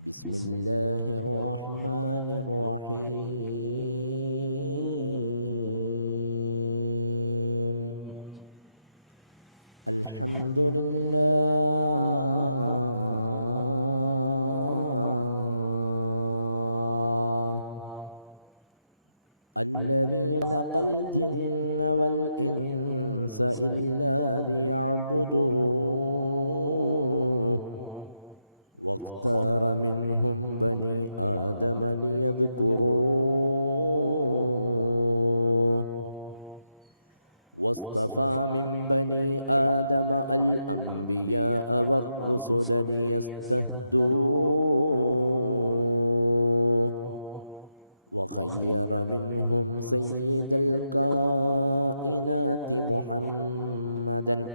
بسم الله الرحمن الرحيم. الحمد لله الذي خلق الجن والإنس إلا ليعبدوه واختار منهم بني آدم ليذكروه واصطفى من بني آدم الأنبياء والرسل ليستهدوه وخير منهم سيد الكائنات محمدا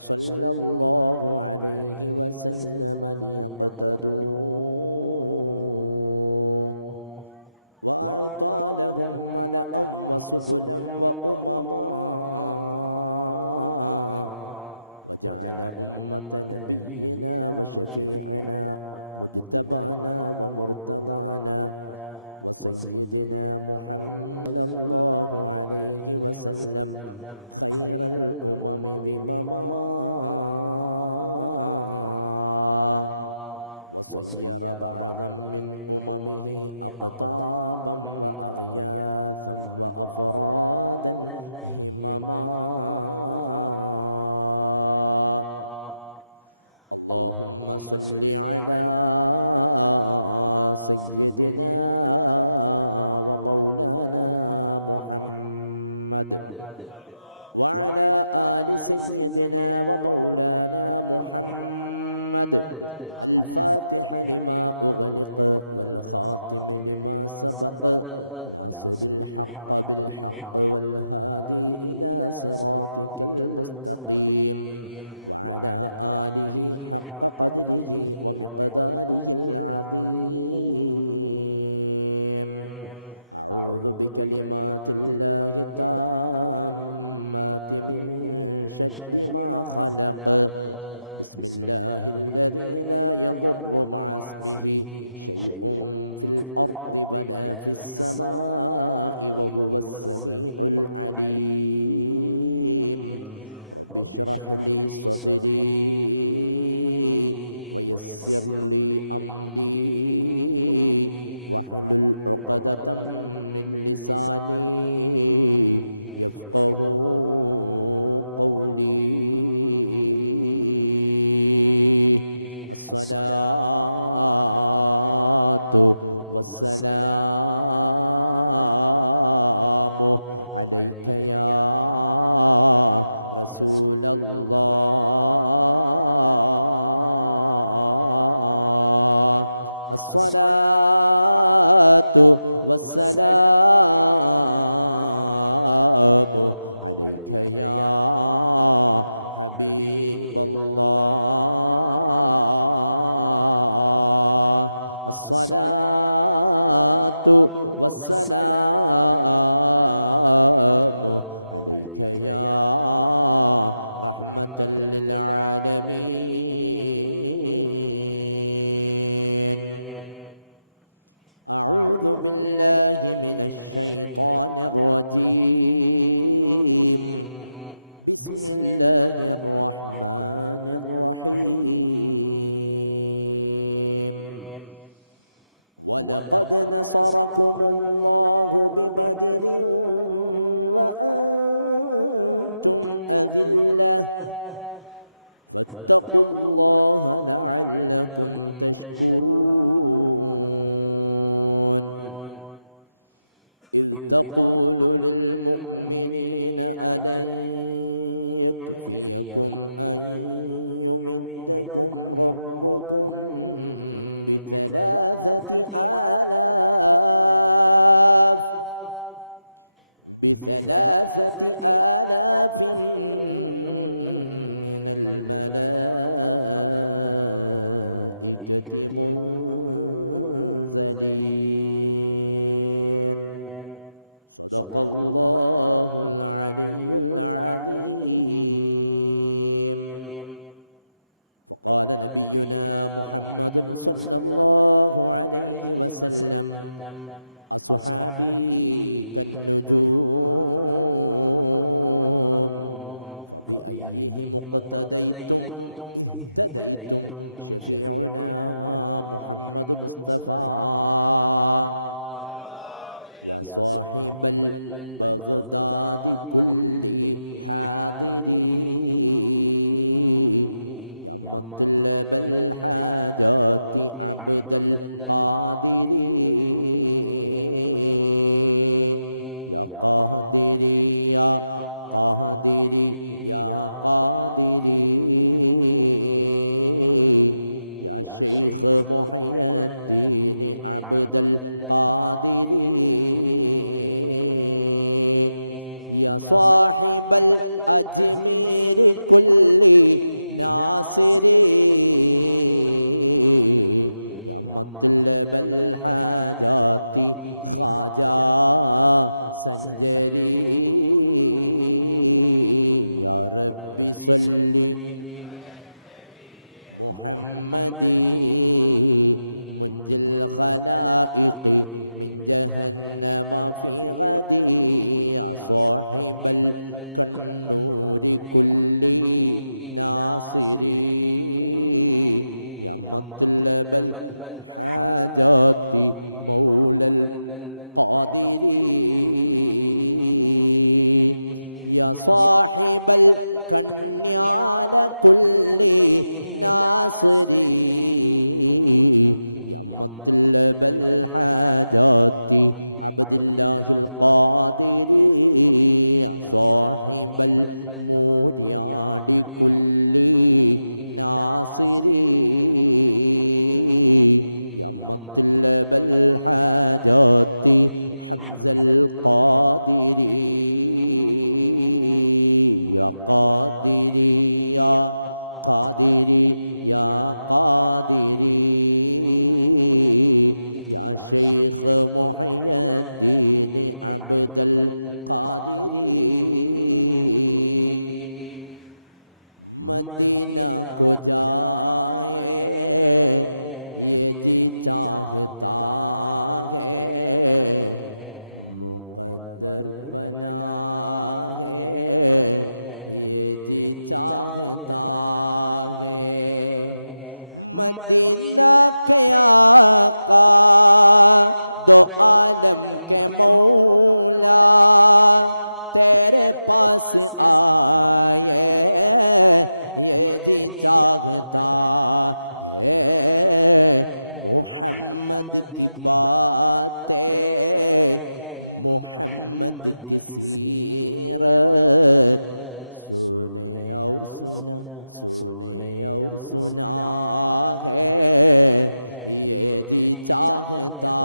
صلى الله عليه وسلم ليقتدوه وأعطى لهم ملأ وسبلا وأمما وجعل أمة نبينا وشفيعنا مجتبانا ومرتضانا وسيدنا محمد صلى الله عليه وسلم خير الأمم ذمما وصير بعضا من أممه أقطابا وأغياثا وأفرادا همما. اللهم صل على سيدنا ومولانا محمد وعلى آل سيدنا ومولانا محمد الفاتح لما أغلق والخاتم لما سبق ناصر الحق بالحق والهادي إلى صراطك المستقيم وعلى آله حق قدره ومقداره العظيم. أعوذ بكلمات الله التامات من شر ما خلق. بسم الله الذي لا يضر مع اسمه شيء في الأرض ولا في السماء وهو السميع العليم. رب اشرح لي صدري ويسر لي أمري واحلل عقدة من لساني يفقه قولي. الصلاة والسلام عليك يا رسول الله. الصلاة والسلام عليك يا حبيب الله. الصلاة والسلام عليك يا رحمة للعالمين. أعوذ بالله من الشيطان الرجيم. بسم الله الرحمن الرحيم. ولقد نصركم الله ببدر وأنتم أذلة فاتقوا الله لعلكم تشكرون. إذ تقول للمؤمنين ألن يكفيكم أن يمدكم ربكم بثلاثة آلاف من الملائكة منزلين. صدق الله العلي العظيم. فقال نبينا محمد صلى الله عليه وسلم أصحابي كالنجوم فبأيهم اقتديتم اهتديتم شفيعنا محمد مصطفى يا صاحب البغداد كل حاضري يا مطلب الحاجات عبد القادر يا قادري يا قادري يا قادري يا شيخ محي الدين عبد القادر يا صاحب الأجمير كل ناصر يا مطلب الحاجات خواجة سنجري يا ربي صل محمدي منجي الخلائق من جهنم في غدي يا صاحب الكنور كل ناصري يا مطلب الحاجات مولى القادر يا صاحب الكنيان كل ناصري يا مطلب الحاجات عبد الله القادر يا صاحب الموديان كل ناصري يا مطلب الحاجات حمزة القادري يا قادري يا قادري يا قادري يا شيخ محي الدين عبد القادر مدینہ کو جائے یہ جی چاہتا ہے مقدر بنا ہے یہ جی چاہتا ہے مدینہ کے آقا دو عالم کے مولا تیرے پاس آئے یہ جی چاہتا ہے محمد کی باتیں محمد کی سیرت سنے اور سنا سنے اور سنا ہے یہ جی چاہتا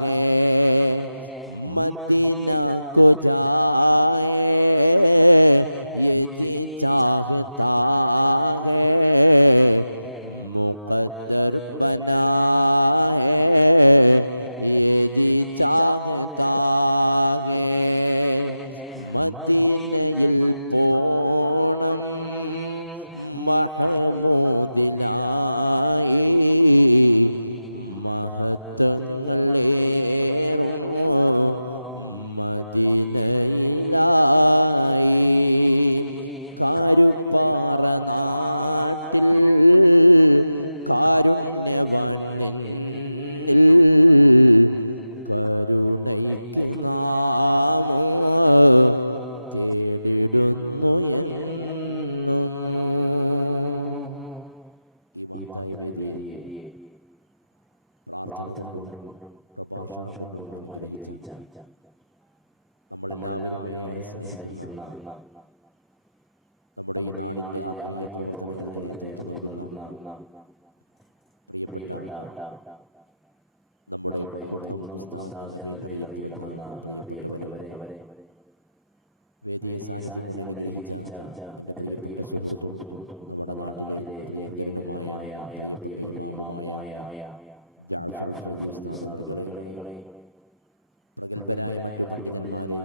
ہے مدینہ کو جائے یہ جی چاہتا ہے مقدر بنا ہے یہ جی چاہتا ہے മദീനയിൽ പോണം മഹമൂദിലായി മഹത്വങ്ങളേറും മദീനയിലായി കാരുപ്പാറ നാട്ടിൽ കാരുണ്യവാൻ നിന്നിൽ കരുണയ്ക്ക് നാമോ തേടിടുന്നു എന്നും. ഈ മഹത്തായ വേദിയെ പ്രാർത്ഥന കൊണ്ടും പ്രഭാഷണം കൊണ്ടും അനുഗ്രഹിച്ച നമ്മളെല്ലാവരും ഏറെ സ്നേഹിക്കുന്ന നമ്മുടെ ഈ നാടിൻ്റെ ആത്മീയ പ്രവർത്തനങ്ങൾക്ക് നേതൃത്വം നൽകുന്ന പ്രിയപ്പെട്ട നമ്മുടെ കുന്നം ഉസ്താദ് എന്ന പേരിൽ അറിയപ്പെടുന്ന പ്രിയപ്പെട്ടവരെ, വേദിയെ സാന്നിധ്യം കൊണ്ട് അനുഗ്രഹിച്ച എൻ്റെ പ്രിയപ്പെട്ട സുഹൃത്തും നമ്മുടെ നാട്ടിലെ പ്രിയങ്കരനുമായ പ്രിയപ്പെട്ട ഇമാമുമായ ജാഫർ ഫൈസി ഉസ്താദ് അവറുകളെ, പ്രഗത്ഭരായ മറ്റു പണ്ഡിതന്മാരെ,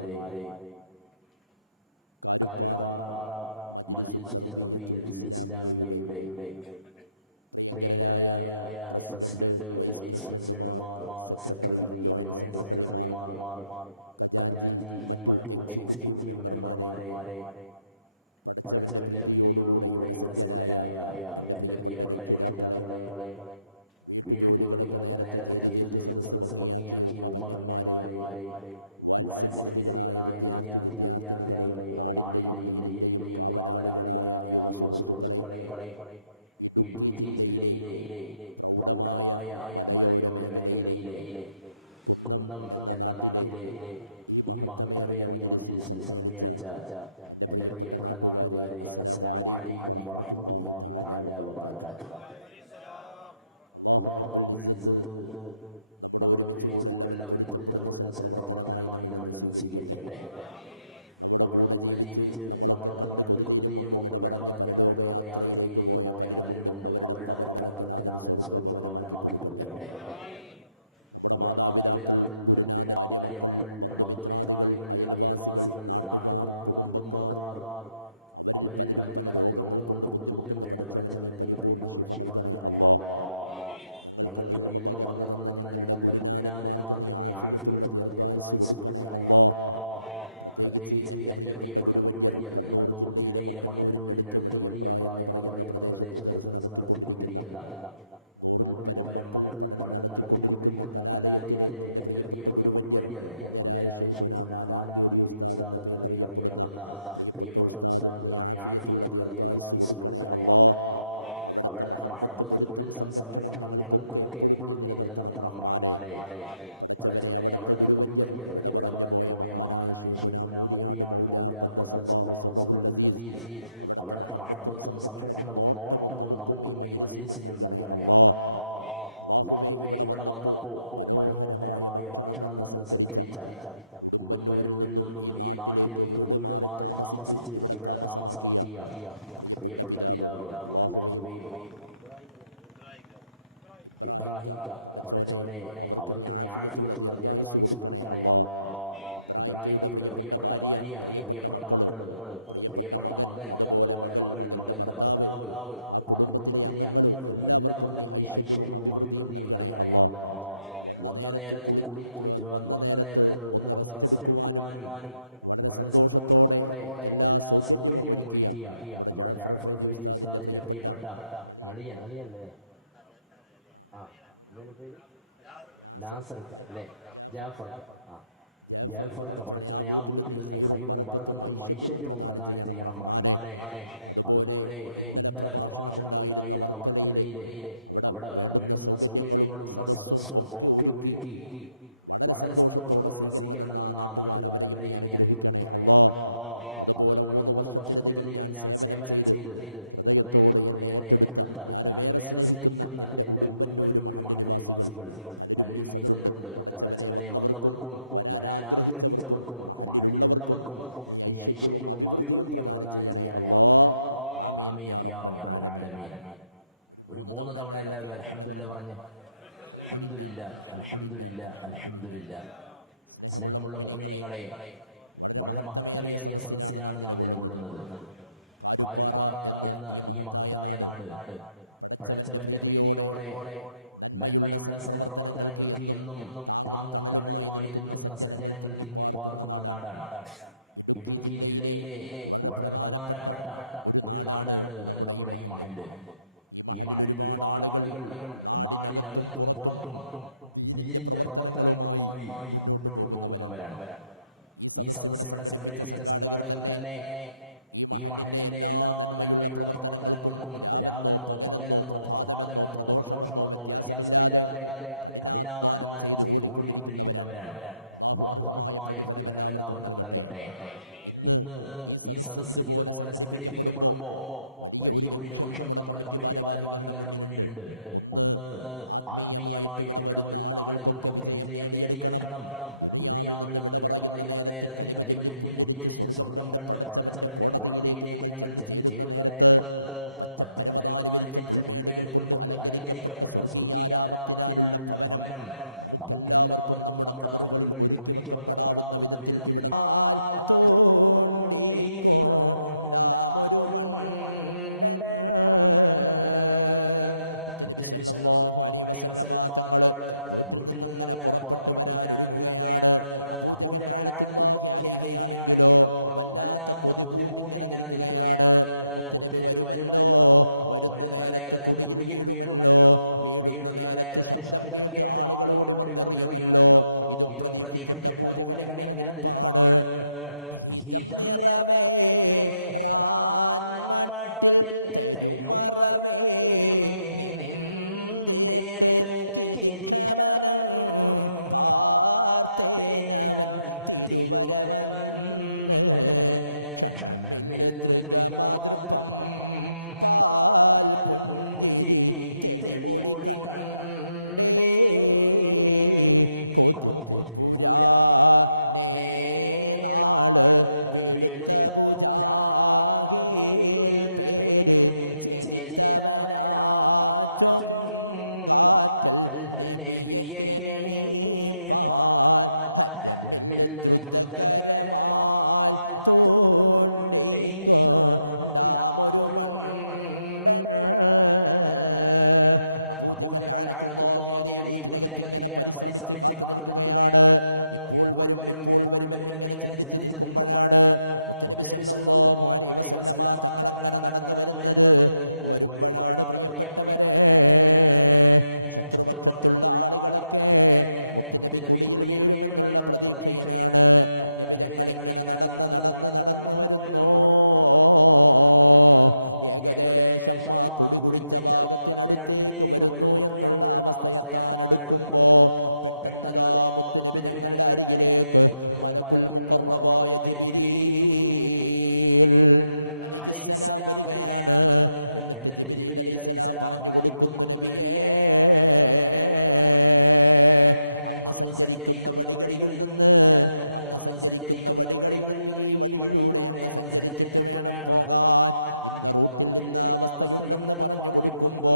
കാരുപ്പാറ മജ്ലിസു തർബിയത്തുൽ ഇസ്ലാമിയയുടെ പ്രിയങ്കരായ പ്രസിഡന്റ്, വൈസ് പ്രസിഡന്റുമാർ, സെക്രട്ടറി, ജോയിന്റ് സെക്രട്ടറിമാർ, ഖജാൻജി, മറ്റു എക്സിക്യൂട്ടീവ് മെമ്പർമാരെ, പടച്ചവന്റെ പ്രീതിയോടുകൂടെ ഇവിടെ സജ്ജരായ എൻ്റെ പ്രിയപ്പെട്ട രക്ഷിതാക്കളെ, വീട്ടുജോലികളൊക്കെ നേരത്തെ ചെയ്തു തീർത്ത് സദസ്സ് ഭംഗിയാക്കിയ ഉമ്മ പെങ്ങന്മാരെ, വാത്സല്യനിധികളായ വിദ്യാർത്ഥിനികളെ, നാടിൻ്റെയും ദീനിൻ്റെയും കാവലാളികളായ യുവ സുഹൃത്തുക്കളെ, ഇടുക്കി ജില്ലയിലെ പ്രൗഢമായ മലയോര മേഖലയിലെ കുന്നം എന്ന നാട്ടിലെ ഈ മഹത്തമേറിയ മജ്ലിസിൽ സമ്മേളിച്ച എൻ്റെ പ്രിയപ്പെട്ട നാട്ടുകാരെ, അസ്സലാമു അലൈക്കും വറഹ്മത്തുള്ളാഹി തആല വബറകാതുഹു. അല്ലാഹു റബ്ബുൽ ഇസ്സത്ത് നമ്മുടെ ഒരുമിച്ച് കൂടൽ അവൻ പൊരുത്തപ്പെടുന്ന സൽപ്രവർത്തനമായി നമ്മിൽ നിന്ന് സ്വീകരിക്കട്ടെ. നമ്മുടെ കൂടെ ജീവിച്ച് നമ്മളൊക്കെ കണ്ട് കൊതുതീരും മുമ്പ് വിട പറഞ്ഞ് പരലോകയാത്രയിലേക്ക് പോയ പലരുമുണ്ട്. അവരുടെ ഖബറുടെ അടക്കനാഥൻ സ്വർഗ്ഗഭവനമാക്കി കൊടുക്കട്ടെ. നമ്മുടെ മാതാപിതാക്കൾ, ഗുരുനാഥൻ, ഭാര്യമക്കൾ, ബന്ധുമിത്രാദികൾ, അയൽവാസികൾ, നാട്ടുകാർ, കുടുംബക്കാർ, അവരിൽ പലരും പല രോഗങ്ങൾ കൊണ്ട് ബുദ്ധിമുട്ടുന്ന പടച്ചവനെ നീ പരിപൂർണ ശിഫ നൽകണേ അല്ലാഹ്. ഞങ്ങൾക്ക് ഇൽമ പകർന്നു തന്ന ഞങ്ങളുടെ ഗുരുനാഥന്മാർക്ക് നീ ആഫിയത്തുള്ള ദീർഘായുസ് കൊടുക്കണേ അല്ലാഹ്. പ്രത്യേകിച്ച് എൻ്റെ പ്രിയപ്പെട്ട ഗുരുവര്യർ കണ്ണൂർ ജില്ലയിലെ മട്ടന്നൂരിനടുത്ത് വെളിയമ്പ്ര എന്ന് പറയുന്ന പ്രദേശത്ത് ദർസ് നടത്തിക്കൊണ്ടിരിക്കുന്ന 100-ൽ പരം മക്കൾ പഠനം നടത്തിക്കൊണ്ടിരിക്കുന്ന കലാലയത്തിലെ എൻ്റെ പ്രിയപ്പെട്ട ഗുരുവര്യർ ഒന്നരായ ശൈഖുന നാലാങ്കേരി ഉസ്താദ് എന്ന പേരിൽ അറിയപ്പെടുന്ന പ്രിയപ്പെട്ട ഉസ്താദ് നീ ആഫിയത്തുള്ള ദീർഘായുസ് കൊടുക്കണേ അല്ലാഹ്. അവിടുത്തെ മഹബത്ത്, പൊരുത്തം, സംരക്ഷണം ഞങ്ങൾക്കൊക്കെ എപ്പോഴും നീ നിലനിർത്തണം റഹ്മാനെ. പടച്ചവനെ, അവിടുത്തെ ഗുരുവര്യർ വിട പറഞ്ഞു പോയ മഹാനായ ശൈഖുന മൂരിയാട് മൗല ഖദ്ദസല്ലാഹു സിർറഹുൽ അസീസ്, അവിടുത്തെ മഹബത്തും സംരക്ഷണവും നോട്ടവും നമുക്കും ഈ മജ്ലിസിനും നൽകണേ അല്ലാഹ്. അല്ലാഹുവേ, ഇവിടെ വന്നപ്പോൾ മനോഹരമായ ഭക്ഷണം തന്ന് സൽക്കരിച്ച ഉടുമ്പന്നൂരിൽ നിന്നും ഈ നാട്ടിലേക്ക് വീട് മാറി താമസിച്ച് ഇവിടെ താമസമാക്കിയ പ്രിയപ്പെട്ട പിതാവ് അല്ലാഹുവേ ഇബ്രാഹിംക, പടച്ചോനെ അവർക്ക് നീ ആഫിയത്തുള്ള ദീർഘായുസ് കൊടുക്കണേ അല്ലാഹ്. ഇബ്രാഹിംകയുടെ പ്രിയപ്പെട്ട ഭാര്യ, പ്രിയപ്പെട്ട മക്കള്, പ്രിയപ്പെട്ട മകൻ, അതുപോലെ മകളുടെ ഭർത്താവ്, ആ കുടുംബത്തിലെ അംഗങ്ങൾ എല്ലാവർക്കും നീ ഐശ്വര്യവും അഭിവൃദ്ധിയും നൽകണേ അല്ലാഹ്. വന്ന നേരത്ത് ഒന്ന് റെസ്റ്റ് എടുക്കുവാനും വളരെ സന്തോഷത്തോടെ എല്ലാ സൗകര്യവും ഒരുക്കിയ നമ്മുടെ ജാഫർ ഫൈദി ഉസ്താദിന്റെ പ്രിയപ്പെട്ട ജാഫർ പടച്ചവനെ, ആ വീട്ടിൽ നീ ഖൈറും ബറക്കത്തും ഐശ്വര്യവും പ്രദാനം ചെയ്യണം റഹ്മാനെ. അതുപോലെ ഇന്നലെ പ്രഭാഷണമുണ്ടായിരുന്ന വർക്കലയിലെ അവിടെ വേണ്ടുന്ന സൗകര്യങ്ങളും സദസ്സും ഒക്കെ ഒരുക്കി വളരെ സന്തോഷത്തോടെ സ്വീകരണം തന്ന ആ നാട്ടുകാർ, അവരെയും നീ അനുഗ്രഹിക്കണേ അല്ലാഹ്. അതുപോലെ 3 വർഷത്തിലധികം ഞാൻ സേവനം ചെയ്ത് ഹൃദയത്തോട് എന്നെ ഏറ്റെടുത്ത, ഞാനുമേറെ സ്നേഹിക്കുന്ന എൻ്റെ ഉടുമ്പന്നൂര് മഹല്ല് നിവാസികൾ പലരും ഈ സദറുണ്ട്. പടച്ചവനെ, വന്നവർക്കും വരാൻ ആഗ്രഹിച്ചവർക്കും മഹല്ലിലുള്ളവർക്കും നീ ഐശ്വര്യവും അഭിവൃദ്ധിയും പ്രദാനം ചെയ്യണേ അല്ലാഹ്. ആമീൻ യാ റബ്ബൽ ആലമീൻ. ഒരു 3 തവണ എല്ലാവരും അൽഹംദുലില്ലാ പറഞ്ഞു. അൽഹംദുലില്ലാ, അൽഹംദുലില്ലാ, അൽഹംദുലില്ലാ. സ്നേഹമുള്ള മുഅ്മിനീങ്ങളെ, വളരെ മഹത്തമേറിയ സദസ്സിലാണ് നാം നിലകൊള്ളുന്നത്. കാരുപ്പാറ എന്ന ഈ മഹത്തായ നാട് പടച്ചവന്റെ പ്രീതിയോടെ നന്മയുള്ള സൽപ്രവർത്തനങ്ങൾക്ക് എന്നും താങ്ങും തണലുമായി നിൽക്കുന്ന സജ്ജനങ്ങൾ തിങ്ങിപ്പാർക്കുന്ന നാടാണ്. ഇടുക്കി ജില്ലയിലെ വളരെ പ്രധാനപ്പെട്ട ഒരു നാടാണ് നമ്മുടെ ഈ മഹല്ല്. ഈ മഹല്ലിൽ ഒരുപാട് ആളുകൾ നാടിനകത്തും പുറത്തും ദീനിന്റെ പ്രവർത്തനങ്ങളുമായി മുന്നോട്ട് പോകുന്നവരാണ്. ഈ സദസ്സ് ഇവിടെ സംഘടിപ്പിച്ച സംഘാടകർ തന്നെ ഈ മഹല്ലിന്റെ എല്ലാ നന്മയുള്ള പ്രവർത്തനങ്ങൾക്കും രാവെന്നോ പകലെന്നോ പ്രഭാതമെന്നോ പ്രദോഷമെന്നോ വ്യത്യാസമില്ലാതെ കഠിനാധ്വാനം ചെയ്ത് ഓടിക്കൊണ്ടിരിക്കുന്നവരാണ്. അല്ലാഹു അർഹമായ പ്രതിഫലം എല്ലാവർക്കും നൽകട്ടെ. ഇന്ന് ഈ സദസ്സ് ഇതുപോലെ സംഘടിപ്പിക്കപ്പെടുമ്പോൾ വലിയ ഒരു ലക്ഷ്യം നമ്മുടെ കമ്മിറ്റി ഭാരവാഹികളുടെ മുന്നിലുണ്ട്. ഒന്ന്, ആത്മീയമായിട്ട് ഇവിടെ വരുന്ന ആളുകൾക്കൊക്കെ വിജയം നേടിയെടുക്കണം. ദുനിയാവിൽ നിന്ന് വിട പറയുന്ന നേരത്ത് കലിമ ചൊല്ലി പുഞ്ചരിച്ച് സ്വർഗം കണ്ട് പടച്ചവന്റെ കോടതിയിലേക്ക് ഞങ്ങൾ ചെന്ന് ചേരുന്ന നേരത്ത് പച്ച പരവതാനി വിരിച്ച പുൽമേടുകൾ കൊണ്ട് അലങ്കരിക്കപ്പെട്ട സ്വർഗീയാരാമത്തിനാലുള്ള ഭവനം നമുക്കെല്ലാവർക്കും നമ്മുടെ ഖബറുകളിൽ ഒരുക്കി വെക്കപ്പെടാവുന്ന വിധത്തിൽ ഇവിടെ തോണ്ടിക്കൊണ്ടാമൊരു മണ്ടൻ നബി സല്ലല്ലാഹു അലൈഹി വസല്ലമ തങ്ങൾ വീട്ടിൽ നിന്നങ്ങനെ പുറപ്പെട്ടു വരാൻ ഒരുങ്ങുകയാണ്. അബൂജഹൽ ലഅനത്തുല്ലാഹി അലൈഹി ആണെങ്കിലോ വല്ലാത്ത കൊതിപൂണ്ടിങ്ങനെ നിൽക്കുകയാണ്. മുത്തുനബി വരുമല്ലോ, വരുന്ന നേരത്ത് കുടിയിൽ വീഴുമല്ലോ, വീഴുന്ന നേരത്ത് ശബ്ദം കേട്ട് ആളുകളോടി വന്നെറിയുമല്ലോ. ഇതും പ്രതീക്ഷിച്ചിട്ട് അബൂജഹൽ ഇങ്ങനെ നിൽപ്പാണ്. ഹിതം നിറവേ റാൻമട്ടിൽ തരുമറവേ നിന്ദേട്ട് കിരിക്ഷമനം പാർത്തേനവൻ തിരുവരവന്ന് ക്ഷണമിൽ ദൃഗമാതൃപ്പം പാൽ പുഞ്ചിരി തെളിവൊളി കണ്ടേ കൊതിത്ത് പുരാനേ നാള് വെളുത്ത ഭുജാഹേൽ പേര് ചെലിത്തവനാ ചൊങ്കാറ്റൽ നബിയെ കെണിപ്പാൻ ഹരമിൽ ദ്രുതകരമാൽ തോണ്ടിക്കൊണ്ടാമൊരു മണ്ടൻ അബൂജഹൽ ലഅനത്തുല്ലാഹി അലൈഹി വീട്ടിനകത്ത് ഇങ്ങനെ പരിശ്രമിച്ച് കാത്തു നിൽക്കുകയാണ്. ഇപ്പോൾ വരും എന്നിങ്ങനെ ചിന്തിച്ച് നിൽക്കുമ്പോഴാണ് മുത്തുനബി സല്ലല്ലാഹു അലൈഹി വസല്ലമ തങ്ങൾ അങ്ങനെ നടന്നു വരുന്നത്. വരുമ്പോഴാണ് പ്രിയപ്പെട്ടവരെ ശത്രുപക്ഷത്തുള്ള ആളുകളൊക്കെ മുത്തുനബി കുടിയിൽ വീഴുമെന്നുള്ള പ്രതീക്ഷയിലാണ്. നബി തങ്ങൾ ഇങ്ങനെ നടന്ന് വരുന്നു. ഏകദേശം ആ കുടി കുടിച്ച ഭാഗത്തിനടുത്തേക്ക് വരുന്നു എന്നുള്ള അവസ്ഥയെത്താൻ അടുക്കുമ്പോ പെട്ടെന്നതാ മുത്തുനബി തങ്ങളുടെ അരികിലേക്ക് മലക്കുൽ മുഖറബായ ജിബ്രീൽ അലൈഹിസ്സലാം വരികയാണ്. എന്നിട്ട് ജിബ്രീൽ അലൈഹിസ്സലാം പറഞ്ഞു കൊടുക്കുന്നു, നബിയേ അങ്ങ് സഞ്ചരിക്കുന്ന വഴികളിൽ നിന്ന് ഈ വഴിയിലൂടെ അങ്ങ് സഞ്ചരിച്ചിട്ട് വേണം പോകാൻ. ഇന്ന റൂട്ടിൽ ഇന്ന അവസ്ഥയുണ്ടെന്ന് പറഞ്ഞു കൊടുക്കുമ്പോ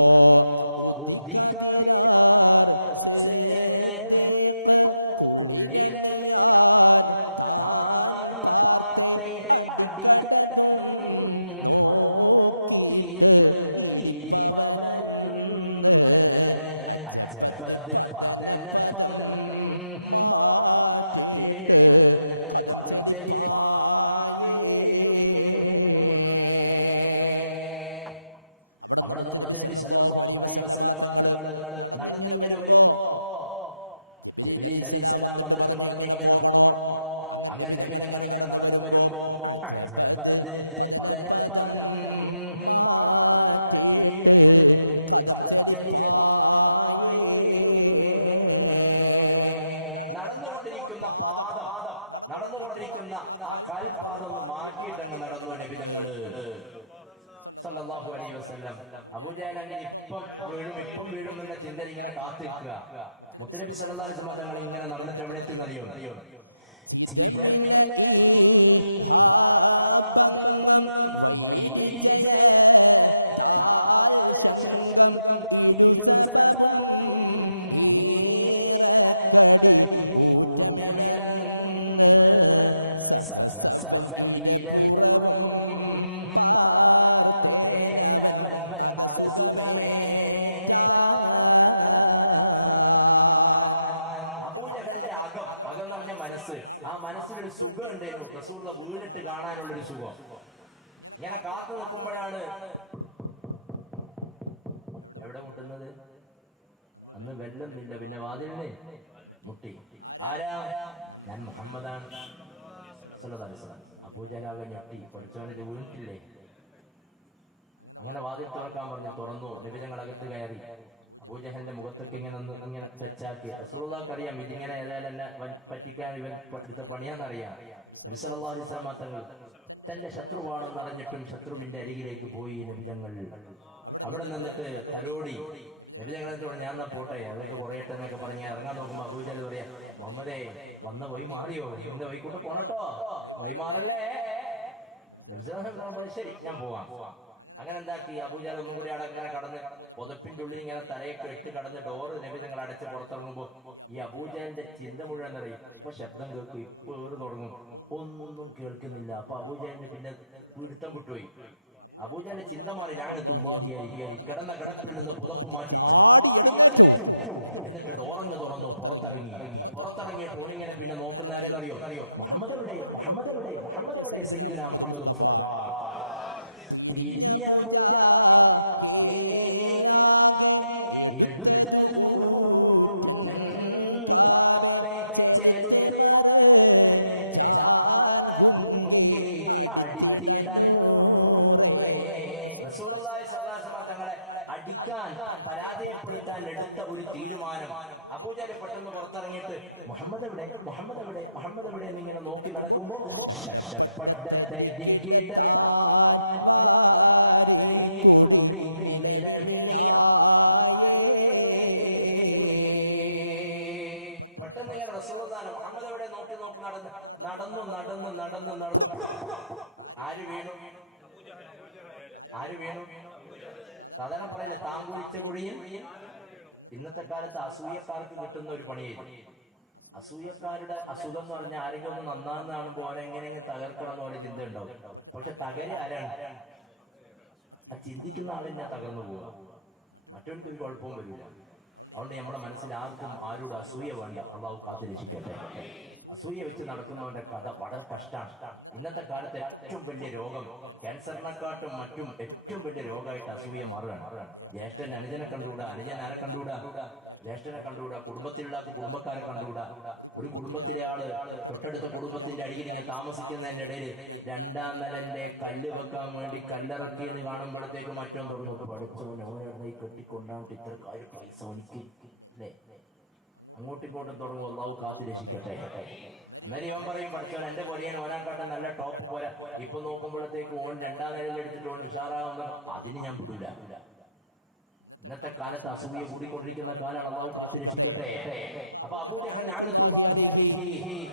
കുളിരണിയാൻ താൻ പാർത്തെ അടിക്കടതും നോക്കിയിട്ട് ഇരിപ്പവനെന്ന് അജപത്ത് പതനപദം മാറ്റിയിട്ട് കദം ചെരിപ്പായേ. അവിടെ നിന്ന് മുത്തുനബി സല്ലല്ലാഹു അലൈഹി വസല്ലമ തങ്ങള് നടന്നിങ്ങനെ വരുമ്പോ ജിബ്രീൽ അലൈഹിസ്സലാം വന്നിട്ട് പറഞ്ഞു, ഇങ്ങനെ പോകണോ? അങ്ങനെ നബി തങ്ങൾ ഇങ്ങനെ നടന്നു വരുമ്പോ അജബത് പതനപദം മാറ്റിയിട്ട് കദം ചെരിപ്പായേ. നടന്നുകൊണ്ടിരിക്കുന്ന ആ കാൽപാദം ഒന്ന് മാറ്റിയിട്ട് നടന്നു നബി തങ്ങള് സല്ലല്ലാഹു അലൈഹി വസല്ലം. മുത്തുനബി സല്ലല്ലാഹു അലൈഹി വസല്ലം ഇങ്ങനെ നടന്നിട്ട് എവിടെ എത്തുന്നറിയോ? ചിദമില ഈ ഹാബംഗം വൈരിജയ താൽ ശങ്കം ഇരുസബബും ഈറക്കടി ഊറ്റമിലന്ന് സഹസവൻ ഇരപുറവും പാർത്തേനവൻ അകസുഖമേറ്റാൻ. ഇങ്ങനെ കാത്തു നിൽക്കുമ്പോഴാണ് ആരാ അങ്ങനെ തന്റെ അവിടെ നിന്നിട്ട് പുതപ്പിന്റെ ഉള്ളിൽ ഇങ്ങനെ തലയൊക്കെ ഇട്ട് കടന്ന് ഡോറ് നിങ്ങൾ അടച്ച് പുറത്തിറങ്ങുമ്പോ ഈ അബൂജഹലിന്റെ ചിന്ത മുഴുവൻ അറിയും. ശബ്ദം കേൾക്കും, ഇപ്പോൾ തുടങ്ങും, ഒന്നും കേൾക്കുന്നില്ല. അപ്പൊ അബൂജഹലിന് പിന്നെ പിടുത്തം വിട്ടുപോയി. പുതപ്പ് മാറ്റി ചാടി എഴുന്നേറ്റു. എന്നിട്ട് ഡോറങ്ങ് തുറന്നു, പുറത്തിറങ്ങി. നേരെന്നറിയോ, മുഹമ്മദ് എവിടെ, മുഹമ്മദ് എവിടെ, മുഹമ്മദ് എവിടെ? സയ്യിദുനാ മുഹമ്മദ് മുസ്തഫ പിരിഞ്ഞ പൂജ കേലാകെ എടുത്തതു ഊറ്റൻ കാവെ ചെലുത്ത് മറ് ജാൻ ഗുങ്കെ അടിത്തിടനൂറേ. പരാജയപ്പെടുത്താൻ എടുത്ത ഒരു തീരുമാനം. നടക്കുമ്പോ ശക്തപ്പെട്ട തരികിടത്താൻ വാരി കുടി നിലവിളിയായേ. ഇന്നത്തെ കാലത്ത് അസൂയക്കാർക്ക് കിട്ടുന്ന ഒരു പണിയായിരുന്നു. അസൂയക്കാരുടെ അസുഖം എന്ന് പറഞ്ഞാൽ ആരെങ്കിലും ഒന്ന് നന്നാകുന്ന ആളുകൾ എങ്ങനെയാണ് തകർക്കണമെന്നുള്ള ചിന്ത ഉണ്ടാവും. പക്ഷെ തകരാരാണ് ചിന്തിക്കുന്ന ആളിനെ തകർന്നു പോവുക. മറ്റൊരു കുഴപ്പവും വരില്ല. അതുകൊണ്ട് നമ്മുടെ മനസ്സിലാകും ആരോട് അസൂയ വാങ്ങി നടക്കുന്നവരുടെ കഷ്ടമാണ്. ഇന്നത്തെ കാലത്ത് ഏറ്റവും വലിയ രോഗം ക്യാൻസറിനെക്കാട്ടും മറ്റും ഏറ്റവും വലിയ രോഗമായിട്ട് അസൂയ മാറുകയാണ്. ഒരു കുടുംബത്തിലെ ആള് തൊട്ടടുത്ത കുടുംബത്തിന്റെ അടിയിൽ താമസിക്കുന്നതിനിടയിൽ രണ്ടാം നിലയിലെ കല്ല് വെക്കാൻ വേണ്ടി ഇന്നത്തെ കാലത്ത്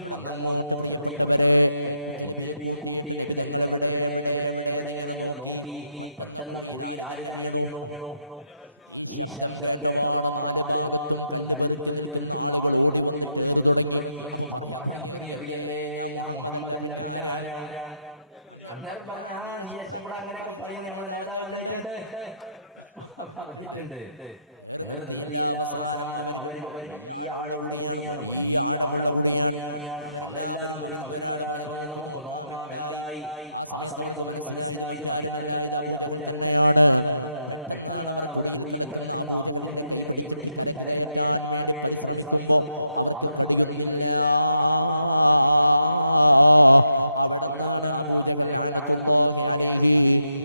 ഇവിടെ അങ്ങോട്ട് പ്രിയപ്പെട്ടവരെ മുത്തനബിയെ കൂട്ടിയിട്ട് നബിതങ്ങൾ എവിടെ എവിടെ എവിടെ എന്നിങ്ങനെ നോക്കി. പെട്ടെന്ന് കുഴിയിൽ ആര് തന്നെ വീണു. ഈ ശബ്ദം കേട്ടപാട് നാല് ഭാഗത്തും കല്ല് പെറുക്കി നിൽക്കുന്ന ആളുകൾ ഓടി വന്നിട്ട് ഏറ് തുടങ്ങി. അപ്പൊ പറയാൻ തുടങ്ങി, അറിയല്ലേ ഞാൻ മുഹമ്മദ് അല്ല, പിന്നെ ആരാണ്? ഏറെ നിർത്തിയില്ല. അവസാനം അവർ ആഴമുള്ള കുടിയാണ്, വലിയ ആഴമുള്ള കുടിയാണ്. അവരെല്ലാവരും അവരിന്നൊരാൾ പറഞ്ഞു, നമുക്ക് നോക്കാം എന്തായി. ആ സമയത്ത് അവർക്ക് മനസ്സിലായത് മറ്റാരുമല്ല, ഇത് അബൂജഹൽ തന്നെയാണ്. പെട്ടെന്നാണ് അവർ കുടിയിൽ കിടക്കുന്ന അബൂജഹലിന്റെ കൈ പിടിച്ചിട്ട് കരക്ക് കയറ്റാൻ വേണ്ടി പരിശ്രമിക്കുമ്പോ അവർക്ക് കഴിയുന്നില്ല. അവിടെ നിന്നാണ് അബൂജഹൽ ലഅനത്തുല്ലാഹി അലൈഹി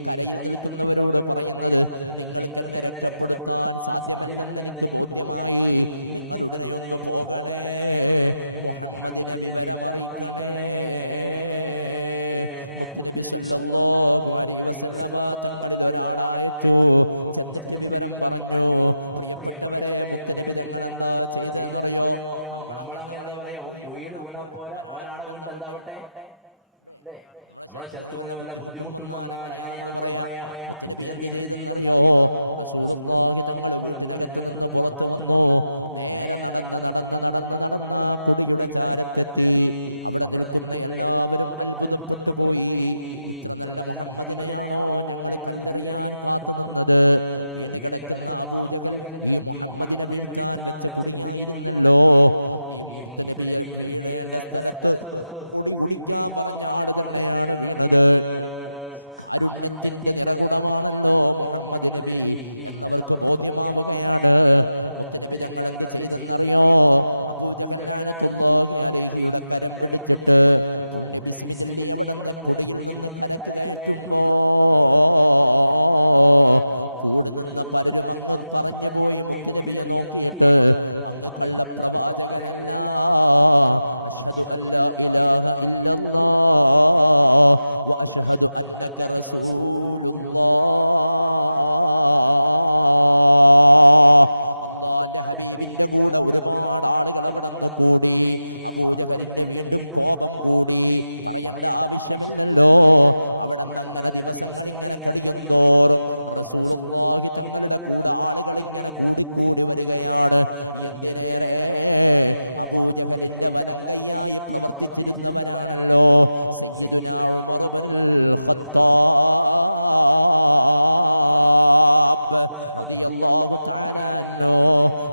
കരയിൽ നിൽക്കുന്നവരോട് പറയുന്നത്, നിങ്ങൾക്ക് എന്നെ രക്ഷപ്പെടുത്താൻ സാധ്യമല്ലെന്ന് എനിക്ക് ബോധ്യമായി. നിങ്ങൾ ഉടനെ ഒന്ന് പോകണേ, മുഹമ്മദിനെ വിവരമറിയിക്കണേ. മുത്തുനബി സല്ലല്ലാഹു അലൈഹി വസല്ലമ തങ്ങളിൽ ഒരാളായച്ചു. ചെന്നിട്ട് വിവരം പറഞ്ഞു. പ്രിയപ്പെട്ടവരെ, മുത്തുനബി തങ്ങൾ എന്താ ചെയ്തെന്നറിയോ? ബുദ്ധിമുട്ടും വന്നാൽ അങ്ങനെയാണ് നമ്മൾ പറയാ. മുത്തുനബി എന്ത് ചെയ്തെന്നറിയോ? റസൂലുള്ളാഹി തങ്ങൾ വീട്ടിനകത്ത് നിന്ന് പുറത്തു വന്നു. നേരെ നടന്ന കുടിയുടെ ചാരത്തെത്തി. അവിടെ നിൽക്കുന്ന എല്ലാവരും അത്ഭുതപ്പെട്ടു പോയി. ഇത്ര നല്ല മുഹമ്മദിനെയാണോ ഞങ്ങൾ കല്ലെറിയാൻ കാത്തു നിന്നത്? വീണ് കിടക്കുന്ന അബൂജഹൽ ഈ മുഹമ്മദിനെ വീഴ്ത്താൻ വെച്ച കുടിയായിരുന്നല്ലോ. ഈ മുത്തുനബിയെ വീഴേണ്ട സ്ഥലത്ത് കുടി കുടിക്കാൻ പറഞ്ഞ ആള് തന്നെയാണ് വീണത്. കാരുണ്യത്തിന്റെ നിറകുടമാണല്ലോ മുഹമ്മദ് നബി എന്നവർക്ക് ബോധ്യമാവുകയാണ്. മുത്തുനബി ഞങ്ങൾ എന്ത് ചെയ്തെന്നറിയോ? അബൂജഹൽ ലഅനത്തുല്ലാഹി അലൈഹിയുടെ കരം പിടിച്ചിട്ട് പുണ്യ ബിസ്മി ചൊല്ലി അവിടെ നിന്ന് കുടിയിൽ നിന്ന് കരക്ക് കയറ്റുമ്പോ കൂടെ നിന്ന പലരും അങ്ങ് പറഞ്ഞു പോയി, മുത്തുനബിയെ നോക്കിയിട്ട്, അങ്ങ് കള്ളപ്രവാചകനല്ല, അശ്ഹദു അല്ലാ ഇലാഹ ഇല്ലല്ലാഹ് വ അശ്ഹദു അന്നക റസൂലുള്ളാഹ്. അല്ലാഹുവിന്റെ ഹബീബിന്റെ കൂടെ ഒരുപാട് ആളുകൾ അവിടെ നിന്ന് കൂടി. അബൂജഹലിന് വീണ്ടും കോപം കൂടി. പറയേണ്ട ആവശ്യമില്ലല്ലോ. അവിടെ നിന്ന് അങ്ങനെ ദിവസങ്ങൾ ഇങ്ങനെ കഴിയും തോറും റസൂലുള്ളാഹി തങ്ങളുടെ കൂടെ ആളുകൾ ഇങ്ങനെ കൂടിക്കൂടി വരികയാണ്. എന്തിനേറെ അബൂജഹലിന്റെ വലം കൈയായി പ്രവർത്തിച്ചിരുന്നവരാണല്ലോ സയ്യിദുനാ ഉമർ ഇബ്നുൽ ഖത്താബ് റളിയല്ലാഹു തആല അൻഹു.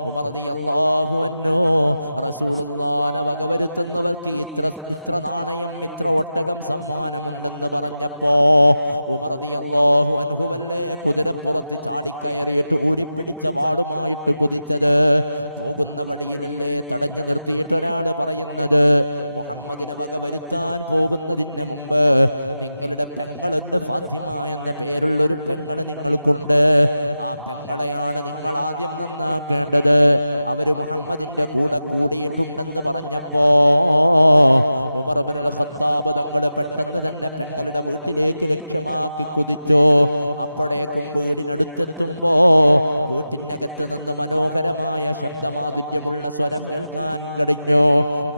ഉമർ റളിയല്ലാഹു അൻഹു റസൂലുള്ളാഹിനെ വകവരുത്തുന്നവർക്ക് ഇത്ര നാണയം ഇത്ര ഒട്ടകം സമ്മാനമുണ്ടെന്ന് പറഞ്ഞപ്പോ ഉമർ റളിയല്ലാഹു അൻഹു വല്ലേ കുതിരപ്പുറത്ത് ചാടിക്കയറിയിട്ട് ഊരിപ്പിടിച്ച വാളുമായിട്ട് കുതിച്ചത്. പോകുന്ന വഴിയിലല്ലേ തടഞ്ഞു നിർത്തിയിട്ട് ഒരാള് പറയുന്നത്, മുഹമ്മദിനെ വകവരുത്താൻ പോകുന്നതിന് മുമ്പ് നിങ്ങളുടെ പെങ്ങളുണ്ട്, ഫാത്തിമ എന്ന പേരുള്ളൊരു പെങ്ങള് നിങ്ങൾക്കുണ്ട്. ആ പെങ്ങളെയാണ് നിങ്ങൾ ആദ്യം നന്നാക്കേണ്ടത്. അവര് മുഹമ്മദിന്റെ കൂടെ കൂടിയിട്ടുണ്ടെന്ന് പറഞ്ഞപ്പോ ഉമർ ഇബ്നുൽ ഖത്താബ് തങ്ങൾ പെട്ടെന്ന് തന്നെ പെങ്ങളുടെ വീട്ടിലേക്ക് ലക്ഷ്യമാക്കി കുതിച്ചു. അപ്പോഴേക്കും വീടിനടുത്തെത്തുമ്പോ വീട്ടിനകത്ത് നിന്ന് മനോഹരമായ ശബ്ദമാധുര്യമുള്ള സ്വരം കേൾക്കാൻ കഴിഞ്ഞു.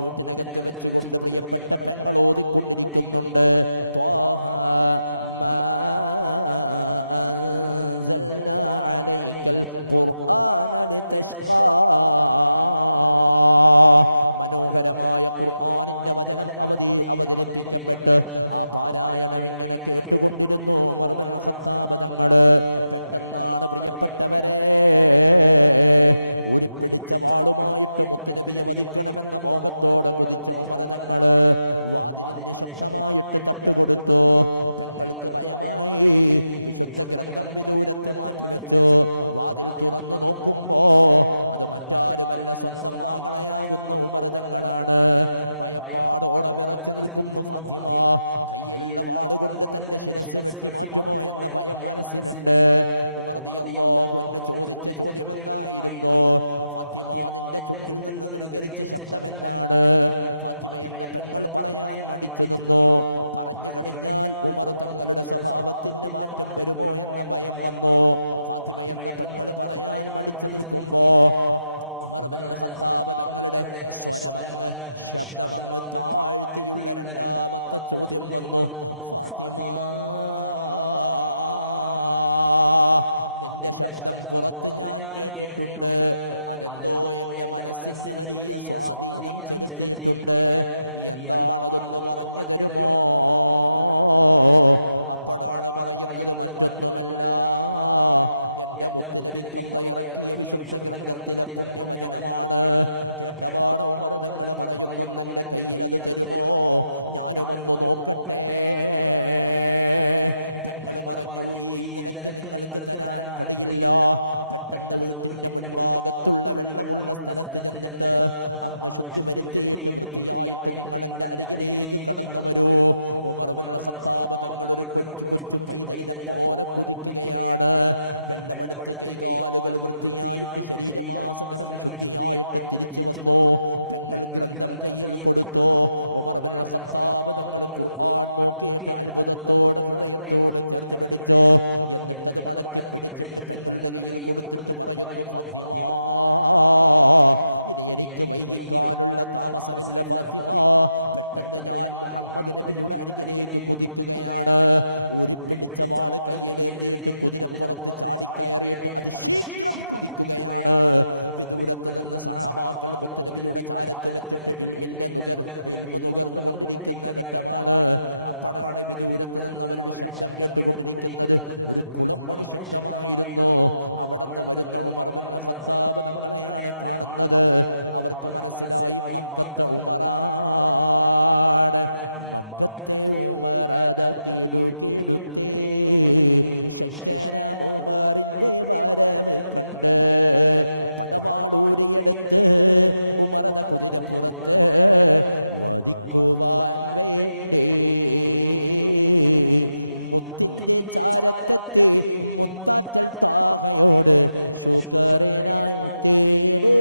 വീട്ടിനകത്ത് വെച്ചുകൊണ്ട് പ്രിയപ്പെട്ട പെങ്ങൾ ഓതിക്കൊണ്ടിരിക്കുന്നുണ്ട്. ത്വാഹ മാ അൻസൽനാ അലൈക്കൽ ഖുർആന ലിതശ്ഖാ. മനോഹരമായ ഖുർആനിന്റെ വചനം അവതരിപ്പിക്കപ്പെട്ട് ആ പാരായണം ഇങ്ങനെ കേട്ടുകൊണ്ടിരുന്നു ഉമർ ഇബ്നുൽ ഖത്താബ് തങ്ങള്. പെട്ടെന്നാണ് പ്രിയപ്പെട്ടവരെ ഉരുപ്പിടിച്ച വാളുമായിട്ട് മുത്തുനബിയെ വധിക്കണമെന്ന മോഹത്തോടെ കുതിച്ച ഉമർ തങ്ങള് വാതിലിന് ശക്തമായിട്ട് തട്ടുകൊടുത്തു. പെങ്ങൾക്ക് ഭയമായി. വിശുദ്ധ ഗ്രന്ഥം വിദൂരത്ത് മാറ്റിവെച്ചു. വാതിൽ തുറന്നു നോക്കുമ്പോ അത് മറ്റാരുമല്ല, സ്വന്തം ആങ്ങളയാകുന്ന ഉമർ തങ്ങളാണ്. ഭയപ്പാടോടെ വിറച്ചു നിൽക്കുന്നു ഫാത്തിമ. കയ്യിലുള്ള വാളുകൊണ്ട് തന്റെ ശിരസ് വെട്ടിമാറ്റുമോ എന്ന ഭയം മനസ്സിലുണ്ട്. ഉമർ റളിയല്ലാഹു അൻഹു ചോദിച്ച ചോദ്യം എന്തായിരുന്നു? ഫാത്തിമ, നിന്റെ ചുണ്ടിൽ നിന്ന് നിർഗരിച്ച ശബ്ദം എന്താണ്? ഫാത്തിമ എന്ന പെങ്ങൾ പറയാൻ മടിച്ചു നിന്നു. പറഞ്ഞു കഴിഞ്ഞാൽ ഉമർ തങ്ങളുടെ സ്വഭാവത്തിന് മാറ്റം വരുമോ എന്ന ഭയം വന്നു. ഫാത്തിമ എന്ന പെങ്ങൾ പറയാൻ മടിച്ചു നിൽക്കുമ്പോ ഉമർ ഇബ്നുൽ ഖത്താബ് തങ്ങളുടെ സ്വരമങ്ങ് ശബ്ദമങ്ങ് താഴ്ത്തിയുള്ള രണ്ടാമത്തെ ചോദ്യം വന്നു. ഫാത്തിമ, നിന്റെ ശബ്ദം പുറത്ത് ഞാൻ കേട്ടിട്ടുണ്ട്. അതെന്തോ എന്റെ മനസ്സിന് വലിയ സ്വാധീനം ചെലുത്തിയിട്ടുണ്ട്. എന്താണതൊന്ന് പറഞ്ഞു തരുമോ? അപ്പോഴാണ് പറയുന്നത്, മറ്റൊന്നുമല്ല, എന്റെ മുത്തുനബിക്കല്ല ഇറക്കിയ വിശുദ്ധ ഗ്രന്ഥത്തിലെ പുണ്യവചനമാണ്. കേട്ടപാട് ഉമർ തങ്ങൾ പറയുന്നു, എന്റെ കയ്യിൽ അത് തരുമോ? ഞാനുമൊന്ന് നോക്കട്ടെ. പെങ്ങള് പറഞ്ഞു, ഈ നിലക്ക് നിങ്ങൾക്ക് തരാൻ കഴിയില്ല. പെട്ടെന്ന് വീട്ടിന്റെ മുൻഭാഗത്തുള്ള വെള്ളമുള്ള സ്ഥലത്ത് ചെന്നിട്ട് അങ്ങ് ശുദ്ധി വരുത്തിയിട്ട് വൃത്തിയായിട്ട് നിങ്ങൾ എന്റെ അരികിലേക്ക് കടന്നു വരൂ. ഉമർ ഇബ്നുൽ ഖത്താബ് തങ്ങൾ ഒരു കൊച്ചു പൈതലിനെ പോലെ കുതിക്കുകയാണ്. വെള്ളമെടുത്ത് കൈകാലുകൾ വൃത്തിയായിട്ട് ശരീരമാസകലം ശുദ്ധിയായിട്ട് തിരിച്ചു വന്നു. പെങ്ങൾ ഗ്രന്ഥം കയ്യിൽ കൊടുത്തു. ഉമർ ഇബ്നുൽ ഖത്താബ് തങ്ങൾ ഖുർആൻ നോക്കിയിട്ട് അത്ഭുതത്തോടെ ഹൃദയത്തോട് ചേർത്ത് പിടിച്ചു. എന്നിട്ടത് മടക്കി പിടിച്ചിട്ട് പെങ്ങളുടെ കയ്യിൽ കൊടുത്തിട്ട് പറയുന്നു, ഫാത്തിമ, ഇനി എനിക്ക് വൈകിക്കാനുള്ള താമസമില്ല ഫാത്തിമ. പെട്ടെന്ന് ഞാൻ മുഹമ്മദ് നബിയുടെ അരികിലേക്ക് കുതിക്കുകയാണ്. ഉരുപ്പിടിച്ച വാള് കയ്യിലെത്തിയിട്ട് കുതിരപ്പുറത്ത് ചാടിക്കയറിയിട്ട് അത് ശീഘ്രം കുതിക്കുകയാണ്. വിദൂരത്ത് നിന്ന് സഹാബാക്കൾ മുത്തുനബിയുടെ ചാരത്ത് വെച്ചിട്ട് ഇൽമു നുകർന്നു കൊണ്ടിരിക്കുന്ന ഘട്ടമാണ്. അപ്പോഴാണ് വിദൂരത്ത് നിന്ന് അവരുടെ ശബ്ദം കേട്ടുകൊണ്ടിരിക്കുന്നത്. ഒരു കുളമ്പടി ശബ്ദമായിരുന്നു. അവിടെ നിന്ന് വരുന്ന ഉമർ ഇബ്നുൽ ഖത്താബ് തങ്ങളെയാണ് കാണുന്നത്. അവർക്ക് മനസ്സിലായി, മക്കത്തെ ഉമറാണ്. മക്കത്തെ ഉമറത കിടുകിടുത്തേ ശക്തനാം ഉമറിന്റെ വരവ് കണ്ട് പടവാളൂരിയെടുത്ത് ഉമറത കുതിരപ്പുറത്ത് വധിക്കുവാൻ വേണ്ടി മുത്തിന്റെ ചാരത്തെത്തി മുത്താറ്റൽ താഹയോട് ശുക്രനായി തേടേ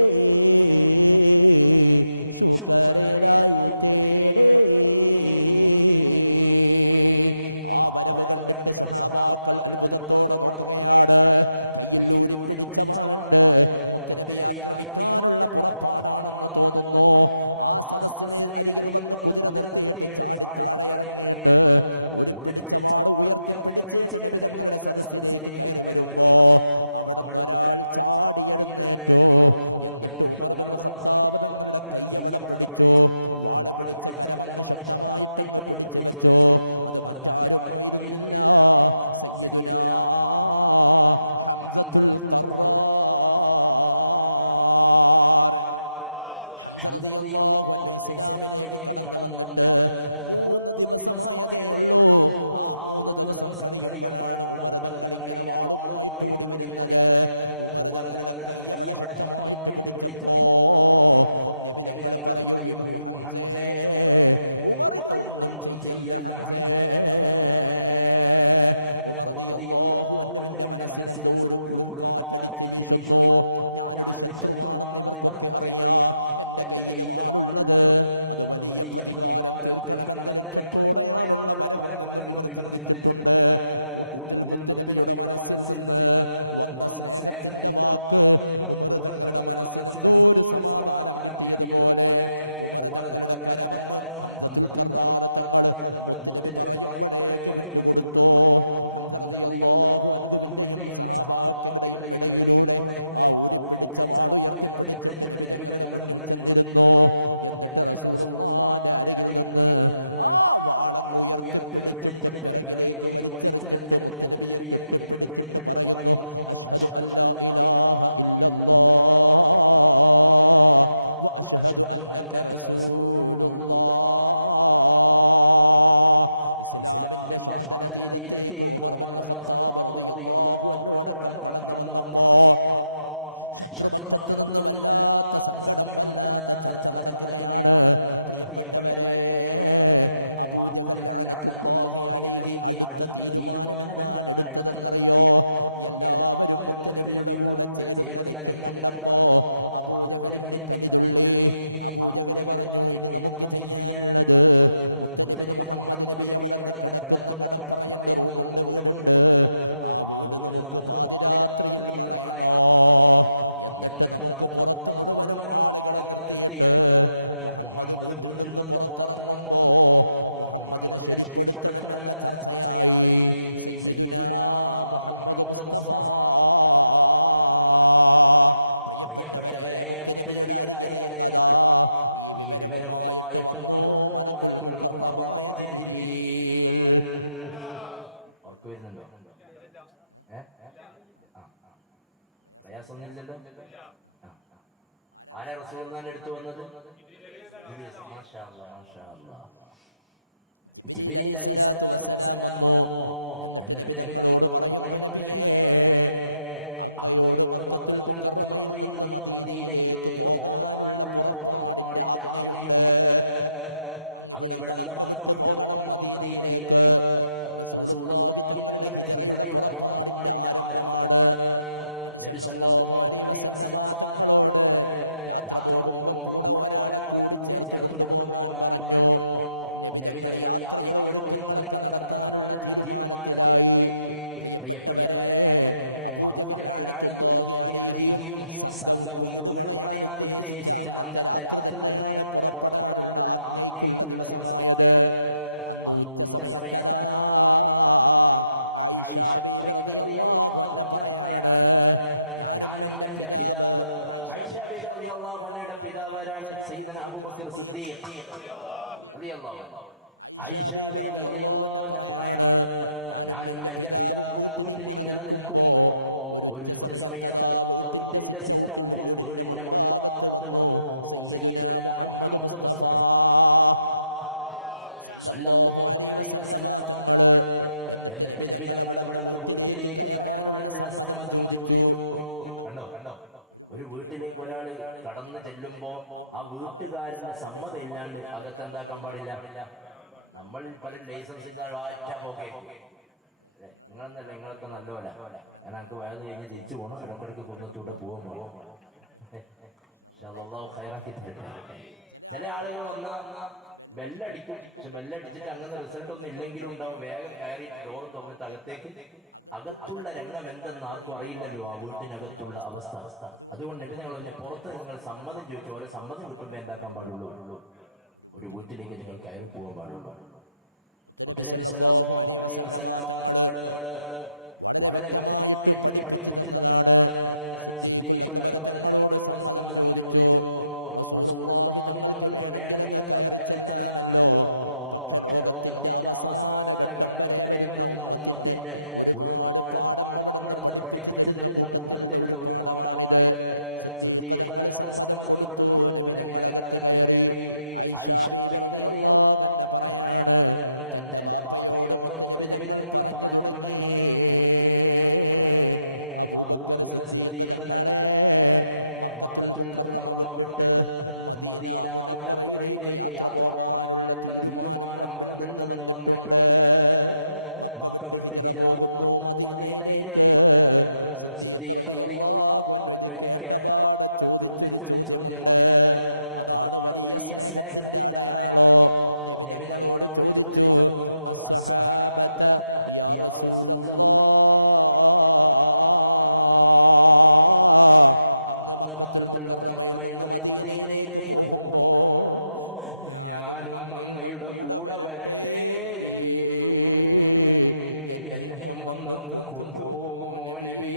ആ വരവ് കണ്ടിട്ട് സഹാബാക്കൾ അത്ഭുതത്തോടെ നോക്കുകയാണ്. കയ്യിൽ ഊരിപ്പിടിച്ച വാളുണ്ട്. മുത്തനബിയെ ആക്രമിക്കാനുള്ള പുറപ്പാടാണെന്ന് തോന്നുന്നു. ആ സദസ്സിനെ അരികിൽ വന്ന് കുതിര നിർത്തിയിട്ട് ചാടി താഴെ ഇറങ്ങിയിട്ട് ഒരു പിടിച്ച വാട് ഉയർത്തിപ്പിടിച്ചിട്ട് നബി തങ്ങളുടെ സദസ്സിലേക്ക് കയറി വരുമ്പോ അവിടെ നിന്ന് ഒരാൾ ചാടി എഴുന്നേറ്റു. എന്നിട്ട് ഉമർ ബിൻ ഖത്താബ് തങ്ങളുടെ കൈ അവിടെ പിടിച്ചു. വാള് പിടിച്ച കരമങ്ങ് ശക്തമായിട്ടങ്ങ് പിടിച്ചു വെച്ചു. അത് മറ്റാരുമായിരുന്നില്ല, സയ്യിദുനാ ഹംസത്തുൽ ഖറാർ. ഹംസ റളിയല്ലാഹു അൻഹു ഇസ്ലാമിലേക്ക് കടന്നു വന്നിട്ട് 3 ദിവസമായതേ ഉള്ളൂ. ആ 3 ദിവസം കഴിയുമ്പോഴാണ് ഉമർ തങ്ങൾ ഇങ്ങനെ വാളുമായിട്ട് ഓടി വരുന്നത്. ഉമർ തങ്ങളുടെ കൈ അവിടെ ശക്തമായിട്ട് പിടിച്ചപ്പോ നബി തങ്ങൾ പറയൂ, വിടൂ ഹംസേ, ഉമറിനെ ഒന്നും ചെയ്യല്ല ഹംസേ. ഉമർ റളിയല്ലാഹു അൻഹുവിന്റെ മനസ്സിൽ എന്തോ ഒരു കുളിർക്കാറ്റടിച്ച് വീശുന്നു. ഞാനൊരു ശത്രുവാണെന്ന് ഇവർക്കൊക്കെ അറിയാം. എന്റെ കയ്യിൽ വാളുള്ളത് അത് വലിയ പ്രതികാരം തീർക്കണമെന്ന ലക്ഷ്യത്തോടെയാണുള്ള വരവെന്നും ഇവർ ചിന്തിച്ചിട്ടുണ്ട്. കൂട്ടത്തിൽ മുത്തുനബിയുടെ മനസ്സിൽ നിന്ന് വന്ന സ്നേഹത്തിന്റെ വാക്ക് ഉമർ തങ്ങളുടെ മനസ്സിന് എന്തോ ഒരു സമാധാനം കിട്ടിയതുപോലെ ഉമർ തങ്ങളുടെ കരമങ്ങ് ഹംസത്തുൽ ഖറാർ തങ്ങൾ മുത്തുനബി പറയുമ്പോഴേക്ക് വിട്ടുകൊടുത്തു. ഹംസ റളിയല്ലാഹു അൻഹുവിന്റെയും സഹാബാക്കളുടെയും ഇടയിലൂടെ ആ ഊരിപ്പിടിച്ച വാടുയർത്തിപ്പിടിച്ചിട്ട് നബി തങ്ങളുടെ മുന്നിൽ ചെന്നിരുന്നു. എന്നിട്ട് റസൂലുള്ളാഹിന്റെ അരികിൽ നിന്ന് ആ വാളങ്ങ് ഉയർത്തിപ്പിടിച്ചിട്ട് പിറകിലേക്ക് വലിച്ചെറിഞ്ഞിട്ട് മുത്തുനബിയെ കെട്ടിപ്പിടിച്ചിട്ട് പറയുന്നു, അശ്ഹദു അല്ലാ ഇലാഹ ഇല്ലല്ലാഹ് വ അശ്ഹദു അന്നക റസൂലുള്ളാഹ്. ഇസ്ലാമിന്റെ ശാന്തന തീരത്തേക്ക് ഉമർ ബിൻ ഖത്താബ് റളിയല്ലാഹു അൻഹു അടക്കം കടന്നു വന്നപ്പോ ശത്രുപക്ഷത്ത് നിന്ന് വല്ലാത്ത സങ്കടം, വല്ലാത്ത ചർച്ച നടക്കുകയാണ്. പ്രിയപ്പെട്ടവരെ, അബൂജഹൽ ലഅനത്തുല്ലാഹി അലൈഹി അടുത്ത തീരുമാനം എന്താണ് എടുത്തതെന്നറിയോ? എല്ലാവരും മുത്തുനബിയുടെ കൂടെ ചേരുന്ന ലക്ഷ്യം കണ്ടപ്പോ അബൂജഹലിന്റെ കലിതുള്ളി. അബൂജഹൽ പറഞ്ഞു, ഇനി നമുക്ക് ചെയ്യാനുള്ളത് മുത്തുനബി മുഹമ്മദ് നബി അവിടെ നിന്ന് കിടക്കുന്ന കടപ്പറയുണ്ട്, റൂമുണ്ട്, വീടുണ്ട്. ആ വീട് നമുക്ക് പാതിരാത്രിയിൽ വളയണോ? എന്നിട്ട് നമുക്ക് പുറത്ത് മുഴുവനും ആളുകളെ നിർത്തിയിട്ട് മുഹമ്മദ് വീട്ടിൽ നിന്ന് പുറത്തിറങ്ങുമ്പോ മുഹമ്മദിനെ ശരിപ്പെടുത്തണമെന്ന ചർച്ചയായി. സയ്യിദുനാ മുഹമ്മദ് മുസ്തഫ. പ്രിയപ്പെട്ടവരെ, മുത്തുനബിയുടെ അരികിലെ കഥ ഈ വിവരവുമായിട്ട് വന്നു മലക്കുൽ മുഖറബായ ജിബ്രീൽ. ജിബ്രീൽ അലൈഹിസ്സലാത്തു വസ്സലാം വന്നു. എന്നിട്ട് നബി തങ്ങളോട് പറയുന്നു, നബിയേ, അങ്ങയോട് മക്കത്തുൽ മുക്കറമയിൽ നിന്ന് മദീനയിലേക്ക് പോകാനുള്ള പുറപ്പാടിന്റെ ആജ്ഞയുണ്ട്. ഇവിടെ നിന്ന് മക്ക വിട്ട് പോകണം മദീനയിലേക്ക്. റസൂലുള്ളാഹി തങ്ങളുടെ ഹിജറയുടെ പുറപ്പാടിന്റെ ആരംഭമാണ്. നബി സല്ലല്ലാഹു അലൈഹി വസല്ലമ തങ്ങളോട് യാത്ര പോകുമ്പോൾ കൂടെ ഒരാളെ കൂടി ചേർത്ത് കൊണ്ടുപോകാൻ പറഞ്ഞു. നബി തങ്ങൾ യാത്രയുടെ ഒരുക്കങ്ങളൊക്കെ നടത്താനുള്ള തീരുമാനത്തിലായി. പ്രിയപ്പെട്ടവരെ, അബൂജഹൽ ലഅനത്തുല്ലാഹി അലൈഹിയും സംഘവും വീട് വളയാൻ ഉദ്ദേശിച്ച അന്നത്തെ രാത്രി തന്നെയാണ് പുറപ്പെടാനുള്ള ആജ്ഞയ്ക്കുള്ള ദിവസമായത്. അന്ന് ഉച്ച സമയത്തതാ ആയിഷ ബീവി റളിയല്ലാഹു അൻഹ പറയാണ്, ഞാനും എന്റെ പിതാവ് പറയാണ്, ഞാനും എന്റെ പിതാവും വീട്ടിലിങ്ങനെ നിൽക്കുമ്പോ ഒരു ഉച്ച സമയത്തതാ വീട്ടിന്റെ സിറ്റ് ഔട്ടിൽ വീടിന്റെ മുൻഭാഗത്ത് വന്നു സയ്യിദുനാ മുഹമ്മദ് മുസ്തഫ സല്ലല്ലാഹു അലൈഹി വസല്ലമ തങ്ങള്. എന്നിട്ട് നബി തങ്ങൾ അവിടെ നിന്ന് വീട്ടിലേക്ക് കയറാനുള്ള സമ്മതം ചോദിച്ചു. ചില ആളുകൾ ബെല്ലടിക്കും. പക്ഷെ ബെല്ലടിച്ചിട്ട് അങ്ങനെ റിസൾട്ട് ഒന്നും ഇല്ലെങ്കിലും ഉണ്ടാവും. വേഗം കയറി ഡോർ തുറന്നിട്ട് അകത്തേക്ക് അകത്തുള്ള രംഗം എന്തെന്ന് ആർക്കും അറിയില്ലല്ലോ ആ വീട്ടിനകത്തുള്ള അവസ്ഥ. അതുകൊണ്ട് എങ്ങനെയാണല്ലോ പുറത്ത് നിങ്ങൾ സമ്മതം ചോദിച്ചു ഓരോ സമ്മതം കിട്ടുമ്പോൾ എന്താ പാടുള്ളൂ, ഒരു വീട്ടിലേക്ക് നിങ്ങൾ കയറി പോകാൻ പാടുള്ളൂ. മുത്തനബി സല്ലല്ലാഹു അലൈഹി വസല്ലമ തങ്ങള് വളരെ വ്യക്തമായിട്ട് പഠിപ്പിച്ചു തന്നതാണ്. സിദ്ദീഖുൽ അക്ബർ തങ്ങളോട് സമ്മതം ചോദിച്ചു. റസൂലുള്ളാഹി തങ്ങൾക്ക് വേണമെങ്കിൽ അങ്ങ് കയറി ചെല്ലാമല്ലോ. പക്ഷെ ലോകത്തിന്റെ അവസാന ഘട്ടം വരെ വരുന്ന ഉമ്മത്തിന് ഒരുപാട് പാഠം അവിടുന്ന് പഠിപ്പിച്ചു തരുന്ന കൂട്ടത്തിലുള്ള ഒരു പാഠമാണിത്. സിദ്ദീഖ് തങ്ങൾ സമ്മതം കൊടുത്തു. നബി തങ്ങളകത്ത് കയറി. ആയിഷ ബീവി റളിയല്ലാഹു അൻഹ പറയാണ്, തന്റെ ബാപ്പയോട് മുത്തുനബി തങ്ങൾ പറഞ്ഞു തുടങ്ങി, അബൂബക്കർ സിദ്ദീഖ് തങ്ങളെ മക്കത്തുൽ മുക്കറമ വിട്ടിട്ട് മദീന മുനവ്വറയിലേക്ക് യാത്ര പോകാനുള്ള തീരുമാനം റബ്ബിൽ നിന്ന് വന്നിട്ടുണ്ട്. മക്ക വിട്ട് ഹിജറ പോകുന്നു മദീനയിലേക്ക്. സിദ്ദീഖ് റളിയല്ലാഹു അൻഹു ഇത് കേട്ടപാടെ ചോദിച്ചൊരു ചോദ്യമുണ്ട്. അതാണ് വലിയ സ്നേഹത്തിന്റെ അടയാളോ. നബി തങ്ങളോട് ചോദിച്ചു, അസ്സഹാബത യാ റസൂലല്ലാഹ്, അങ്ങ് മക്കത്തുൽ മുക്കറമയിൽ നിന്ന് മദീനയിലേക്ക് പോകുമ്പോ ഞാനും അങ്ങയുടെ കൂടെ വരട്ടെ നബിയേ, എന്നെയും ഒന്നങ്ങ് കൊണ്ടുപോകുമോ നബിയേ?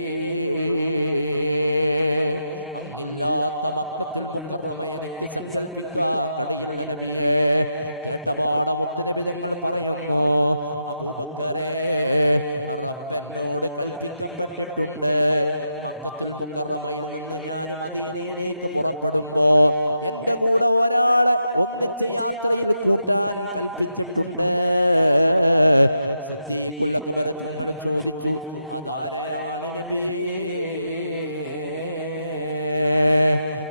അങ്ങില്ലാത്ത മക്കത്തുൽ മുക്കറമ എനിക്ക് സങ്കല്പിക്കാൻ കഴിയില്ല നബിയേ. കേട്ടപാട മുത്തുനബി തങ്ങൾ പറയുന്നു, അബൂബക്കറേ, റബ്ബനോട് കൽപ്പിക്കപ്പെട്ടിട്ടുണ്ട്, മക്കത്തുൽ മുക്കറമയിൽ നിന്ന് ഞാൻ മദീനയിലേക്ക് പുറപ്പെടുമ്പോ എന്റെ കൂടെ ഒരാളെ ഒന്നിച്ച് യാത്രയിൽ കൂട്ടാൻ കൽപ്പിച്ചിട്ടുണ്ട്. സിദ്ദീഖുൽ അക്ബർ തങ്ങൾ ചോദിച്ചു, അതാരെയാണ് നബിയേ?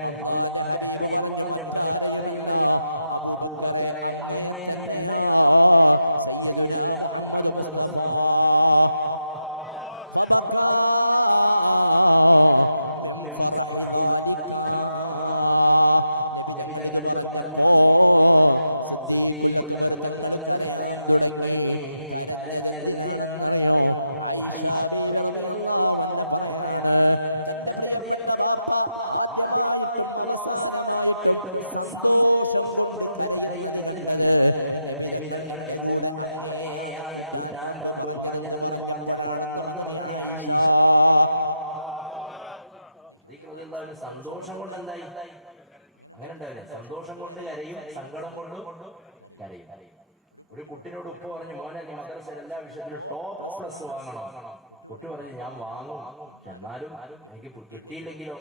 അല്ലാഹുവിന്റെ ഹബീബ് പറഞ്ഞു, മറ്റാരെയുമല്ല, അബൂബക്കറെ അങ്ങയെ തന്നെയാ, സയ്യിദുനാ മുഹമ്മദ് മുസ്തഫ. ഫബകാ മിൻ ഫറഹി ദാലിക. നബി തങ്ങൾ ഇത് പറഞ്ഞപ്പോ സിദ്ദീഖുൽ അക്ബർ തങ്ങൾ കരയാൻ തുടങ്ങി. കരഞ്ഞതെന്തിനാണെന്നറിയോ? ആയിഷ ബീവി റളിയല്ലാഹു അൻഹ പറയാണ്, തന്റെ പ്രിയപ്പെട്ട ബാപ്പ ആദ്യമായിട്ടും അവസാനമായിട്ടും സന്തോഷം കൊണ്ട് കരയുന്നത് കണ്ടത് നബി തങ്ങൾ എന്റെ കൂടെ അങ്ങേയാണ് കൂട്ടാൻ റബ്ബ് പറഞ്ഞതെന്ന് പറഞ്ഞപ്പോഴാണെന്ന് മഹദി ആയിഷ. സന്തോഷം കൊണ്ട് എന്തായി? സന്തോഷം കൊണ്ട് കരയും, സങ്കടം കൊണ്ട് കരയും. ഒരു കുട്ടിയോട് ഉപ്പ പറഞ്ഞു, മോനെ നീ മദ്രസയിൽ എല്ലാ വിഷയത്തിലും ടോപ്പ് വാങ്ങണം. കുട്ടി പറഞ്ഞു, ഞാൻ വാങ്ങും, എന്നാലും എനിക്ക് കിട്ടിയില്ലെങ്കിലോ?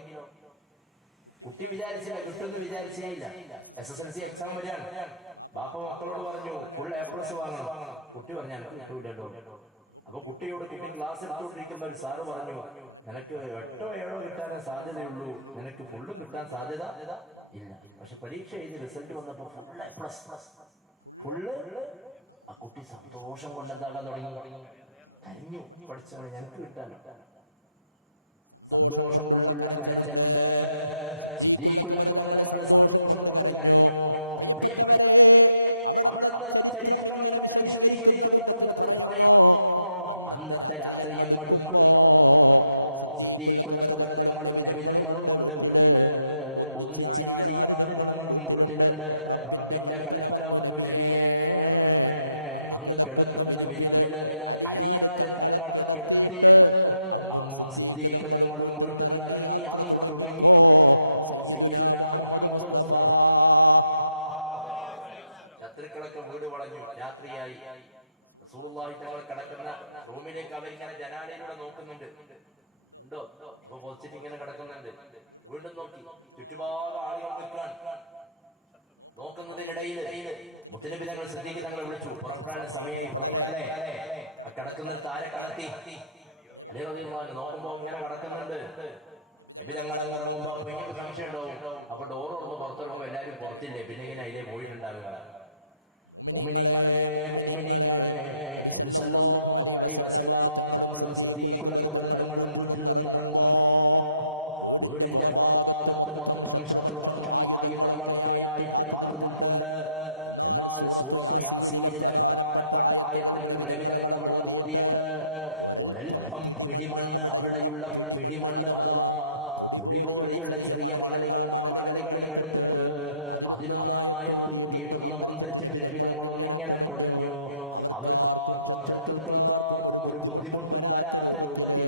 കുട്ടി വിചാരിച്ചില്ല, കിട്ടുമെന്ന് വിചാരിച്ചില്ല. SSLC എക്സാം വരെയാണ്. ബാപ്പ മക്കളോട് പറഞ്ഞു, ഫുൾ A+ വാങ്ങണം. കുട്ടി പറഞ്ഞു, എനിക്ക് കിട്ടൂലോ. അപ്പൊ കുട്ടിയോട് കുട്ടി ക്ലാസ് എടുത്തുകൊണ്ടിരിക്കുന്ന ഒരു സാറ് പറഞ്ഞു, നിനക്ക് 8 or 7 കിട്ടാൻ സാധ്യതയുള്ളൂ, നിനക്ക് ഫുള്ള് കിട്ടാൻ സാധ്യത ഇല്ല. പക്ഷെ പരീക്ഷ എഴുതി റിസൾട്ട് വന്നപ്പോ ഫുള്ള് ആ കുട്ടി സന്തോഷം കൊണ്ടാകാൻ തുടങ്ങി. പഠിച്ചപ്പോൾ ഞങ്ങൾക്ക് കിട്ടാൻ സന്തോഷം കൊണ്ടുള്ള കരച്ചിലുണ്ട്. സിദ്ദീഖുൽ അക്ബർ തങ്ങൾ സന്തോഷം കൊണ്ട് കരഞ്ഞു. പ്രിയപ്പെട്ടവരെ, അവിടുന്ന് ചരിത്രം ഇങ്ങനെ വിശദീകരിക്കുന്ന കൂട്ടത്തിൽ പറയുന്നു, അന്നത്തെ രാത്രി അങ്ങടുക്കുമ്പോ സിദ്ദീഖുൽ അക്ബർ തങ്ങളും നബി തങ്ങളും ഉണ്ട് വീട്ടില്. ഒന്നിച്ച് ആലിയാര് തങ്ങളും വീട്ടിലുണ്ട്. റബ്ബിന്റെ കൽപ്പന വന്നു, നബിയേ, അങ്ങ് കിടക്കുന്ന വിരിപ്പില് അലിയാര് തങ്ങളെ കിടത്തിയിട്ട് അങ്ങും സിദ്ദീഖ് തങ്ങളും വീട്ടിൽ നിന്നിറങ്ങി യാത്ര തുടങ്ങിക്കോ, സയ്യിദുനാ മുഹമ്മദ് മുസ്തഫ. പുറപ്പെടലേ മുഅ്മിനീങ്ങളെ, മുഅ്മിനീങ്ങളെ, നബി സല്ലല്ലാഹു അലൈഹി വസല്ലമ തങ്ങളും സിദ്ദീഖുൽ അക്ബർ തങ്ങളും വീട്ടിൽ നിന്ന് ഇറങ്ങുമ്പോ വീടിന്റെ പുറഭാഗത്ത് മൊത്തം ശത്രുപക്ഷം ആയുധങ്ങളൊക്കെ ആയിട്ട് കാത്തു നിൽപ്പുണ്ട്. എന്നാൽ സൂറത്തു യാസീനിലെ പ്രധാനപ്പെട്ട ആയത്തുകൾ നബി തങ്ങൾ അവിടെ ഓതിയിട്ട് ഒരൽപ്പം പിടിമണ്ണ്, അവിടെയുള്ള പിടിമണ്ണ് അഥവാ പൊടി പോലെയുള്ള ചെറിയ മണലുകൾ, ആ മണലുകളിൽ എടുത്തിട്ട് അതിലൊന്ന് ആയത്തോതിയിട്ടൊന്ന് മന്ത്രിച്ചിട്ട് നബി തങ്ങളൊന്നിങ്ങനെ കൊടഞ്ഞു. അവർക്കാർക്കും ശത്രുക്കൾക്കാർക്കും ഒരു ബുദ്ധിമുട്ടും വരാത്ത രൂപത്തില്,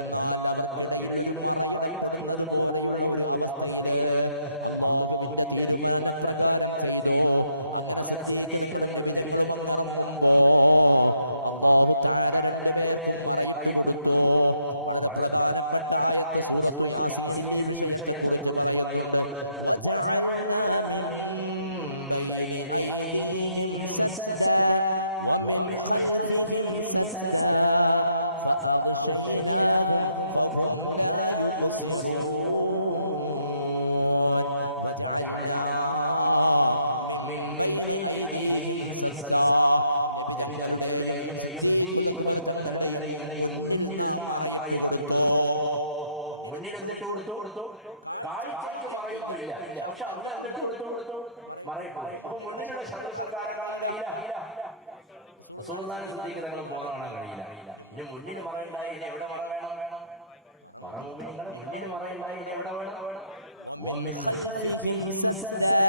എന്നാൽ അവർക്കിടയിൽ ഒരു മറയിടപ്പെടുന്നത് പോലെയുള്ള ഒരു അവസ്ഥയില് അള്ളാഹുവിന്റെ തീരുമാനപ്രകാരം ചെയ്തു. അങ്ങനെ സിദ്ദീഖ് തങ്ങളും നബി തങ്ങളും അങ്ങിറങ്ങുമ്പോ അല്ലാഹു തആല രണ്ടുപേർക്കും മറയിട്ട് കൊടുത്തു. വളരെ പ്രധാനപ്പെട്ട ആയത്ത് സൂറത്തു യാസീനിൽ ഈ വിഷയത്തെ കുറിച്ച് പറയുന്നുണ്ട്. വജഅൽനാ മിൻ بين أيديهم سدا ومن خلفهم سدا فأغشيناهم فهم لا يبصرون وجعلنا من بين أيديهم سدا നബി തങ്ങളുടെയും സിദ്ദീഖുൽ അക്ബർ തങ്ങളുടെയും മുന്നിൽ നാം മറയിട്ട് കൊടുത്തു. ومن خلفهم سدا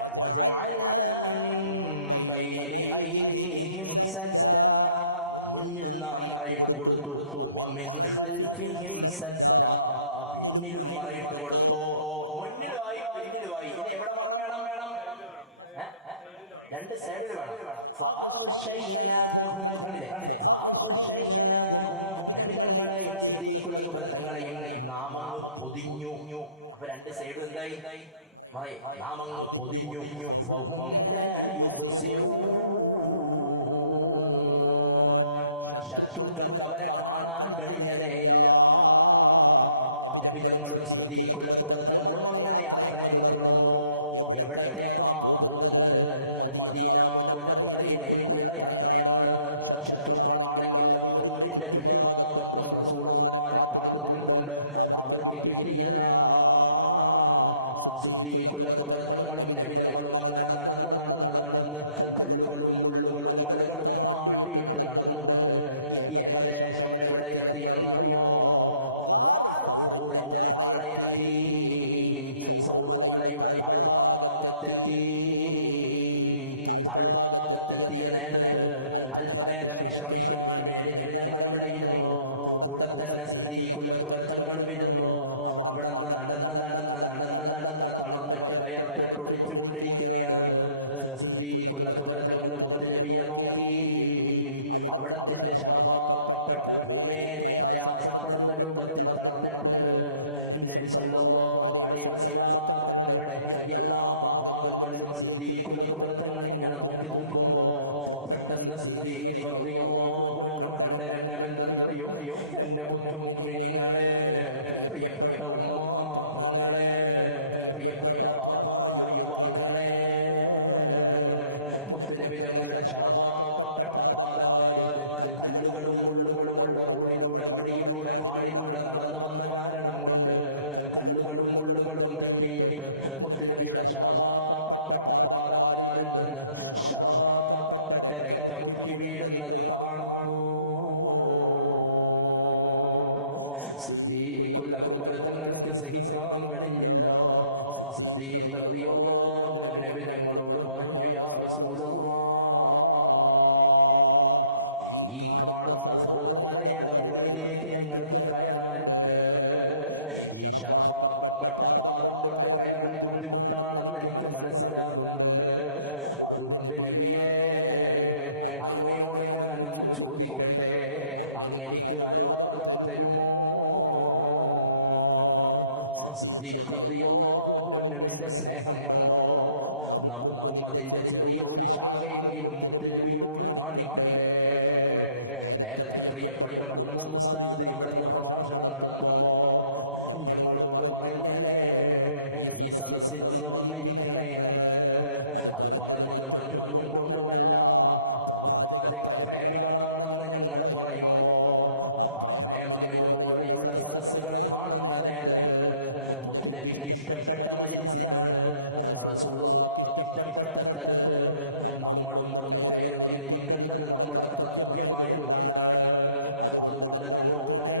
وجعلنا من بين أيديهم سدا മുന്നിൽ നാം മറയിട്ട് കൊടുത്തു. ومن خلفهم سدا പിന്നിലും മറയിട്ട് കൊടുത്തു. നബി തങ്ങളെയും സിദ്ദീഖുൽ അക്ബർ തങ്ങളെയും പൊതിഞ്ഞു. ഫഹും ലാ യുബ്സിറൂൻ, ശത്രുക്കൾക്ക് അവരെ കാണാൻ കഴിഞ്ഞതേയില്ല. നബി തങ്ങളും സിദ്ദീഖുൽ അക്ബർ തങ്ങളും അങ്ങനെ യാത്രയങ്ങ് തുടർന്നു. എവിടത്തേക്കാ പോകുന്നത്? മദീന മുനവ്വറയിലേക്കുള്ള യാത്രയാണ്. ശത്രുക്കളാണെങ്കിൽ ആ വീടിന്റെ ചുറ്റുഭാഗത്തും റസൂലുള്ളാഹിനെ കാത്തു നിൽപ്പുണ്ട്. അവർക്ക് കിട്ടിയില്ല. സിദ്ദീഖുൽ അക്ബർ തങ്ങളും നബി തങ്ങളും അങ്ങനെ നടന്ന് കല്ലുകളും മുള്ളുകളും മലകളും താണ്ടിയിട്ട് നടന്നുകൊണ്ട് ഏകദേശം എവിടെ എത്തിയെന്നറിയോ? ഗാർ സൗറിന്റെ താഴെയെത്തി. സൗറുമലയുടെ താഴ്ഭാഗത്തെത്തിയ നേരത്ത് അല്പനേരം വിശ്രമിക്കാൻ വേണ്ടി നബി തങ്ങൾ അവിടെ ഇരുന്നു. കൂടെ തന്നെ സിദ്ദീഖുൽ അക്ബർ തങ്ങളും ഇരുന്നു. അവിടെ നിന്ന് നടന്ന് തളർന്നിട്ട് വയർത്തിട്ടൊടിച്ചു കൊണ്ടിരിക്കുകയാണ്. സിദ്ദീഖുൽ അക്ബർ തങ്ങൾ മുത്തുനബിയെ നോക്കി. അവിടത്തിന്റെ ശറഫാക്കപ്പെട്ട പൂമേനി പ്രയാസപ്പെടുന്ന രൂപത്തിൽ തളർന്നിട്ടുണ്ട്. നബി സല്ലല്ലാഹു അലൈഹി വസല്ലമ തങ്ങളുടെ എല്ലാ ഭാഗങ്ങളിലും സിദ്ദീഖുൽ അക്ബർ തങ്ങൾ ഇങ്ങനെ നോക്കി നിൽക്കുമ്പോ പെട്ടെന്ന് സിദ്ദീഖ് റളിയല്ലാഹു അൻഹു കണ്ട രംഗം എന്തെന്നറിയോ? എന്റെ മുത്തുമുഅ്മിനീങ്ങളെ, പ്രിയപ്പെട്ട ഉമ്മാപ്പങ്ങളെ, പ്രിയപ്പെട്ട ബാപ്പാ യുവാക്കളെ, മുത്തുനബി തങ്ങളുടെ ശറഫാക്കപ്പെട്ട പാദങ്കാല് കല്ലുകളും മുള്ളുകളുമുള്ള റോഡിലൂടെ, വഴിയിലൂടെ, കാടിലൂടെ നടന്നു വന്ന കാരണം കൊണ്ട് കല്ലുകളും മുള്ളുകളും തട്ടിയിട്ട് മുത്തുനബിയുടെ ശറഫാക്കപ്പെട്ട പാദങ്കാലിൽ നിന്ന് ശറഫാക്കപ്പെട്ട രക്തമുറ്റി വീഴുന്നത് കാണുന്നു. സിദ്ദീഖുൽ അക്ബർ തങ്ങൾക്ക് സഹിക്കാൻ കഴിഞ്ഞില്ല. സിദ്ദീഖ് റളിയല്ലാഹു അൻഹു നബി തങ്ങളോട് പറഞ്ഞു, യാ റസൂലല്ലാഹ്, ഈ കാണുന്ന സൗറുമലയുടെ മുകളിലേക്ക് ഞങ്ങൾക്ക് കയറാനുണ്ട്. ഈ ശറഫാക്കപ്പെട്ട പാദം കൊണ്ട് കയറൽ ബുദ്ധിമുട്ടാണെന്ന് എനിക്ക് മനസ്സിലാകുന്നുണ്ട്. അതുകൊണ്ട് നബിയേ, അങ്ങയോട് ഞാനൊന്ന് ചോദിക്കട്ടെ, അങ്ങനെക്ക് അനുവാദം തരുമോ? സിദ്ദീഖ് റളിയല്ലാഹു അൻഹുവിന്റെ സ്നേഹം കണ്ടോ? നമുക്കും അതിന്റെ ചെറിയ ഒരു ശാഖയെങ്കിലും മുത്തുനബിയോട് കാണിക്കണ്ടേ? നേരത്തെ പ്രിയപ്പെട്ട കുന്നം ഉസ്താദ് ഇവിടുന്ന് പ്രഭാഷണം നടത്തുമ്പോ ഞങ്ങളോട് പറഞ്ഞില്ലേ ഈ സദസ്സിലൊന്ന് വന്നിരിക്കണേ എന്ന്? അത് പറഞ്ഞത് മറ്റൊന്നും കൊണ്ടുമല്ല, പ്രവാചക പ്രേമികളാണെന്ന് ഞങ്ങൾ പറയുമ്പോ ആ പ്രേമം ഇതുപോലെയുള്ള സദസ്സുകൾ കാണുന്ന നേരത്ത് മുത്തുനബിക്ക് ഇഷ്ടപ്പെട്ട മജ്ലിസിലാണ്, റസൂലുള്ളാഹിക്ക് ഇഷ്ടപ്പെട്ട സ്ഥലത്ത് നമ്മളും ഒന്ന് കയറി വന്നിരിക്കേണ്ടത് നമ്മുടെ കർത്തവ്യമായതുകൊണ്ടാണ്. അതുകൊണ്ട് തന്നെ ഓർക്കണേ,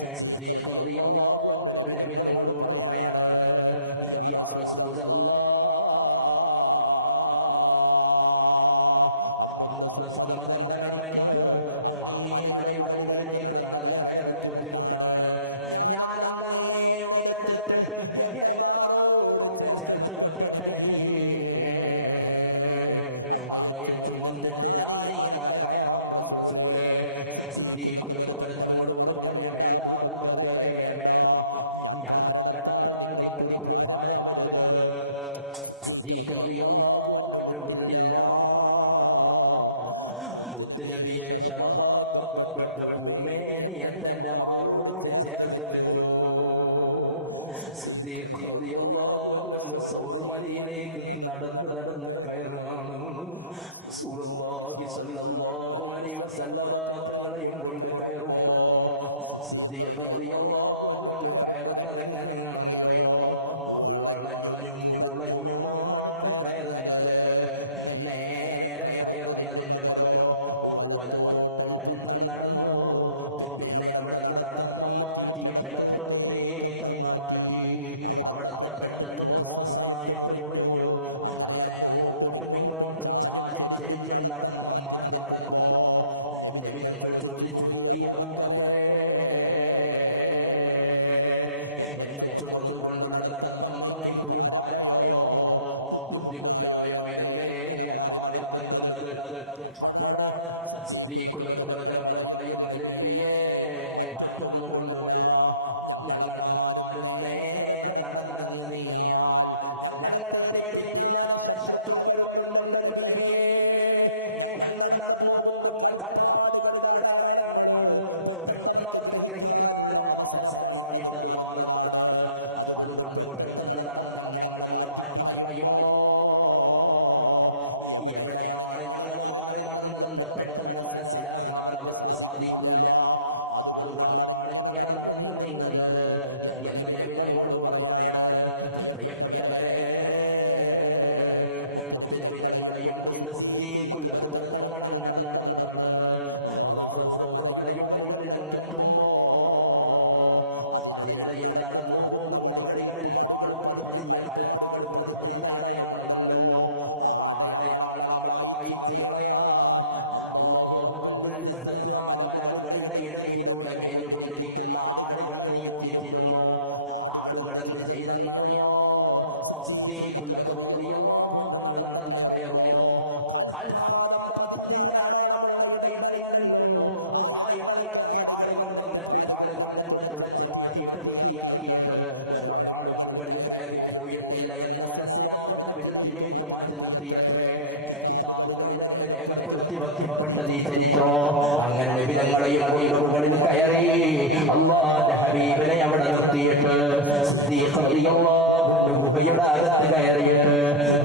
സിദ്ദീഖ് റളിയല്ലാഹു അൻഹു നബി തങ്ങളോട് പറയാണ്, യാ റസൂലല്ലാഹ്, അങ്ങൊന്ന് സമ്മതം തരണം എനിക്ക്. അങ്ങീ മലയുടെ മുകളിലേക്ക് നടന്ന് കയറല് ബുദ്ധിമുട്ടാണ്. ഞാനൊന്ന് അങ്ങേ ഒന്നെടുത്തിട്ട് എന്റെ മാറോട് ചേർത്ത് വെക്കട്ടെ നബിയേ. അങ്ങയെ ചുവന്നിട്ട് ഞാൻ ഈ മല കയറാം റസൂലേ. സിദ്ദീഖുൽ അക്ബർ തങ്ങളോട് പറഞ്ഞു, വേണ്ട അബൂബക്കറേ, വേണ്ട, ഞാൻ കാരണത്താൽ നിങ്ങൾക്കൊരു ഭാരമാവരുത്. സിദ്ദീഖ് റളിയല്ലാഹു അൻഹു വിട്ടില്ല. മുത്തുനബിയെ ശറഫാക്കപ്പെട്ട പൂമേനിയെ തന്റെ മാറോട് ചേർത്ത് വെച്ചു. സിദ്ദീഖ് റളിയല്ലാഹു അൻഹു സൗറുമലയിലേക്ക് നടന്ന് നടന്ന് കയറുന്നു. റസൂലുള്ളാഹി സ്വല്ലല്ലാഹു അലൈഹി വസല്ലമ തങ്ങളെയും കൊണ്ട് കയറുമ്പോ സിദ്ദീഖ് റളിയല്ലാഹു അൻഹു കയറുന്നത് എങ്ങനെയാണെന്നറിയോ? വളഞ്ഞും പുളഞ്ഞുമാണ് കയറുന്നത്. നേരെ കയറുന്നതിന് പകരോ വലത്തോട്ടൽപ്പം നടന്നു, പിന്നെ അവിടെ നിന്ന് നടത്തം മാറ്റിയിട്ട് ഇടത്തോട്ടേക്കങ്ങ് മാറ്റി. അവിടെ നിന്ന് പെട്ടെന്ന് ക്ലോസ് ആയിട്ട് മുറിഞ്ഞു. അങ്ങനെ അങ്ങോട്ടും ഇങ്ങോട്ടും ചാഞ്ഞും ചെരിഞ്ഞും നടത്തം മാറ്റി നടക്കുമ്പോ നബി തങ്ങൾ ചോദിച്ചു പോയി, അബൂബക്കറേ, എന്നെ ചുമന്നുകൊണ്ടുള്ള നടത്തം അങ്ങയ്ക്കൊരു ഭാരമായോ, ബുദ്ധിമുട്ടായോ, എന്തേ ഇങ്ങനെ മാറി നടക്കുന്നത്? അപ്പോഴാണ് സിദ്ദീഖുൽ അക്ബർ തങ്ങൾ പറയുന്നത്, നബിയേ, മറ്റൊന്നുകൊണ്ടുമല്ല, ഞങ്ങളെങ്ങാനും നേരെ നടന്നങ്ങ് നീങ്ങിയാൽ ഞങ്ങളെ തേടി പിന്നാലെ ശത്രുക്കൾ വരുന്നുണ്ടല്ലോ നബിയേ. ഞങ്ങൾ നടന്നു പോകുന്ന കാൽപ്പാടുകളുടെ അടയാളങ്ങള് പെട്ടെന്ന് അവർക്ക് ഗ്രഹിക്കാനുള്ള അവസരമായിട്ടത് മാറുന്നതാണ്. അതുകൊണ്ട് പെട്ടെന്ന് നടത്തം ഞങ്ങളങ്ങ് മാറ്റിക്കളയുമ്പോ എവിടെയാണ് ഞങ്ങൾ മാറി നടന്നതെന്ന് പെട്ടെന്ന് മനസ്സിലാക്കാൻ അവർക്ക് സാധിക്കൂല. അതുകൊണ്ടാണ് ഇങ്ങനെ നടന്നു നീങ്ങുന്നത് എന്ന് നബി തങ്ങളോട് പറയാണ്. പ്രിയപ്പെട്ടവരെ, മുത്തുനബി തങ്ങളെയും കൊണ്ട് സിദ്ദീഖുൽ അക്ബർ തങ്ങൾ അങ്ങനെ നടന്ന് നടന്ന് ഗാറ് സൗർ മലയുടെ മുകളിലെത്തുമ്പോ അതിനിടയിൽ നടന്നു പോകുന്ന വടികളിൽ പാടുകൾ പതിഞ്ഞ, കൽപ്പാടുകൾ പതിഞ്ഞ അടയാളമുണ്ടല്ലോ. ആ അടയാളങ്ങളെ മായ്ച്ചു കളയാൻ അല്ലാഹു റബ്ബുൽ ഇസ്സത്ത് ആ മലമുകളുടെ ഇടക്കിലൂടെ മേഞ്ഞുകൊണ്ടിരിക്കുന്ന ആടുകളെ നിയോഗിച്ചിരുന്നു. ആടുകൾ എന്ത് ചെയ്തെന്നറിയോ? സിദ്ദീഖുൽ അക്ബർ റളിയല്ലാഹു അൻഹു നടന്ന് കയറുമ്പോ കൽപ്പാദം പതിഞ്ഞ അടയാളമുള്ള ഇടങ്ങളുണ്ടല്ലോ, ആ ഇടങ്ങളൊക്കെ ആടുകൾ വന്നിട്ട് കാലുകൊണ്ടങ്ങ് തുടച്ച് മാറ്റിയിട്ട് വൃത്തിയാക്കിയിട്ട് ഒരാളും മുകളിൽ കയറിപ്പോയിട്ടില്ല എന്ന് മനസ്സിലാവുന്ന വിധത്തിലേക്ക് മാറ്റി നിർത്തിയത്രേ. കിതാബുകളിലാണ് രേഖപ്പെടുത്തി വെക്കപ്പെട്ടത് ഈ ചരിത്രം.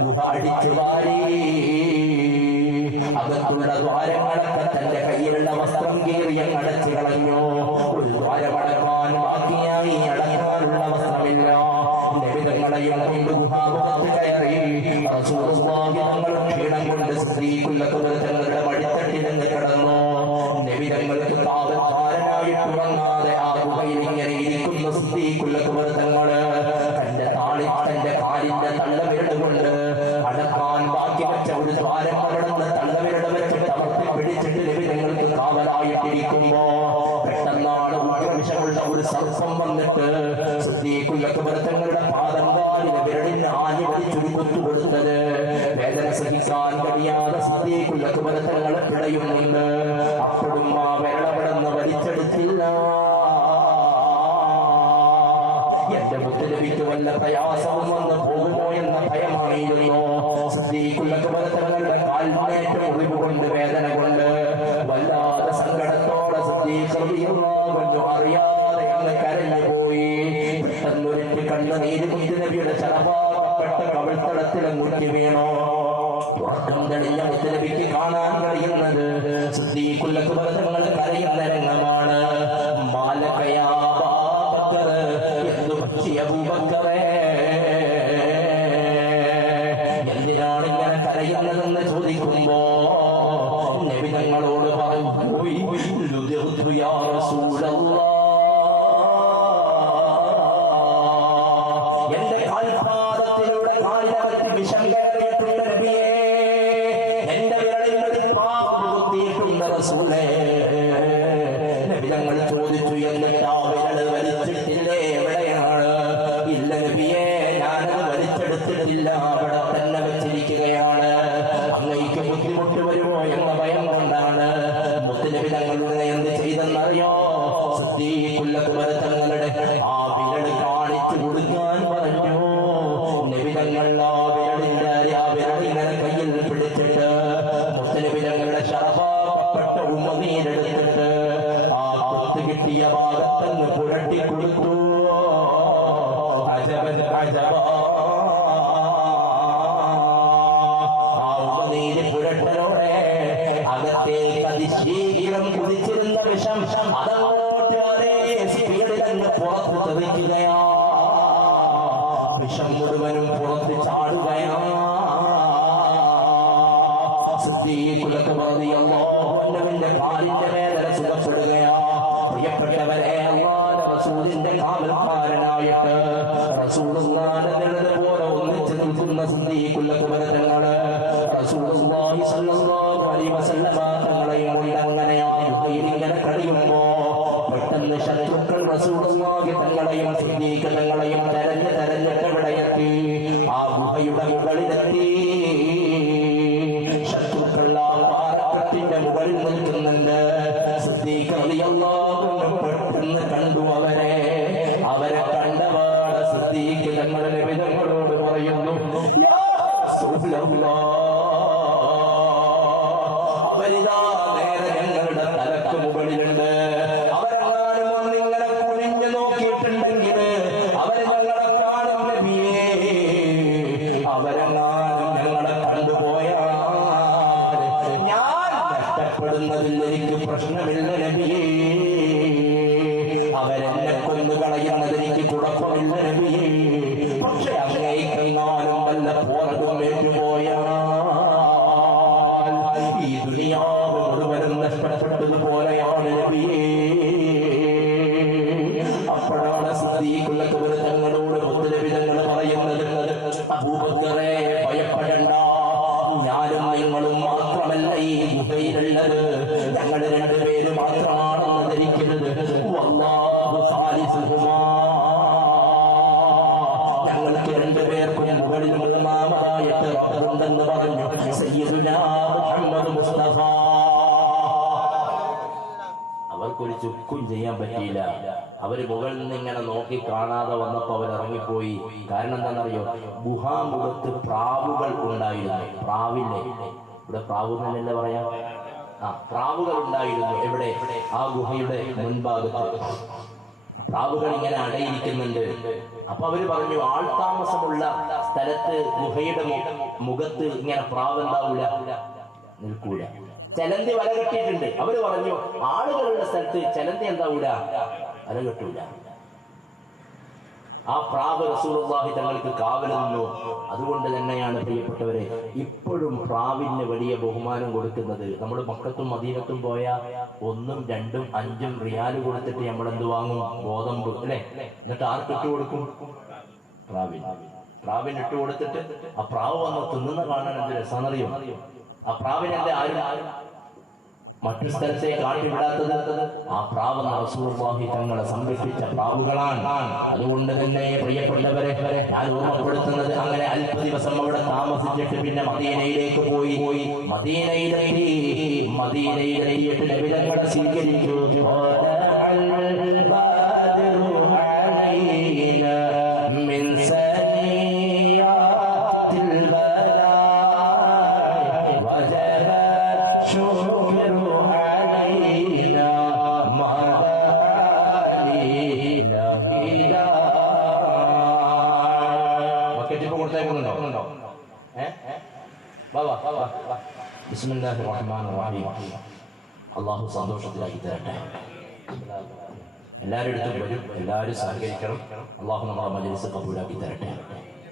അടിച്ചു വാരി അകത്തുള്ള ദ്വാരങ്ങളൊക്കെ തന്റെ കയ്യിലുള്ള വസ്ത്രം കീറിയ അടച്ചു കളഞ്ഞു. ഒരു ദ്വാരം അടക്കാൻ ബാക്കിയായി അടക്കാനുള്ള വസ്ത്രമില്ല. നബി തങ്ങളെയും കൊണ്ട് മുഖത്ത് കയറി റസൂലുള്ളാഹി തങ്ങളും സിദ്ദീഖുൽ അക്ബർ തങ്ങളെ മടക്കിട്ട് നടന്നു. നബി തങ്ങൾ കാവൽ ദ്വാരമായിട്ട് വന്നാതെ ആ ഗുഹയിലേക്ക് സിദ്ദീഖുൽ അക്ബർ തങ്ങളെ തന്റെ താടിയുടെ വാരിക്ക് തന്റെ വിരലുകൊണ്ട് അടക്കാൻ ബാക്കി വെച്ച ദ്വാരം അവിടെ തന്റെ വിരലുകൾ തമർത്തി പിടിച്ച് നബി തങ്ങൾ കാവലായിട്ടിരിക്കുമ്പോ പെട്ടെന്നാണ് ഉഗ്രശംശകളുടെ സസ്തം വന്നിട്ട് സിദ്ദീഖുൽ അക്ബർ തങ്ങളുടെ പാദം കാലിലെ വിരലിൽ ആഞ്ഞു വലിച്ചു ചുരുക്കു കൊടുത്തത്. സിദ്ദീഖുൽ അക്ബർ തങ്ങളുടെ പിടയുടെയുണ്ട്. അപ്പോഴും ആ വിരലകളെ വലിച്ചെടുത്തില്ല. പോകുമോ എന്ന് ഭയപ്പെടിയിരുന്നു. സിദ്ദീഖുൽ അക്ബർ തങ്ങളുടെ കാലിലേക്ക് മുറിവുകൊണ്ട് വേദന കൊണ്ട് വല്ലാതെ സങ്കടത്തോടെ സിദ്ദീഖുൽ അറിയാതെ അങ്ങ് കരഞ്ഞുപോയി. വീണോ ാണ് അബൂബക്കറേ, എന്തിനാണ് ഞാൻ കരയുന്നതെന്ന് ചോദിക്കുമ്പോ നബി തങ്ങളോട് പറഞ്ഞു, യാ റസൂലല്ലാഹ്, എന്റെ പാദത്തിലുള്ള കാലിനകത്ത് വിഷം കയറിയിട്ടുണ്ട് നബിയേ, എന്റെ വിരലിൽ ഒരു പാമ്പ് കുത്തിയിട്ടുണ്ട് റസൂലേ. എല്ലാ വിരലുകളും വലിച്ചിട്ടേ നബിയേ, ഞാൻ വലിച്ചെടുത്തിട്ടില്ല, അവിടെ തന്നെ വലിച്ചിരിക്കുകയാണ്. അമ്മയ്ക്ക് ബുദ്ധിമുട്ട് വരുമോ എന്ന ഭയം കൊണ്ടാണ്. എന്ത് ചെയ്തറിയോ? ആ വിരലുകൾ കാണിച്ചു കൊടുക്കാൻ പറഞ്ഞു. നബി തങ്ങൾ ആ വിരലിനെ പിടിച്ചിട്ട് ആ കുത്തു കിട്ടിയ ഭാഗത്തങ്ങ് പുരട്ടിക്കൊടുത്തു. അജബൻ അജബാ, ആ ഉമിനീര് പുരട്ടലോടെ അകത്തേക്ക് അതിശീലം കുളിച്ചിരുന്ന വിഷം അതങ്ങോട്ട് അതേ സ്ത്രീയിലങ്ങ് പുറത്ത് തെളിക്കുകയാ. വിഷം മുഴുവനും പുറത്ത് ചാടുകയാ. കാലിന്റെ വേദന സുഖപ്പെടുകയാ. പ്രിയപ്പെട്ടവരെ, അല്ലാഹുവിന്റെ റസൂലിന്റെ കാവൽക്കാരനായിട്ട് റസൂലുള്ളാഹിന്റെ നിഴലിൽ പോലെ ഒന്നിച്ചു നിൽക്കുന്ന സിദ്ദീഖുൽ തങ്ങള് റസൂലുള്ളാഹി സ്വല്ലല്ലാഹു അലൈഹി വസല്ലമ തങ്ങളെയും കൊണ്ടങ്ങനെയാ ഗുഹയിലിങ്ങനെ കടക്കുമ്പോ പെട്ടെന്ന് ശത്രുക്കൾ റസൂലുള്ളാഹി തങ്ങളെയും സിദ്ദീഖ് തങ്ങളെയും കരഞ്ഞ് പിടയെത്തി ആ ഗുഹയുടെ മുകളിലെത്തി. ശത്രുക്കൾ ആ പാറക്കെട്ടിന്റെ മുകളിൽ നിന്നുണ്ട്. സിദ്ദീഖ് റളിയല്ലാഹു അൻഹു പെട്ടെന്ന് കണ്ടു അവരെ. അവരെ കണ്ടപാട് സിദ്ദീഖ് തങ്ങളോട് പറയുന്നു, യാ റസൂലല്ലാഹ്, അവരിതാ അവരെങ്ങാനും നിങ്ങളെ നോക്കിയിട്ടുണ്ടെങ്കിൽ അവരെ ഞങ്ങളെ കാണും നബിയേ. അവരെങ്ങാനും ഞങ്ങളെ കണ്ടുപോയാൽ അവരെ ഞങ്ങൾക്ക് കളയുന്നതിന് കുഴപ്പമില്ല നബിയേ. പക്ഷേ നഷ്ടപ്പെട്ടതുപോലെയാണ് നബിയേ. അപ്പോഴാണ് സദീഖുകളോട് മുത്തനബി പറയുന്നത്, അബൂബക്കറേ, ഭയപ്പെടണ്ട, ഞാനും നിങ്ങളും മാത്രമല്ല ഈ ഗുഹയിലുള്ളത്, ഞങ്ങൾ രണ്ടുപേര് മാത്രമാണെന്ന് ധരിക്കരുത്. വല്ലാഹു സാലിസുഹുമാ, ഞങ്ങൾക്ക് രണ്ടുപേർക്കും മുകളിൽ മൂന്നാമതായിട്ട് റബ്ബുണ്ടെന്ന് പറഞ്ഞു സയ്യിദുനാ മുഹമ്മദ് മുസ്തഫ. അവർക്കൊരു ചുക്കും ചെയ്യാൻ പറ്റിയില്ല. അവര് മുകളിൽ നിന്ന് ഇങ്ങനെ നോക്കി കാണാതെ വന്നപ്പോ അവർ ഇറങ്ങിപ്പോയി. കാരണം എന്താണെന്നറിയോ? ഗുഹാമുഖത്ത് പ്രാവുകൾ ഉണ്ടായിരുന്നു. പ്രാവില്ലേ, ഇവിടെ പ്രാവുകളല്ലേ പറയാ, പ്രാവുകൾ ഉണ്ടായിരുന്നു. എവിടെ? ആ ഗുഹയുടെ മുൻഭാഗത്ത് പ്രാവുകൾ ഇങ്ങനെ അടയിരിക്കുന്നുണ്ട്. അപ്പൊ അവര് പറഞ്ഞു, ആൾതാമസമുള്ള സ്ഥലത്ത് ഗുഹയുടെ മുഖത്ത് ഇങ്ങനെ പ്രാവ് ഉണ്ടാവില്ല, നിൽക്കൂല. ചെലന്തി വല കെട്ടിയിട്ടുണ്ട്. അവര് പറഞ്ഞു, ആളുകളുടെ സ്ഥലത്ത് ചെലന്തി എന്താവൂല, വല കെട്ടൂല. ആ പ്രാവ് റസൂലുള്ളാഹി തങ്ങൾക്ക് കാവൽ നിന്നു. അതുകൊണ്ട് തന്നെയാണ് പ്രിയപ്പെട്ടവരെ ഇപ്പോഴും പ്രാവിന് വലിയ ബഹുമാനം കൊടുക്കുന്നത്. നമ്മുടെ മക്കത്തും മദീനത്തും പോയ 1, 2, 5 റിയാല് കൊടുത്തിട്ട് നമ്മൾ എന്ത് വാങ്ങും? ഗോതമ്പ് അല്ലെ? എന്നിട്ട് ആർക്ക് ഇട്ട് കൊടുക്കും? പ്രാവിന് ഇട്ട് കൊടുത്തിട്ട് ആ പ്രാവ് വന്ന് തിന്നുന്ന കാണാൻ എന്ത് രസമറിയും. ആ പ്രാവിനെ ആരും മറ്റു സ്ഥലത്തെ കാട്ടിവിടാത്തത് ആ പ്രാവ് റസൂലുള്ളാഹി തങ്ങളെ സംരക്ഷിച്ച പ്രാവാണ്. അതുകൊണ്ട് തന്നെ പ്രിയപ്പെട്ടവരെ ഞാൻ ഓർമ്മപ്പെടുത്തുന്നത്, അങ്ങനെ 5 ദിവസം അവിടെ താമസിച്ചിട്ട് പിന്നെ മദീനയിലേക്ക് പോയി. മദീനയിലേക്ക് നബി തങ്ങളെ സ്വീകരിച്ചു. ത്വലഅൽ ബദ്റു അലൈന മിൻ സനയാത്തിൽ വദാഇ വജബ ശുക്രു അലൈന മദഅലി ലഹിദാ. ബിസ്മില്ലാഹിർ റഹ്മാനിർ റഹീം. അല്ലാഹു സന്തോഷത്തിലാക്കി തരട്ടെ. എല്ലാവരുടെ അടുത്തും വരും, എല്ലാവരും സഹകരിക്കണം. അള്ളാഹു നമ്മളെ മജ്‌ലിസ് കബൂലാക്കി തരട്ടെ.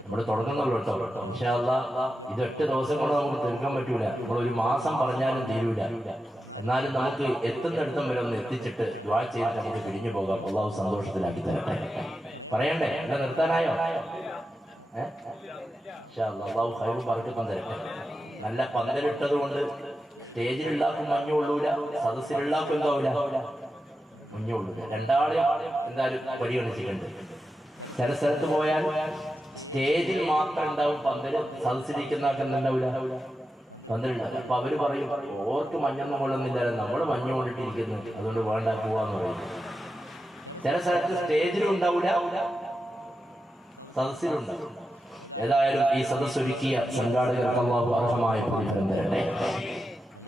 നമ്മൾ തുടങ്ങുന്നുള്ളൂ കേട്ടോ. ഇൻഷാ അല്ലാഹ് ഇത് 8 ദിവസം കൊണ്ട് നമുക്ക് തീർക്കാൻ പറ്റൂല. നമ്മൾ ഒരു മാസം പറഞ്ഞാലും തീരൂല. എന്നാലും നമുക്ക് എത്തുന്നിടത്തും വരെ ഒന്ന് എത്തിച്ചിട്ട് ദുആ ചെയ്ത് നമുക്ക് പിരിഞ്ഞു പോകാം. അള്ളാഹു സന്തോഷത്തിലാക്കി തരട്ടെ. പറയണ്ടേ? എല്ലാം നിർത്താനായോ? ഇൻഷാ അല്ലാഹ് അള്ളാഹു ഖൈറും ബറക്കത്തും തരട്ടെ. നല്ല പന്തലിട്ടത് കൊണ്ട് സ്റ്റേജിലുള്ളാക്കും മഞ്ഞുകൊള്ളൂല, സദസ്സിലുള്ളാക്കും എന്താവൂല, മഞ്ഞുകൊള്ളൂല. രണ്ടാളെ എന്തായാലും പരിഗണിച്ചിട്ടുണ്ട്. ചില സ്ഥലത്ത് പോയാൽ സ്റ്റേജിൽ മാത്രം ഉണ്ടാവും പന്തല്, സദസ്സിലിരിക്കുന്നതൊക്കെ എന്തുണ്ടാവില്ല, പന്തലുണ്ടാവും. അപ്പൊ അവര് പറയും ഓർക്ക് മഞ്ഞൊന്നും കൊള്ളുന്നില്ല, നമ്മൾ മഞ്ഞ് കൊണ്ടിട്ടിരിക്കുന്നു, അതുകൊണ്ട് വേണ്ട പോവാന്ന് പറയും. ചില സ്ഥലത്ത് സ്റ്റേജിലും ഉണ്ടാവില്ല, സദസ്സിലുണ്ടാവും. ഏതായാലും ഈ സദസ്സൊരുക്കിയ സംഘാടകർക്ക് അല്ലാഹു അർഹമായ പ്രതിഫലം തരട്ടെ.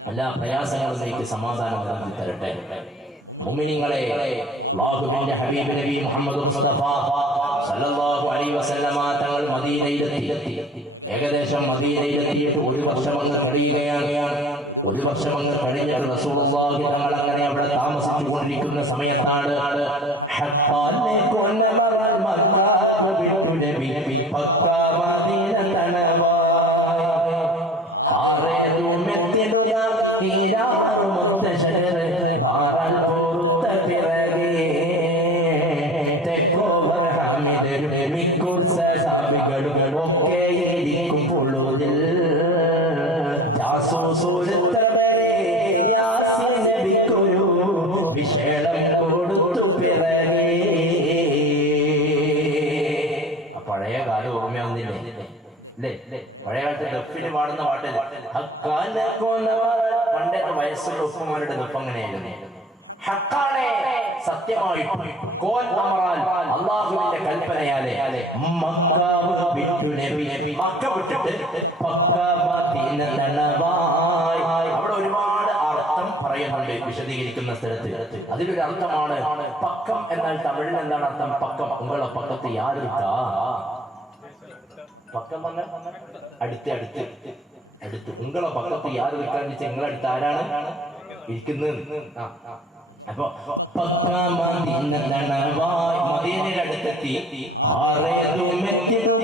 എല്ലാ പ്രയാസങ്ങളും നീക്കി സമാധാനം നൽകി തരട്ടെ. മുഅ്മിനീങ്ങളെ, അല്ലാഹുവിന്റെ ഹബീബ് നബി മുഹമ്മദ് മുസ്തഫ സല്ലല്ലാഹു അലൈഹി വസല്ലമ തങ്ങൾ മദീനയിലെത്തി. ഏകദേശം മദീനയിലെത്തി ഒരു വർഷം മദീനയാണ്. ഒരു വർഷം കഴിഞ്ഞ റസൂലുള്ളാഹി തങ്ങൾ അവിടെ താമസിച്ചുകൊണ്ടിരിക്കുന്ന സമയത്താണ് പഴയ കാലം ഓർമ്മയാവുന്നില്ലേ? പഴയ കാലത്ത് ദഫിന് പാടുന്ന പാട്ടിൽ പണ്ടത്തെ വയസ്സുള്ള ഉപ്പമാരുടെ ദഫ് അങ്ങനെയായിരുന്നു. സത്യമായിട്ടും അള്ളാഹുവിന്റെ കൽപ്പനയാലെ അവിടെ ഒരുപാട് അർത്ഥം പറയുന്നുണ്ട് വിശദീകരിക്കുന്ന സ്ഥലത്ത്. അതിലൊരു അർത്ഥമാണ് പക്കം എന്നാൽ തമിഴിൽ എന്താണ് അർത്ഥം? പക്കം, നിങ്ങളെ പക്കത്ത് യാരിക്കാ. പക്കം അടുത്ത് അടുത്ത് അടുത്ത് നിങ്ങളെ പക്കത്ത് യാര് നിൽക്കാന്ന് വെച്ചാൽ നിങ്ങളടുത്ത് ആരാണ് ഇരിക്കുന്നത്? അപ്പൊ മദീനയിലടുത്തെത്തി മദീനയിലെത്തിയിട്ട്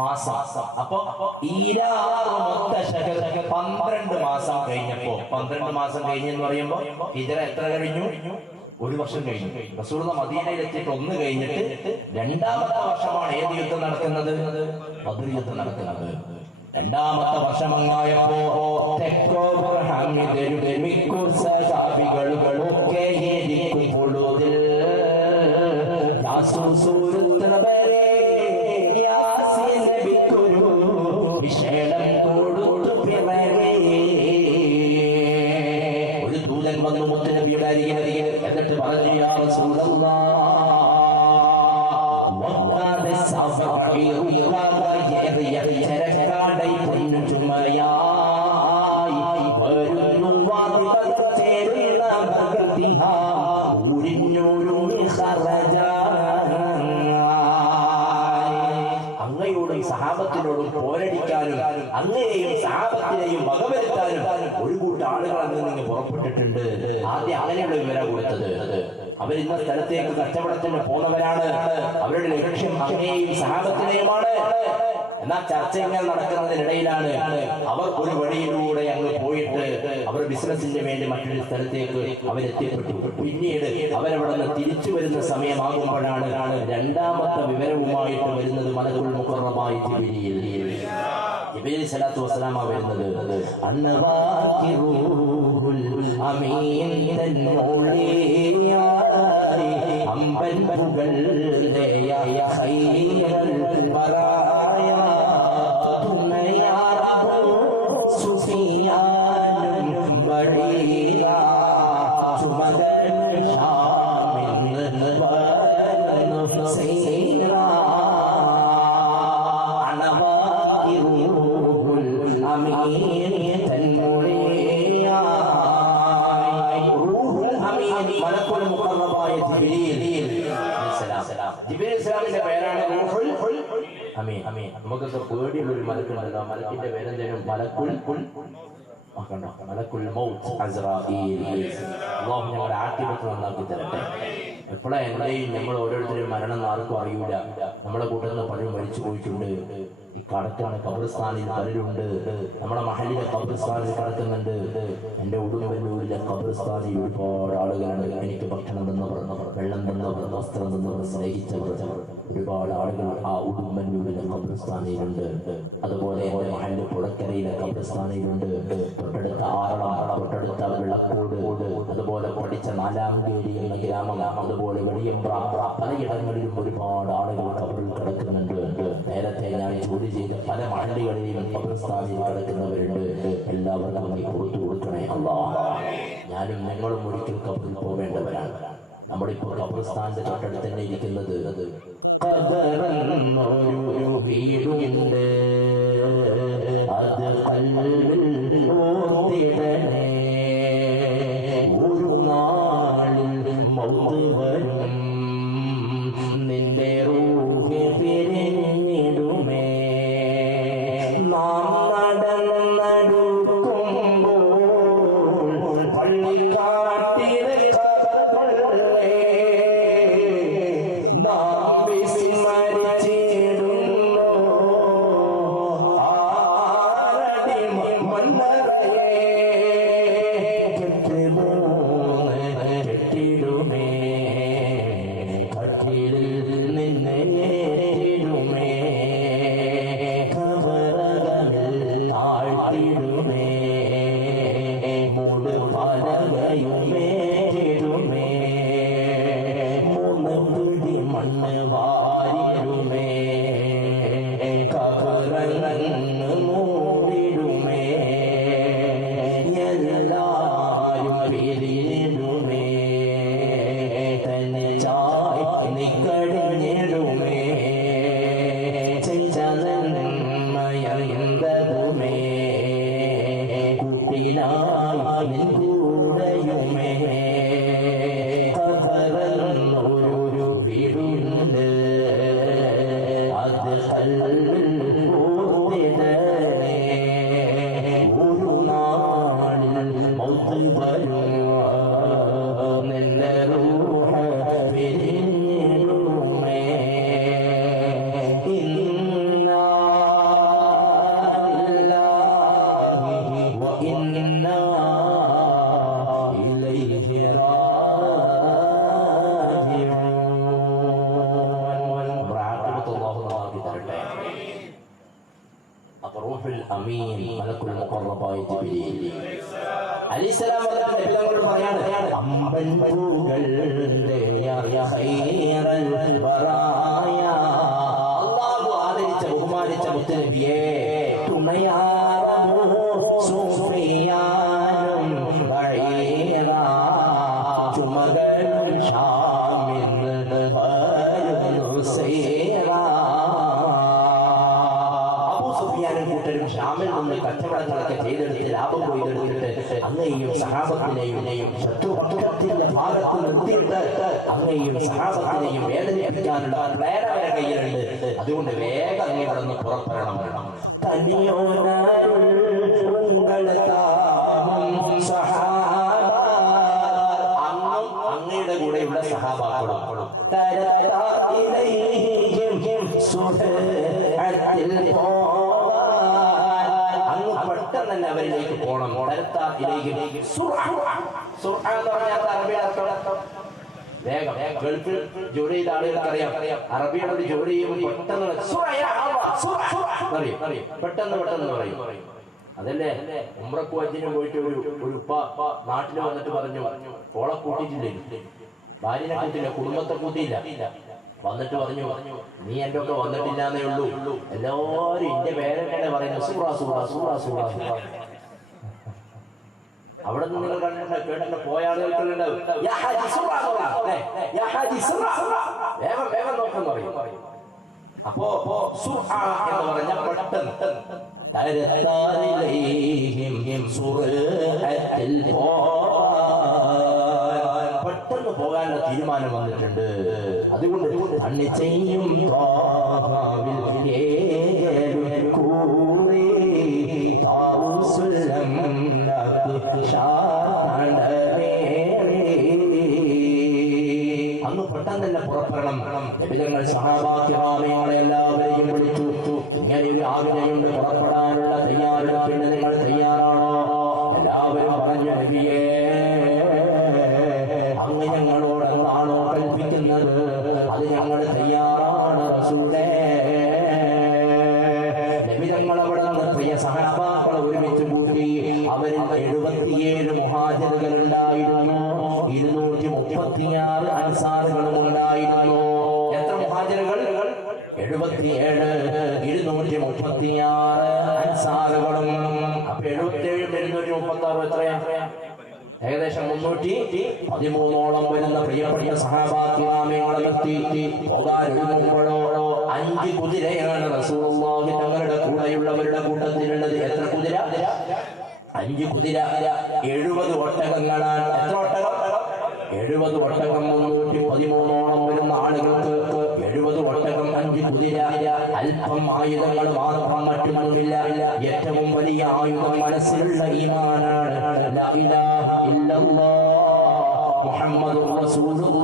മാസം. അപ്പൊ 12 മാസം കഴിഞ്ഞപ്പോ, 12 മാസം കഴിഞ്ഞെന്ന് പറയുമ്പോ ഹിജ്റ എത്ര കഴിഞ്ഞു? ഒരു വർഷം കഴിഞ്ഞു. റസൂലുള്ളാഹി മദീനയിലെത്തിയിട്ട് 1 കഴിഞ്ഞിട്ട് 2ാമത്തെ വർഷമാണ് ഏത് യുദ്ധം നടക്കുന്നത്? ബദർ യുദ്ധം നടക്കുന്നത്. 2ാമത്തെ വർഷമായപ്പോ യാസീനബിക്കൊരു വിശേഷം കൊടുത്തു പിറകെ അങ്ങയോടും സഹാബത്തിനോടും പോരടിക്കാനും അങ്ങനെയും സഹാബത്തിനെയും വകവരുത്താനും ഒരു കൂട്ടം ആളുകൾ അന്ന് നിങ്ങൾ പുറപ്പെട്ടിട്ട് ആദ്യം അങ്ങനെയുള്ള വിവരം കൊടുത്തത്. അവരിന്ന സ്ഥലത്തേക്ക് കച്ചവടത്തിന് പോരാനാണ് അവരുടെ ലക്ഷ്യം. അങ്ങനെയും സഹാബത്തിനെയും എന്നാൽ ചർച്ചകൾ നടക്കുന്നതിനിടയിലാണ് അവർ ഒരു വഴിയിലൂടെ അങ്ങ് പോയിട്ട് അവർ ബിസിനസിന് വേണ്ടി മറ്റൊരു സ്ഥലത്തേക്ക് അവരെത്തിപ്പെട്ടു. പിന്നീട് അവരവിടെ നിന്ന് തിരിച്ചു വരുന്ന സമയമാകുമ്പോഴാണ് 2ാമത്തെ വിവരവുമായിട്ട് വരുന്നത്. മലകുള്ള കുറവായി ഇബ്രാഹിം സല്ലല്ലാഹു അലൈഹി വസല്ലം വരുന്നത്. അമീൻ തന്മൊഴിയായി റൂഹുൽ അമീൻ മലക്കുൽ ജിബ്രീൽ ജിബ്രീൽ സലാമിന്റെ പേരാണ് റൂഹുൽ അമീൻ. നമുക്കൊക്കെ പേടിയുള്ള ഒരു മലക്കുണ്ട്. ആ മലക്കിന്റെ പേരെന്തേലും മലക്കുൽ മലക്കുൽ മൗത്ത് അസ്റായീൽ. അല്ലാഹു ഞങ്ങളുടെ ആഖിറത്ത് നന്നാക്കി തരട്ടെ. ഇപ്പോഴെ എന്റെയും നമ്മൾ ഓരോരുത്തരും മരണം ആർക്കും അറിയില്ല. നമ്മുടെ കൂട്ടത്തിൽ പലരും മരിച്ചു പോയിട്ടുണ്ട്. കടക്കാണ് ഖബർസ്ഥാനിൽ പലരുണ്ട്. നമ്മുടെ മഹലിലെ ഖബർസ്ഥാനിൽ കിടക്കുന്നുണ്ട്. എന്റെ ഉടുവല്ലൂരിലെ ഖബർസ്ഥാനിൽ ഒരുപാട് ആളുകളുണ്ട്. എനിക്ക് ഭക്ഷണം തന്നവർ, വെള്ളം തന്നവർ, വസ്ത്രം തന്നവർ, സ്നേഹിച്ചവർ ഒരുപാട് ആളുകൾ ആ ഉടുവല്ലൂരിലെ ഖബർസ്ഥാനിലുണ്ട്. അതുപോലെ എന്റെ മഹലിലെ പുഴക്കരയിലെ ഖബർസ്ഥാനിലുണ്ട്. അതുപോലെ പഠിച്ച നാലാഗേരി ഗ്രാമം, അതുപോലെ പലയിടങ്ങളിലും ഒരുപാട് ആളുകൾ കിടക്കുന്നുണ്ട്. നേരത്തെ ഞാൻ ജോലി ചെയ്യുന്ന പല മഹല്ലുകളിലും ഖബർസ്ഥാനിൽ കിടക്കുന്നവരുണ്ട്. എല്ലാവരും നമ്മെ കൊടുത്തു കൊടുക്കണേ അല്ലാഹ്. ഞാനും നിങ്ങളും ഒരിക്കൽ ഖബറിൽ പോവേണ്ടവരാണ്. നമ്മളിപ്പോൾ ഖബർസ്ഥാന്റെ തൊട്ടടുത്ത് തന്നെ ഇരിക്കുന്നത് ഖബറെന്നൊരു വീടുണ്ട്, അത് ഖൽബിൽ ഓർത്തിടണേ. ഒരു നാളിൽ മൗത്ത് വരും, നിന്റെ റൂഹ് പിരിഞ്ഞിടുമേ. നാം നടന്നെടുക്കുമ്പോൾ പള്ളിക്കാട്ടിലെ ഖബർ കൊള്ളേ, നാം വിസ്മരിച്ചിരുന്നു ആ ആരടി മണ്ണറയെ. കെട്ടിമൂന്ന് കെട്ടിടുമേ, കട്ടിലിൽ നിന്നേറ്റിടുമേ, ഖബറകളിൽ താഴ്ത്തിടുമേ, മൂട് പലകയുമേറ്റിടുമേ, മൂന്ന് മണ്ണ് വാരിടുമേ, ഖബറങ്ങിടുമേ, എല്ലാരും പിരിഞ്ഞിടുമേ, തെറ്റായി നിക്കരുമേ, ചെഞ്ചനമേ കുട്ടിനായി കൂടയുമേ. ഖബറെന്നൊരു വീടുണ്ട്, അത് ഖൽബിൽ ഓർത്തിടണേ. ഒരു നാളിൽ മൗത്ത് വരും, നിന്റെ റൂഹ് പിരിഞ്ഞിടുമേ. ഇന്നാ ലില്ലാഹി വ ഇന്നാ ഇലൈഹി റാജിഊൻ. റൂഹുൽ അമീൻ മലക്കുൽ മുഖറബായ ജിബ്രീൽ നബികളോട് പറയാണ്, അമ്മൻപൂകളുടെ ഖൈറൽ ബറായ, തുയാറബു സുഫിയാനും ബഈറ, ചുറ്റുകളും ഷാമിൽ വരുന്നു സൈറ. ശത്രുപക്ഷത്തിന്റെ ഭാഗത്ത് നിർത്തിയിട്ട് അങ്ങനെയും അതുകൊണ്ട് വേഗം അങ്ങ് പുറപ്പെടണം. തനിയോനാരുൾ ഉങ്കൾ താമും സഹാബാർ, അങ്ങയുടെ കൂടെ ഇവിടെ സഹാബാക്കളും തരത്തായിലേക്കും സുഹൃത്തിൽ പോവാൻ. അങ്ങ് പെട്ടെന്ന് അവരിലേക്ക് പോകണം. വേഗം ഗൾഫിൽ ജോലി ചെയ്ത ആളുകൾക്ക് അറിയാം, അറബിയുടെ ഒരു ജോലി ചെയ്യുമ്പോൾ പെട്ടെന്ന് പറയും. അതല്ലേ ഉംറക്ക് ഹജ്ജിന് പോയിട്ട് ഒരു ഉപ്പ നാട്ടിൽ വന്നിട്ട് പറഞ്ഞു, ഓളെ കൂട്ടിയിട്ടില്ലേ, ഭാര്യനെ കൂട്ടിയില്ല, കുടുംബത്തെ കൂട്ടിയില്ല. വന്നിട്ട് പറഞ്ഞു, നീ എൻ്റെ ഒക്കെ വന്നിട്ടില്ലാന്നേ ഉള്ളൂ, എല്ലാവരും എന്റെ പേരെന്നെ പറയുന്നു, സൂറ സൂറ സൂറ സൂറ. അവിടെ നിന്ന് നിങ്ങൾ കേട്ടിട്ട് പോയ ആളുകൾക്ക് വേഗം നോക്കാൻ പറയും. അപ്പോ എന്ന് പറഞ്ഞ പെട്ടെന്ന് പെട്ടെന്ന് പോകാനുള്ള തീരുമാനം വന്നത്. അതുകൊണ്ട് എല്ലാവരെയും വിളിച്ചു. ഇങ്ങനെ ഒരു ആജ്ഞയുണ്ട്, പുറപ്പെടാനുള്ള തയ്യാറെടുപ്പിന് നിങ്ങൾ തയ്യാറാണോ? എല്ലാവരും പറഞ്ഞു, നബിയേ, അങ്ങ് ഞങ്ങളോട് എന്താണോ കൽപ്പിക്കുന്നത് അത് ഞങ്ങൾ തയ്യാറാണ് റസൂലേ. നബി തങ്ങളുടെ പ്രിയ സഹാബാക്കളെ ഒരുമിച്ച് കൂട്ടി. മുഹാജിറുകളുണ്ടായിരുന്നു, 236 അൻസാറുകളുണ്ടായിരുന്നു. ഏകദേശം 313 5 കുതിരയാണ് റസൂലുള്ളാഹിയുടെ കൂടെയുള്ളവരുടെ കൂട്ടത്തിലുള്ളത്. എത്ര കുതിര? 5 കുതിര, 70 ഒട്ടകങ്ങളാണ്. 70 ഒട്ടകം 313 വരുന്ന ആളുകൾക്ക് 70 ഒട്ടകം കുതിര. ആയുധങ്ങൾ മാത്രം മറ്റൊന്നുമില്ല. ഏറ്റവും വലിയ ആയുധം മനസ്സിലുള്ള ഈമാനാണ്. ലാ ഇലാഹ ഇല്ലല്ലാഹ് മുഹമ്മദുർ റസൂലുള്ളാഹ്.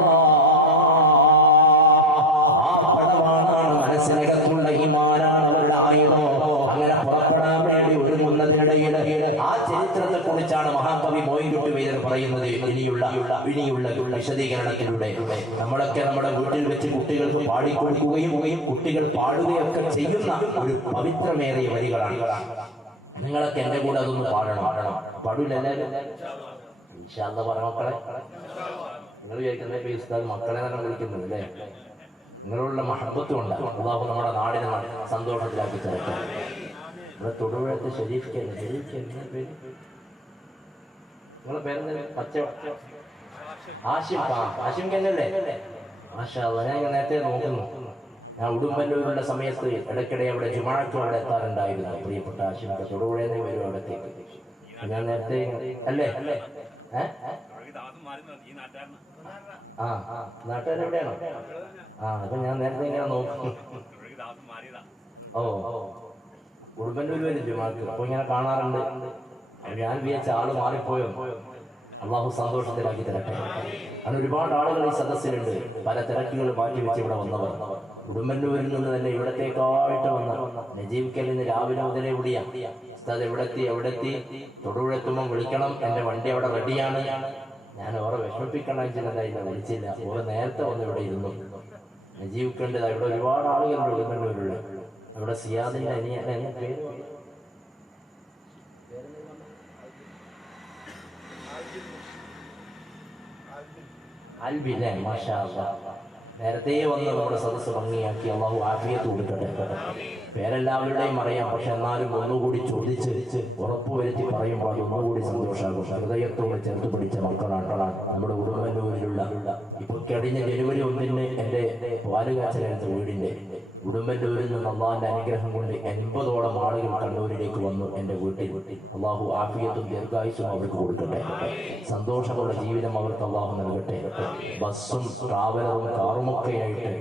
ആ പടവാളാണ് മനസ്സിലുള്ള ഈമാനാണ് അവരുടെ ആയുധം. ആ ചരിത്രത്തെ കുറിച്ചാണ് മഹാകവി മൊയ്‌നുട്ടി വൈദ്യർ പറയുന്നത്. ഇനിയുള്ള വിശദീകരണത്തിലൂടെ നമ്മളൊക്കെ നമ്മുടെ വീട്ടിൽ വെച്ച് കുട്ടികൾക്ക് പാടിക്കൊടുക്കുകയും കുട്ടികൾ പാടുകയൊക്കെ ചെയ്യുന്ന ഒരു പവിത്രമേറിയ വരികളാണ്. നിങ്ങളൊക്കെ എന്റെ കൂടെ അതൊന്ന് പാടണം. പാടൂലല്ലേ? പറഞ്ഞ മക്കളെ, നിങ്ങൾ വിചാരിക്കുന്ന മക്കളെ തന്നെ വിളിക്കുന്നത് അല്ലേ? നിങ്ങളുള്ള മഹബത്തും ഉണ്ട്. അല്ലാഹു നമ്മുടെ നാടിനെ സന്തോഷത്തിലാക്കി തരട്ടെ. ഇവിടെ തൊടുപുഴത്ത് ഷെരീഫ്ക്കല്ലേ? നിങ്ങളുടെ പേരെന്താ? ആശിം കന്നല്ലേ? മാഷാ അല്ലാഹ്. ഞാൻ നേരത്തെ നോക്കുന്നു. ഞാൻ ഉടുമ്പന്നൂരുള്ള സമയത്ത് ഇടയ്ക്കിടെ അവിടെ ജുമാഅത്ത് അവിടെ എത്താറുണ്ടായിരുന്നു. പ്രിയപ്പെട്ട ആശിം തൊടുപുഴയിൽ നിന്ന് വരും അവിടത്തേക്ക്. ഞാൻ നേരത്തെ അല്ലേ? നാട്ടുകാരെവിടെയാണോ? അപ്പൊ ഞാൻ നേരത്തെ ഇങ്ങനെ നോക്കും. ഓ, ഉടുമ്പന്നൂർ വരും ജുമാഅത്ത്. അപ്പൊ ഇങ്ങനെ കാണാറുണ്ട്. ഞാൻ വിചാരിച്ച ആള് മാറിപ്പോയോ? അള്ളാഹു സന്തോഷത്തിലാക്കി തരട്ടെ. അങ്ങനെ ഒരുപാട് ആളുകൾ ഈ സദസ്സിലുണ്ട്. പല തിരക്കുകൾ മാറ്റി വെച്ച് ഇവിടെ വന്നവർ. ഉടുമ്പന്നൂരിൽ നിന്ന് തന്നെ ഇവിടത്തേക്കായിട്ട് വന്ന നജീബ്ക്കലിന്ന് രാവിലെ മുതലേ കൂടിയാണ്. ഉസ്താദ് എവിടെത്തി തൊടുപുഴെത്തുമ്പോൾ വിളിക്കണം, എന്റെ വണ്ടി അവിടെ റെഡിയാണ്. ഞാൻ ഓറെ വിഷമിപ്പിക്കണം വെച്ചിട്ടുണ്ടായില്ല, വിളിച്ചില്ല. ഓരോ നേരത്തെ വന്ന് ഇവിടെ ഇരുന്നു. നജീബ്ക്കണ്ട് ഇവിടെ ഒരുപാട് ആളുകളുണ്ട് ഉടുമ്പന്നൂരിലുള്ള. ഇവിടെ സിയാദിന്റെ അനിയൻ പേര് അൽബിനെ. മാഷാ അല്ലാഹ്. നേരത്തെ വന്ന് നമ്മുടെ സദസ്സ് ഭംഗിയാക്കി. അല്ലാഹു ആഫിയത്ത് കൊടുക്കട്ടെ. പേരെല്ലാവരുടെയും അറിയാം, പക്ഷെ എന്നാലും ഒന്നുകൂടി ചോദിച്ച് ഉറപ്പുവരുത്തി പറയുമ്പോൾ ഒന്നുകൂടി സന്തോഷമാകും. ഹൃദയത്തോടെ ചേർത്ത് പഠിച്ച മക്കളാണ് നമ്മുടെ ഉടുമ്പന്നൂരിലുള്ള. ഇപ്പൊ കഴിഞ്ഞ ജനുവരി 1 എന്റെ വാലുകാച്ചലെടുത്ത വീടിന്റെ ഉടുമ്പന്നൂരിൽ നിന്ന് അള്ളാഹിന്റെ അനുഗ്രഹം കൊണ്ട് 80ഓളം ആളുകൾ കണ്ണൂരിലേക്ക് വന്നു എന്റെ വീട്ടിൽ. അള്ളാഹു ആഫിയത്തും ദീർഘായുസ്സും അവർക്ക് കൊടുക്കട്ടെ. സന്തോഷമുള്ള ജീവിതം അവർക്ക് അള്ളാഹു നൽകട്ടെ. ബസ്സും ട്രാവലറും കാറുമൊക്കെയായിട്ട്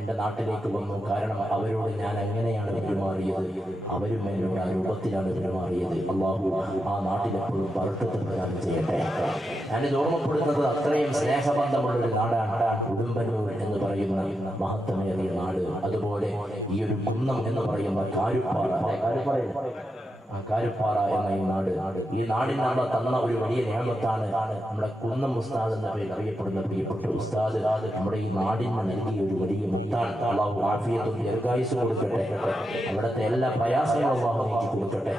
എന്റെ നാട്ടിലേക്ക് വന്നു. കാരണം അവരോട് ഞാൻ എങ്ങനെയാണ് പെരുമാറിയത്, അവരും എന്നോട് ആ രൂപത്തിലാണ് പെരുമാറിയത്. അള്ളാഹു ആ നാട്ടിലെപ്പോഴും വളർത്തുന്നതാണ് ചെയ്യട്ടെ. ഞാനിത് ഓർമ്മപ്പെടുന്നത് അത്രയും സ്നേഹബന്ധമുള്ള ഒരു നാടാണ് ഉടുമ്പന്നൂർ എന്ന് പറയുന്ന മഹത്തമേറിയ നാട്. അതുപോലെ ഈ ഒരു കുന്നം എന്ന് പറയുന്ന കാരുപ്പാറ എന്ന ഈ നാട്, ഈ നാടിനുള്ള തന്ന ഒരു വലിയ നിയമത്താണ് നമ്മുടെ കുന്നം ഉസ്താദ് എന്ന പേര് അറിയപ്പെടുന്ന പ്രിയപ്പെട്ട ഉസ്താദ് നമ്മുടെ ഈ നാടിന് നൽകിയ ഒരു വലിയ മുത്താണ്. അല്ലാഹു ആഫിയത്തും ദീർഘായുസ്സും കൊടുക്കട്ടെ. അവിടുത്തെ എല്ലാ പ്രയാസങ്ങളും അല്ലാഹു നീക്കി കൊടുക്കട്ടെ.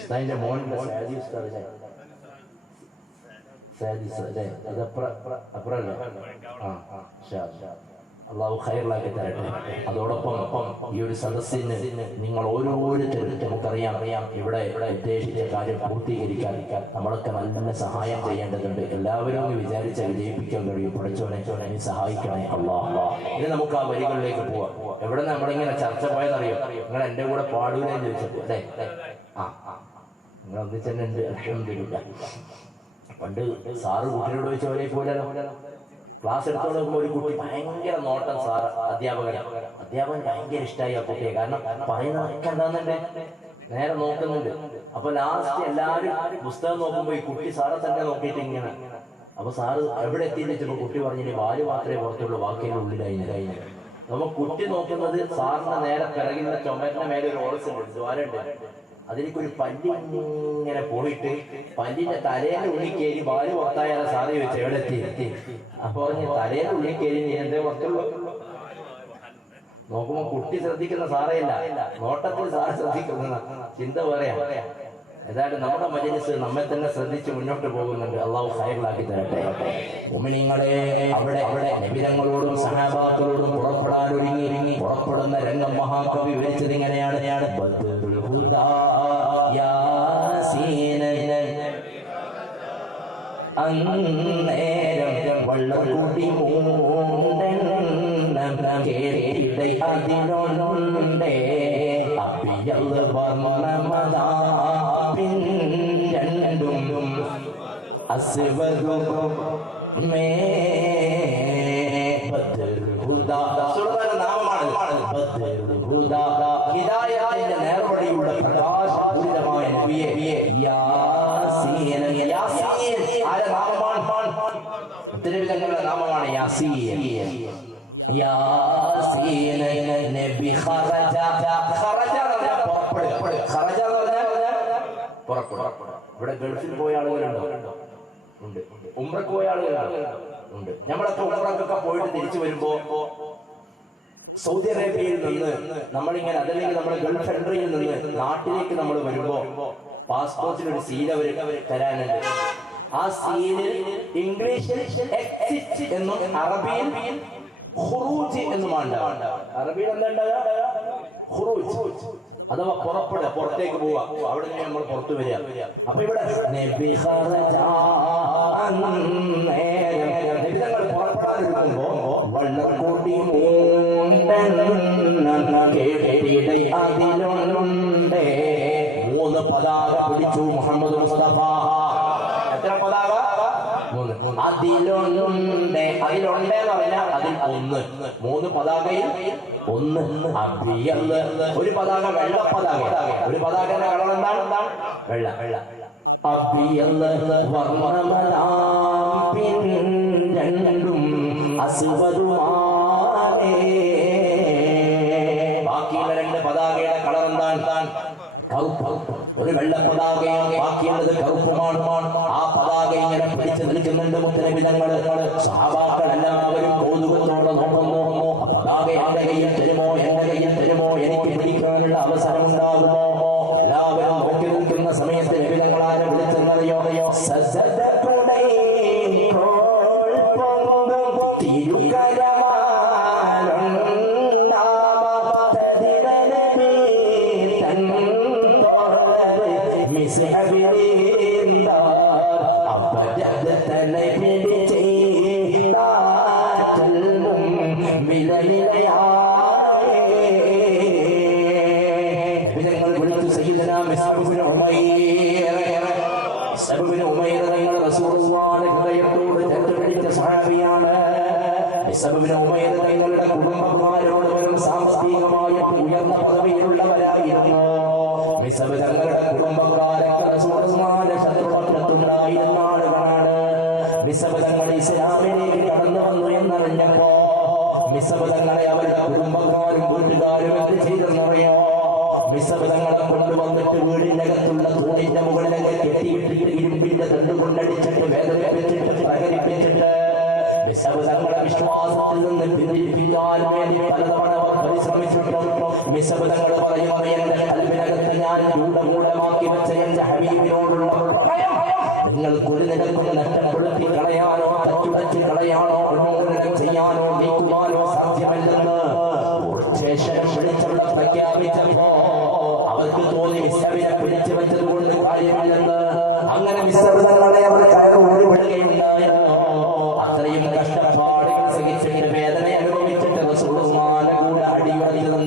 ഉസ്താദിന്റെ മോനിന്റെ അള്ളാഹു ഖൈറാക്കി തരട്ടെ. അതോടൊപ്പം ഈ ഒരു സദസ്സിന് നിങ്ങൾ ഓരോരുത്തരും നമുക്കറിയാം ഇവിടെ ഉദ്ദേശിച്ച കാര്യം പൂർത്തീകരിക്കാൻ നമ്മളൊക്കെ നല്ല സഹായം ചെയ്യേണ്ടതുണ്ട്. എല്ലാവരും വിചാരിച്ച വിജയിപ്പിക്കാൻ കഴിയും. പഠിച്ചോനെ നീ സഹായിക്കണേ അല്ലാഹ്. ഇനി നമുക്ക് ആ വരികളിലേക്ക് പോവാം. എവിടെ നമ്മളിങ്ങനെ ചർച്ച പോയതറിയോ? നിങ്ങൾ എൻ്റെ കൂടെ പാടൂലേ ചോദിച്ചിട്ട് അല്ലേ? നിങ്ങൾ ഒന്നിച്ചെന്നെ ഉണ്ട്. അൽഹംദുലില്ലാ. പണ്ട് സാറ് കുട്ടിയോട് ചോദിച്ച പോലെ പോലെ ക്ലാസ് എടുത്തോണ്ട് നോക്കുമ്പോൾ ഒരു കുട്ടി ഭയങ്കര നോട്ടം സാർ അധ്യാപകൻ ഭയങ്കര ഇഷ്ടമായി ആ കുട്ടിയെ. കാരണം പറയുന്നതൊക്കെ എന്താന്നുണ്ട് നേരെ നോക്കുന്നുണ്ട്. അപ്പൊ ലാസ്റ്റ് എല്ലാവരും പുസ്തകം നോക്കുമ്പോ ഈ കുട്ടി സാറെ തന്നെ നോക്കിയിട്ട് ഇങ്ങനെ. അപ്പൊ സാറ് എവിടെ എത്തിയെന്ന് വെച്ചപ്പോ കുട്ടി പറഞ്ഞു വാല് മാത്രമേ പുറത്തുള്ളൂ, ബാക്കിയുള്ള ഉള്ളിലായി. നമ്മ കുട്ടി നോക്കുന്നത് സാറിന്റെ നേരെ പിറകിന്റെ ചുമരിന്റെ മേലെ ഒരു ഓൾസ് ഉണ്ട്, ദ്വാരമുണ്ട്. അതിലേക്കൊരു പല്ലി ഇങ്ങനെ പോയിട്ട് പല്ലിന്റെ തലേന്റെ ഉള്ളിൽ കയറി വാല് പുറത്തായാലും സാറ് ചോദിച്ചു എവിടെ എത്തി. അപ്പൊ പറഞ്ഞു തലേന്റെ ഉള്ളിൽ കയറി നീ എന്തേ പുറത്തുള്ളൂ. നോക്കുമ്പോ കുട്ടി ശ്രദ്ധിക്കുന്ന സാറേയല്ല, നോട്ടത്തിൽ സാറ് ശ്രദ്ധിക്കുന്ന ചിന്ത പറയാ. ഏതായാലും നമ്മുടെ മജ്‌ലിസ് നമ്മെ തന്നെ ശ്രദ്ധിച്ച് മുന്നോട്ട് പോകുന്നുണ്ട്. അള്ളാഹു ഖൈറാക്കി തരട്ടെ. ഇവിടെ ഗൾഫിൽ പോയ ആളുകളുണ്ടോ? ഉണ്ട്. ഉംറക്ക് പോയ ആളുകളുണ്ട്. നമ്മളൊക്കെ ഉംറക്കൊക്കെ പോയിട്ട് തിരിച്ചു വരുമ്പോ സൗദി അറേബ്യയിൽ നിന്ന് നമ്മളിങ്ങനെ അതല്ലെങ്കിൽ നമ്മുടെ ഗൾഫ് കൺട്രിയിൽ നിന്ന് നാട്ടിലേക്ക് നമ്മൾ വരുമ്പോ പാസ്പോർട്ടിന് ഒരു സീൽ അവർ തരാനുണ്ട്. ആ സീലിൽ ഇംഗ്ലീഷിൽ എക്സിറ്റ് എന്നും അറബിയിൽ ഖുറൂജ് എന്നുമാണ്. അറബിയിൽ എന്താ? അഥവാ പുറപ്പെടുക, പുറത്തേക്ക് പോവാ. അവിടെ നമ്മൾ പുറത്തു വരിക. മൂന്ന് പതാകയിൽ ഒന്ന് ഒരു പതാക വെള്ള പതാക, ഒരു പതാക വെള്ള ബാക്കിയുള്ള രണ്ട് പതാകയുടെ കളർ ഒരു വെള്ള പതാക. ആ പതാകയെ നോക്കുന്നു. പതാക എന്റെ കയ്യിൽ തരുമോ, എന്റെ കയ്യിൽ തരുമോ, എനിക്ക് പിടിക്കാനുള്ള അവസരം ഉണ്ടാകുമോ? എല്ലാവരും നോക്കി നിൽക്കുന്ന സമയത്ത് നിങ്ങളാരെ വിളിച്ചെന്നറിയോ? തങ്ങളുടെ കുടുംബക്കാര് മുഴുവനും സാമ്പത്തികമായിട്ട് ഉയർന്ന പദവിയുള്ളവരായിരുന്നു. തങ്ങളുടെ കുടുംബക്കാരൊക്കെ റസൂലുള്ളാഹിന്റെ ശത്രുപക്ഷത്തുണ്ടായിരുന്ന ആളുകളാണ്. തങ്ങളെ ഇസ്ലാമിലേക്ക് കടന്നു വന്നു എന്നറിഞ്ഞപ്പോ തങ്ങളെ അവരുടെ കുടുംബക്കാരും വീട്ടുകാരും എന്ത് ചെയ്തെന്നറിയോ? തങ്ങളെ കൊണ്ടുവന്നിട്ട് വീടിനകത്തുള്ള തൂണിന്റെ മുകളിൽ കെട്ടികെട്ടിട്ട് വീടിന്റെ തട്ടുകൊണ്ടടിച്ചിട്ട് വേദനിപ്പിച്ചിട്ട് പ്രഹരിപ്പിച്ചിട്ട് തങ്ങളെ വിശ്വാസത്തിൽ നിന്ന് പിന്തിരിപ്പിക്കാൻ വേണ്ടി പലതവണ അവർ പരിശ്രമിച്ചിട്ടും തങ്ങളെ പറയുകയും കൽപ്പനകത്ത് ഞാൻ മൂലമാക്കി വെച്ച ഹബീബിനോടുള്ള പ്രണയം നിങ്ങൾക്ക് ഒരു നിലനിലും നഷ്ടപ്പെടുത്തി കളയാനോ കത്തുടച്ച് കളയാനോ ഉന്മൂലനം ചെയ്യാനോ നീക്കുവാനോ സാധ്യമല്ലെന്ന് ശേഷം വിളിച്ചവിടെ പ്രഖ്യാപിച്ചപ്പോ അവർക്ക് തോന്നി മിസ്ബിനെ പിടിച്ചു വെച്ചതുകൊണ്ട് കാര്യമില്ലെന്ന്. അങ്ങനെ മിസ്ബിടുകയില്ലായോ? അത്രയും കഷ്ടപ്പാടുകൾ സഹിച്ചിട്ട് റസൂലുള്ളാഹിന്റെ കൂടെ അടിയൊടിച്ചതികളെ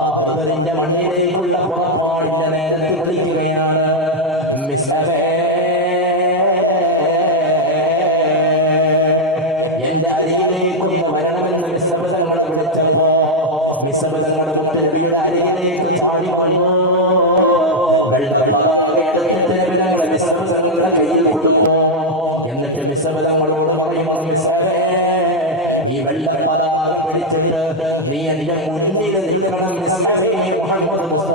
ബദറിന്റെ മണ്ണിലേക്കുള്ള പുറപ്പാടിന്റെ നേരത്തെ നിൽക്കുകയാണ്. എന്റെ അരികിലേക്കൊന്ന് വരണമെന്ന് മിസ്ബിനെ വിളിച്ചപ്പോ മിസ്ബിനെ മുത്തുനബിയുടെ അരികിലേക്ക് ചാടി വന്നു. വെള്ള പതാക എടുത്തിട്ട് നബിയുടെ മിസ്ബിനെ കയ്യിൽ കൊടുത്തു. എന്നിട്ട് മിസ്ബിനോട് പറയുന്നു, മിസ്ബേ ഈ വെള്ള പതാക പിടിച്ചിട്ട് നീ എന്റെ മുന്നിൽ നിൽക്കണം മിസ്ബേ മുഹമ്മദ് മുസ്തഫ.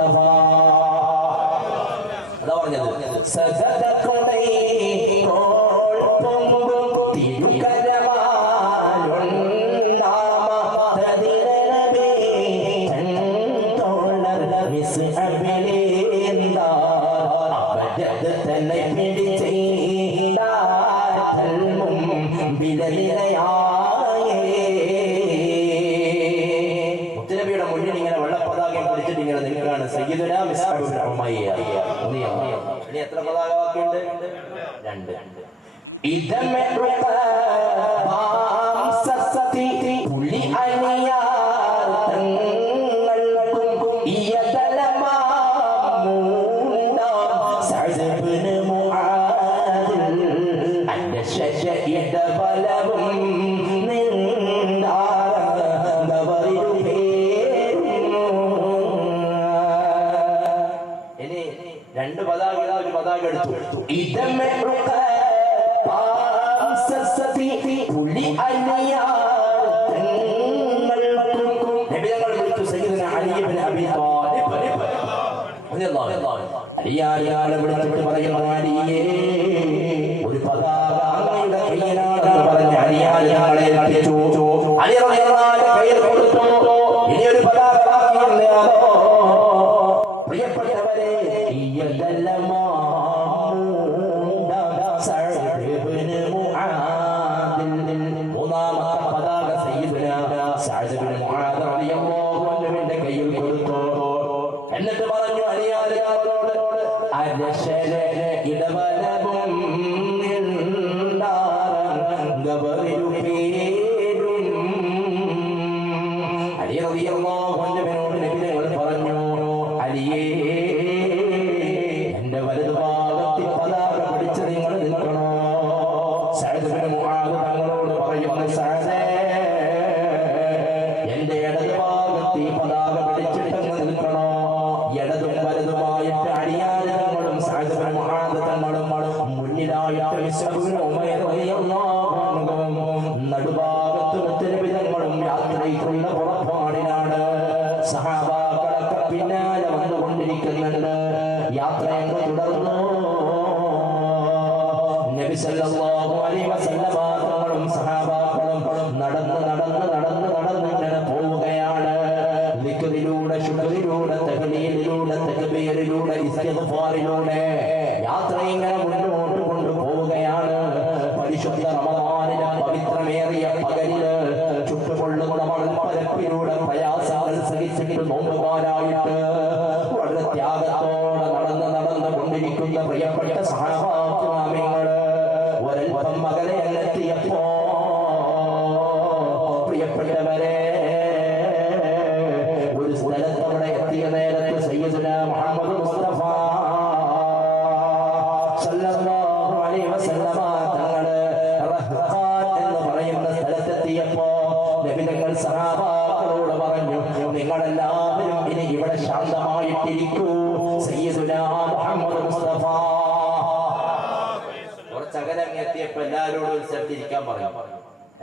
മുത്തുനബിയുടെ മുന്നിൽ ഇങ്ങനെ വെള്ളപ്പതാകയും പിടിച്ചിട്ട് ഇങ്ങനെ നിൽക്കുകയാണ്. സയ്യിദുനാ മിസ്അബ് ഇബ്നു ഉമയ്യ. ഇനി എത്ര പതാക ബാക്കിയുണ്ട്? 2. ഇനി 2 പതാക ഒരു പതാക എടുത്തു.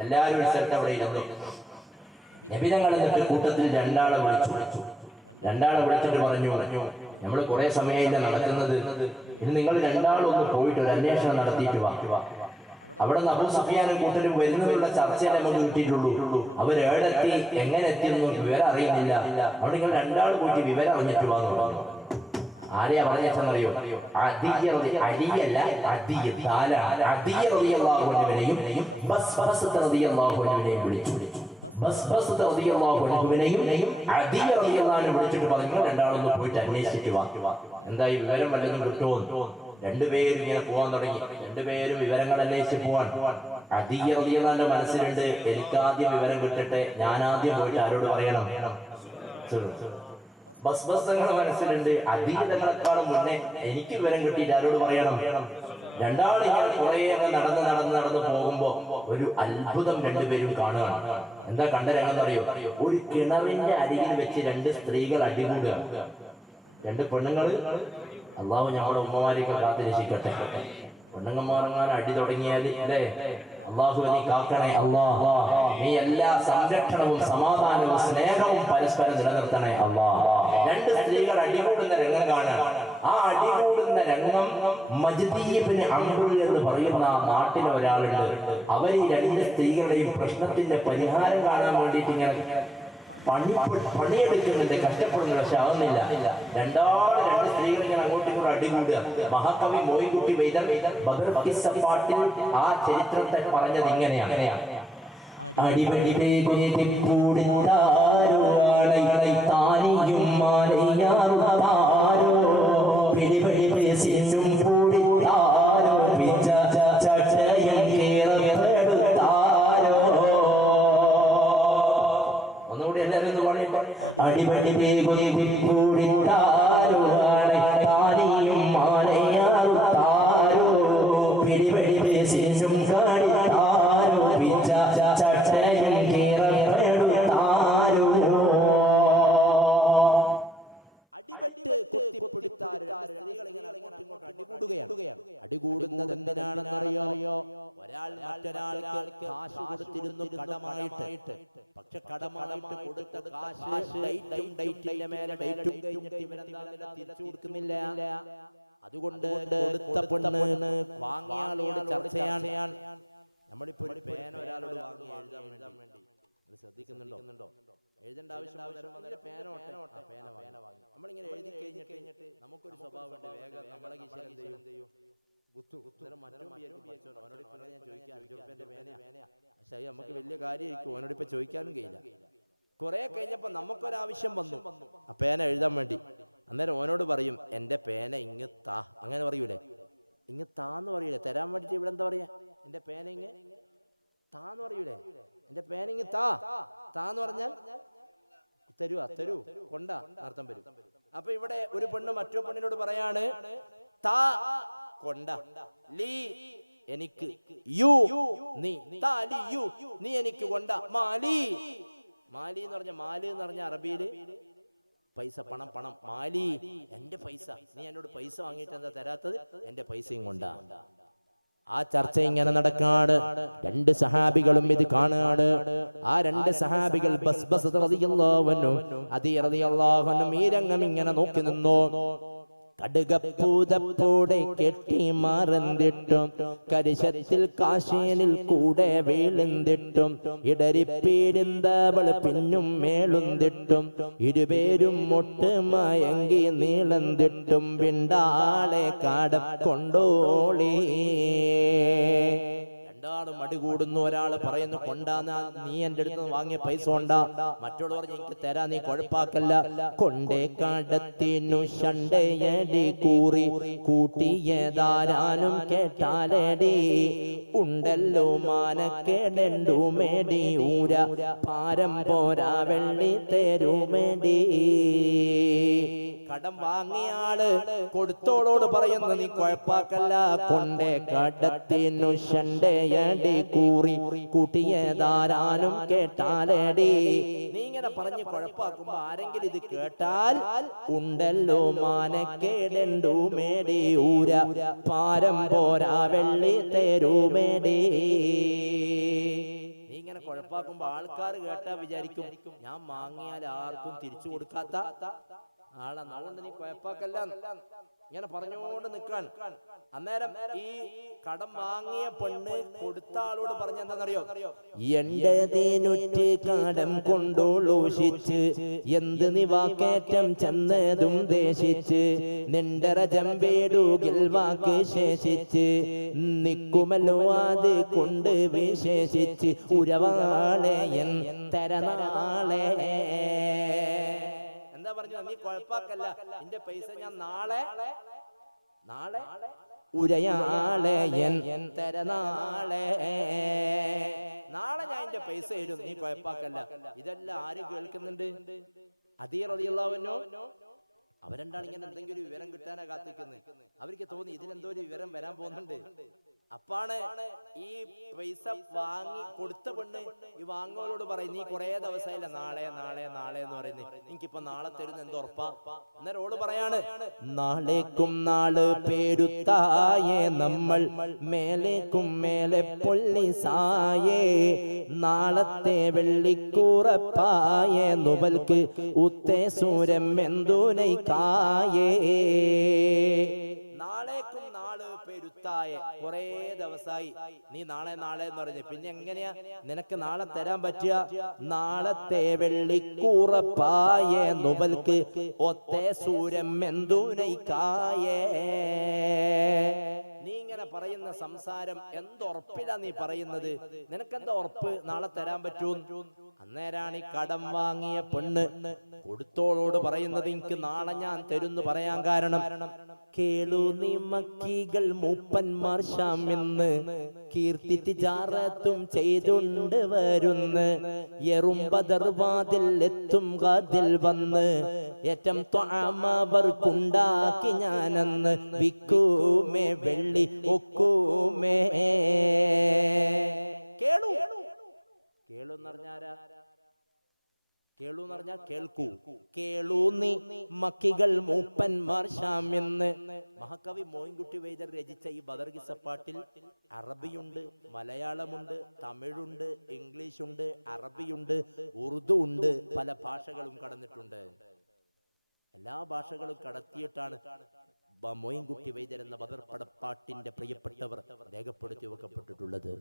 എല്ലാവരും ഒരു സ്ഥലത്ത് അവിടെ ഇരുന്നു. നബിതങ്ങൾ എന്നിട്ട് കൂട്ടത്തിൽ രണ്ടാളെ വിളിച്ചിട്ട് പറഞ്ഞു, നമ്മൾ കുറെ സമയമില്ല നടക്കുന്നത്, ഇനി നിങ്ങൾ രണ്ടാളൊന്ന് പോയിട്ട് ഒരു അന്വേഷണം നടത്തിയിട്ട് വാ. അവിടെ നിന്ന് അബൂ സുഫിയാനും കൂട്ടരും വരുന്നതിനുള്ള ചർച്ചയെ നമുക്ക് കിട്ടിയിട്ടുള്ളൂ. അവരേടെത്തി എങ്ങനെ എത്തിയെന്ന് വിവരം അറിയുന്നില്ല. അവിടെ നിങ്ങൾ രണ്ടാൾ പോയിട്ട് വിവരം അറിഞ്ഞിട്ട് വാന്ന് പറഞ്ഞു. ആരെയാ പറഞ്ഞറിയോ? അലിയല്ല, അദിയ റളിയല്ലാഹു അൻഹുവിനെയും ബസ്ബസ് റളിയല്ലാഹു അൻഹുവിനെയും വിളിച്ചു. ബസ്ബസ് റളിയല്ലാഹു അൻഹുവിനെയും അദിയ റളിയല്ലാഹു അൻഹു വിളിച്ചിട്ട് പറഞ്ഞു, രണ്ടാളൊന്ന് പോയിട്ട് അന്വേഷിച്ചിട്ട് വാ, എന്തായി വിവരം വല്ലതും കിട്ടുമോ? രണ്ടുപേരും ഇങ്ങനെ പോവാൻ തുടങ്ങി. രണ്ടുപേരും വിവരങ്ങൾ അന്വേഷിച്ച് പോവാൻ. അദിയ റളിയല്ലാഹു അൻഹു മനസ്സിലുണ്ട്, എനിക്കാദ്യം വിവരം കിട്ടട്ടെ, ഞാനാദ്യം പോയിട്ട് ആരോട് പറയണം? ബസ്ബസ്തങ്ങളുടെ മനസ്സിലുണ്ട്, അധികങ്ങളെക്കാളും മുന്നേ എനിക്ക് വിവരം കിട്ടിയിട്ട് ആരോട് പറയണം? രണ്ടാളും ഇങ്ങനെ കുറേയൊക്കെ നടന്ന് പോകുമ്പോ ഒരു അത്ഭുതം രണ്ടുപേരും കാണുകയാണ്. എന്താ കണ്ട രംഗം എന്നറിയോ? ഒരു കിണറിന്റെ അരികിൽ വെച്ച് രണ്ട് സ്ത്രീകൾ അടികൂടുക. രണ്ട് പെണ്ണുങ്ങള്. അള്ളാഹു ഞങ്ങളുടെ ഉമ്മമാരെയൊക്കെ കാത്തിരക്ഷിക്കട്ടെ. പെണ്ണുങ്ങന്മാരങ്ങാൻ അടി തുടങ്ങിയാൽ അല്ലേ, അള്ളാഹു നീ കാക്കണേ അല്ലാഹ്. നീ എല്ലാ സംരക്ഷണവും സമാധാനവും സ്നേഹവും പരസ്പരം നിലനിർത്തണേ അല്ലാഹ്. രണ്ട് സ്ത്രീകൾ അടികൂടുന്ന രംഗം കാണാൻ. ആ അടികൂടുന്ന രംഗം മജ്ദി ഇബ്നു അംർ എന്ന് പറയുന്ന നാട്ടിലെ ഒരാളുണ്ട്. അവർ ഈ രണ്ട് സ്ത്രീകളുടെയും പ്രശ്നത്തിന്റെ പരിഹാരം കാണാൻ വേണ്ടിയിട്ട് ഇങ്ങനെ പണിയെടുക്കുന്നുണ്ട്, കഷ്ടപ്പെടുന്നു, പക്ഷെ ആവുന്നില്ല. രണ്ട് സ്ത്രീകൾ ഇങ്ങനെ അങ്ങോട്ടും ഇങ്ങോട്ടും അടികൂടുക. മഹാകവി മോയിൻകുട്ടി വൈദ്യർ ബദർ പാട്ടിൽ ആ ചരിത്രത്തെ പറഞ്ഞത് ഇങ്ങനെയാണ്: അടികൂടുന്നത് എന്തിനാണെന്നറിയോ? ഒരാൾ മറ്റൊരാൾക്ക് കാശ് കൊടുത്തിരുന്നു കടമായിട്ട്. പക്ഷെ കടമായിട്ട് കൊടുത്ത കാശ് ഡേറ്റിന്റെ മേലെ ഡേറ്റും കഴിഞ്ഞിട്ട് ഇവരെന്താ തിരിച്ചു കൊടുക്കുന്നില്ല. അതുകൊണ്ട് കൊടുത്ത പെണ്ണ് വാങ്ങിയാളോട് ചർച്ചയാണ്. നമ്മളിപ്പോ ഒരു പേന ഒരാളോട് വാങ്ങി എഴുതാൻ വേണ്ടി ശ്രദ്ധിക്കുന്നുണ്ടോ? എഴുതേണ്ട ആവശ്യം പേന വാങ്ങി നമ്മളിങ്ങനെ എഴുതി കഴിഞ്ഞിട്ട് നമുക്കൊരു സ്വഭാവം ഉണ്ട്, വേഗം നമ്മളെ കീശയിൽ എന്ത് ചെയ്യും? അവനോട് ഇപ്പൊ ഞാൻ ചോദിക്കാം, 5 റുപ്യന്റെ പേനയാ, പക്ഷേ നമുക്ക് വലിയ കാര്യമായിരിക്കും, അവനോട് ഇപ്പൊ ചോദിക്കാനും കഴിയില്ല. കുറെ കഴിഞ്ഞപ്പോ നമുക്കൊരാവശ്യം വന്നു ആ പേന എഴുതാൻ വേണ്ടി. അന്നേരം ഓനോട് പറയും, എന്റെ പേന ഇങ്ങ് താ. അങ്ങനെ പറയൂലേ? ഇങ്ങ് താന്ന് പറയൂലേ? തരാൻ വേണ്ടിട്ട് ഇവിടെ എന്താ പറയാ? എന്റെ പേന ഇങ്ങ് താന്ന് പറയൂലേ? എന്റെ പേന ഇങ്ങ് താന്ന് പറഞ്ഞാൽ തരൂ, കൊണ്ടാ അർത്ഥം വരും. അപ്പൊ ഇവിടെ ഒരു പെണ്ണ് മറ്റോ പെണ്ണിനോട് പറയാണ്, താ കൊണ്ട, ലീ എനിക്ക്, യു നീ, താ ലീ യു നീ എനിക്ക് കൊണ്ട, മാലി എന്ന് പറഞ്ഞ മാല് എന്ന് പറഞ്ഞ അറബിയില് പൈസ, പണം. മാലി എന്റെ പൈസ, നീ എന്നോട് പൈസ വാങ്ങിയിട്ട് എന്താ തരാത്തത്? എന്റെ പൈസയും കൊണ്ടാ. ആ ചർച്ച ഇങ്ങനെ നടക്കാണ്. രണ്ട് സഹാബികളും ഇത് കാണാണ്. ആ രണ്ട് സഹാബികൾ ബസ്ബസ് റളിയല്ലാഹു അൻഹു, അദി റളിയല്ലാഹു അൻഹു ഈ രംഗം ഇങ്ങനെ നോക്കി നിന്നു. കടുകപ്പൂതപ്പോടെ കെട്ടി മറന്നിട്ടും കരിശത്തിൽ കാശേനിൽ കൂടെ വീഴുന്നിട്ടും ഇടരിപ്പീടിന്തവൾ പിന്നും മേളുന്നിട്ടും ഇരുപേരും മൊട്ട് മയങ്കി നീളന്നിട്ടും വിണ്ടാളെ കാടം കൊണ്ടോളി. രണ്ടാളും അടികൂടുന്നു. ഒരാള് പറയുന്നു, കൊണ്ടാ, നീ എന്റെ അടുത്ത് വാങ്ങിയ പൈസ കൊണ്ടാ. മറ്റോട് പറഞ്ഞു, എനിക്ക് തരാ, നീ കുഴപ്പാക്കല്ല. കൊണ്ടേ കടത്തിനു ഷണ്ടയടി കൂറി കൂട്ടിയതാരാനും കേട്ടാലടി ഉണ്ടല്ലോ മാനക്കേടു മേടി ഊര പാരം പോരാ വെള്ളി തരുമേടി. കടം വാങ്ങിയാള് കൊടുത്തോളോട് പറയുന്നു, നീ കുഴപ്പാക്കല്ല. കൊണ്ടേ കടത്തിനു ഷണ്ടയടി കൂറി കൂട്ടിയതാരാനും കേട്ടാലടി. നീ ഇങ്ങനെ പറഞ്ഞ് കുഴപ്പാക്കുമ്പോ ആരെങ്കിലും ഇത് കേട്ടാൽ ഉണ്ടല്ലോ മാനക്കേടു മേടി ഊര പാരം പോരാ വെള്ളി തരുമേടി. നീ ഇങ്ങനെ കുഴപ്പാക്കുമ്പോ ആൾക്കാർ കേട്ടാ വിചാരിക്കും, ഞാൻ വാങ്ങിയാൽ ആർക്കും തിരിച്ചു കൊടുക്കാത്ത അതുകൊണ്ട് നീ കുഴപ്പാക്കല്ല ഇങ്ങനെ പറഞ്ഞുകൊണ്ട് നിൽക്കാൻ. അന്നേരം ഈ കടം വാങ്ങിയ പെണ്ണ് കൊടുത്ത ആളോട് പറഞ്ഞ എന്താണെന്നറിയോ? എൻ്റെതിനുറ്റ് കടം കൊണ്ടോളൂഷിച്ച് എന്ത് നീ വാക്കേറ്റം ചെന്നതും ദേശിച്ച് നിന്റെ രജംബേടുകിൽ വാക്ക് ശേഷിച്ച് നിക്കുമല്ലോ അത് കൊണ്ട് വിശേഷിച്ച് ഉരവാളയൻ തരനാളെ. എന്താ പറഞ്ഞു? നീ കുഴപ്പാക്കല്ല, എന്റെ പൈസ ഞാൻ നാളെ ഉരയാളയൻ തരനാളെ, നാളെ ഞാൻ എന്റെ പൈസ തരും, നീ കുഴപ്പാക്കല്ല. ഇതെല്ലാം ആര് കേൾക്കുന്നുണ്ട്? അദീ റളിയല്ലാഹു അൻഹു അവരെന്താണ് ഇങ്ങനെ എന്തെങ്കിലും ഒരു വിവരം കിട്ടാനാ കാത്തിക്കുന്നത്. അവർക്ക് തോന്നി ഇതിലെന്തോ ഒരു വിവരം വരാൻ പോകുന്നുണ്ട്. അപ്പാണ് ഈ പൈസ വാങ്ങി കൊടുത്ത പെണ്ണ് ഈ വാങ്ങുവരോട് പറയും, നീ കുറെ ദിവസമായില്ല നാളെ നാളെ നാളെ എന്ന് പറയുന്നത്, എനിക്കിപ്പോ നാളെ തരുന്ന എന്ത് ഉറപ്പാ? അന്നേരം ഓള് പറയാണ്, നാളേക്കും നാള് പേരുത്തായേ നമ്മൾ മേലേക്കും മേലെ പൊള്ളിസായേ നാളത്തെ വെള്ളിക്കൂറപ്പായേ നുവൽക്ക് ഉത്തേ സൂരം എന്തൂനൈക്കായേ. നാളേക്കും നാള് പെരുത്തായ കുറെ ദിവസമായി നീ നാളെ നാളെ എന്ന് പറഞ്ഞു, പിന്നെ എങ്ങനെയാ നിനക്ക് നാളെ തരാൻ പറ്റുക? നാളത്തെ വെള്ളിക്കൂറപ്പായ നുവൽക്ക് ഒത്തേ സൂരം എന്തൂനൈക്കായേ. നീ ഇങ്ങനെ പറയുന്ന സംസാരം എന്തുറപ്പിലാ നീ പറയുന്നത്? നിനക്കെന്താ ഉറപ്പ് നാളെ തരാൻ പറ്റൂ? അന്നേരാണ് ഈ കടം വാങ്ങിയ പെണ്ണ് കൊടുത്തോളോട് പറയുന്നത്, എനിക്ക് നാളെ ഞാൻ തരുന്ന് പറയാൻ കാരണം, കേളു നീ മക്കികൾ മൂപ്പന്മാർ ഷാമെന്ന് കീർത്തി തിജാറത്തും ചെയ്തുണ്ട് വരുന്ന് എറുമ്പതർവാതിൽ എത്തും കാതിൽ വന്ന് ഏറ്റം ത്വഅമവർക്കുണ്ടാക്കി ഞാനെന്ന് വിക്കൂമേ വെള്ളി ഒക്കൂമേ. കേളു കേളു എന്ന് പറഞ്ഞാരാ? കേളു എന്ന് പറഞ്ഞാൽ കേൾക്കൂ. കേളൂ നീ മക്കികൾ മൂപ്പന്മാർ ഷാമെന്ന്. മഹാകവി മോയിൻകുട്ടി വൈദ്യർ രചിച്ച ഈ ബദർ കിസ്സപ്പാട്ടിൽ അറബിയുണ്ട്, മലയാളമുണ്ട്, തമിഴുണ്ട്, ഇംഗ്ലീഷുണ്ട്, അറബിയുണ്ട്, ഉറുദു ഉണ്ട്, പല ഭാഷകളും കടന്നിട്ടുണ്ട്. എല്ലാ ഭാഷകളും കടത്തിയിട്ടാണ് മോയിൻകുട്ടി വൈദ്യർ എന്ന ബദർ പടപ്പാട്ടിന്റെ പ്രിയപ്പെട്ടവർ രേഖപ്പെടുത്തി വെക്കപ്പെട്ടിട്ടുള്ളത്.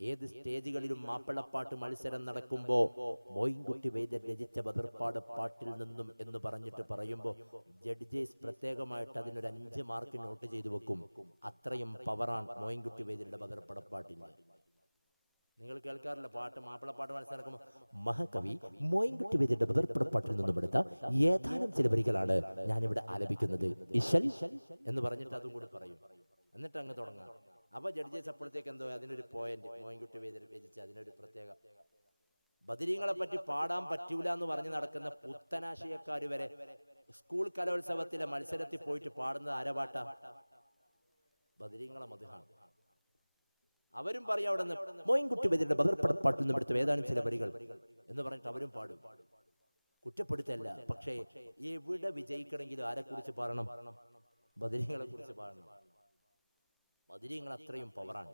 ഏത് സ്റ്റേജുകളിലും മാപ്പിളപ്പാട്ട് മത്സരം നടക്കുമ്പോ മോയിൻകുട്ടി വൈദ്യർ രചിച്ച ബദർപ്പാട് പാട്ടിൽ നിന്നും എന്ന് പറഞ്ഞിട്ട് പറയുമ്പോ ജഡ്ജേഴ്സ് പ്രത്യേകമായിട്ട് അതിനൊരു 5 മാർക്ക് നോട്ട് ചെയ്തു വെക്കും. അത്രയും പവറാണ് മോയിൻകുട്ടി വൈദ്യരുടെ ബദർപ്പടപ്പാട്ടിന്. നിങ്ങൾ കേൾക്കാറില്ല പാട്ട്, മാപ്പിളപ്പാട്ട് മത്സരം നടക്കുമ്പോൾ മഹാകവി മോയിൻകുട്ടി വൈദ്യരുടെ ബദർപ്പടപ്പാട്ടിൽ നിന്നും എടുത്ത ഏതാനും ചില വരികളാണ് ഞാനിവിടെ ആലപിക്കുന്നത്. ഇശൽ എന്ന് പറഞ്ഞിട്ട് അതും കൂടി പറയും, എന്നിട്ട് അങ്ങ് തുടങ്ങാം. അപ്പൊ ജഡ്ജസ് അപ്പോഴത്തേക്ക് എന്തോ അതിനൊരു പോയിന്റ് മോയിൻകുട്ടി വൈദ്യർ രചിച്ച അതിനൊരു പ്രത്യേക. ബദരീങ്ങളെ പറ്റി പാടാൻ പറ്റൂല എന്ന് പറഞ്ഞ് നടക്കുന്ന പുത്തനാശയക്കാർ വരെ സ്കൂൾ കലോത്സവത്തിലെ മത്സരത്തിൽ പോയിട്ട് പാടുന്നത് ആരപാട്ട? ബദരീങ്ങളെ മദ്ഹാണ്. അവരും പറയും അവിടെ നിന്ന് മോയിൻകുട്ടി വൈദ്യരുടെ ബദർപ്പടപ്പാട്ടിൽ നിന്നും എടുത്ത ഏതാനും ചില വരികൾ എന്ന് പറഞ്ഞിട്ട് അവരും പാടും. കുറ്റപ്പെടുത്തല്ല, പക്ഷേ എവിടെ വിജയിക്കണമെങ്കിലും ആരെക്കുറിച്ച് പാടണം? ബദരീങ്ങളെ കുറിച്ച് പാടണം. ബദരീങ്ങൾ അത്രയും പവറാണ്.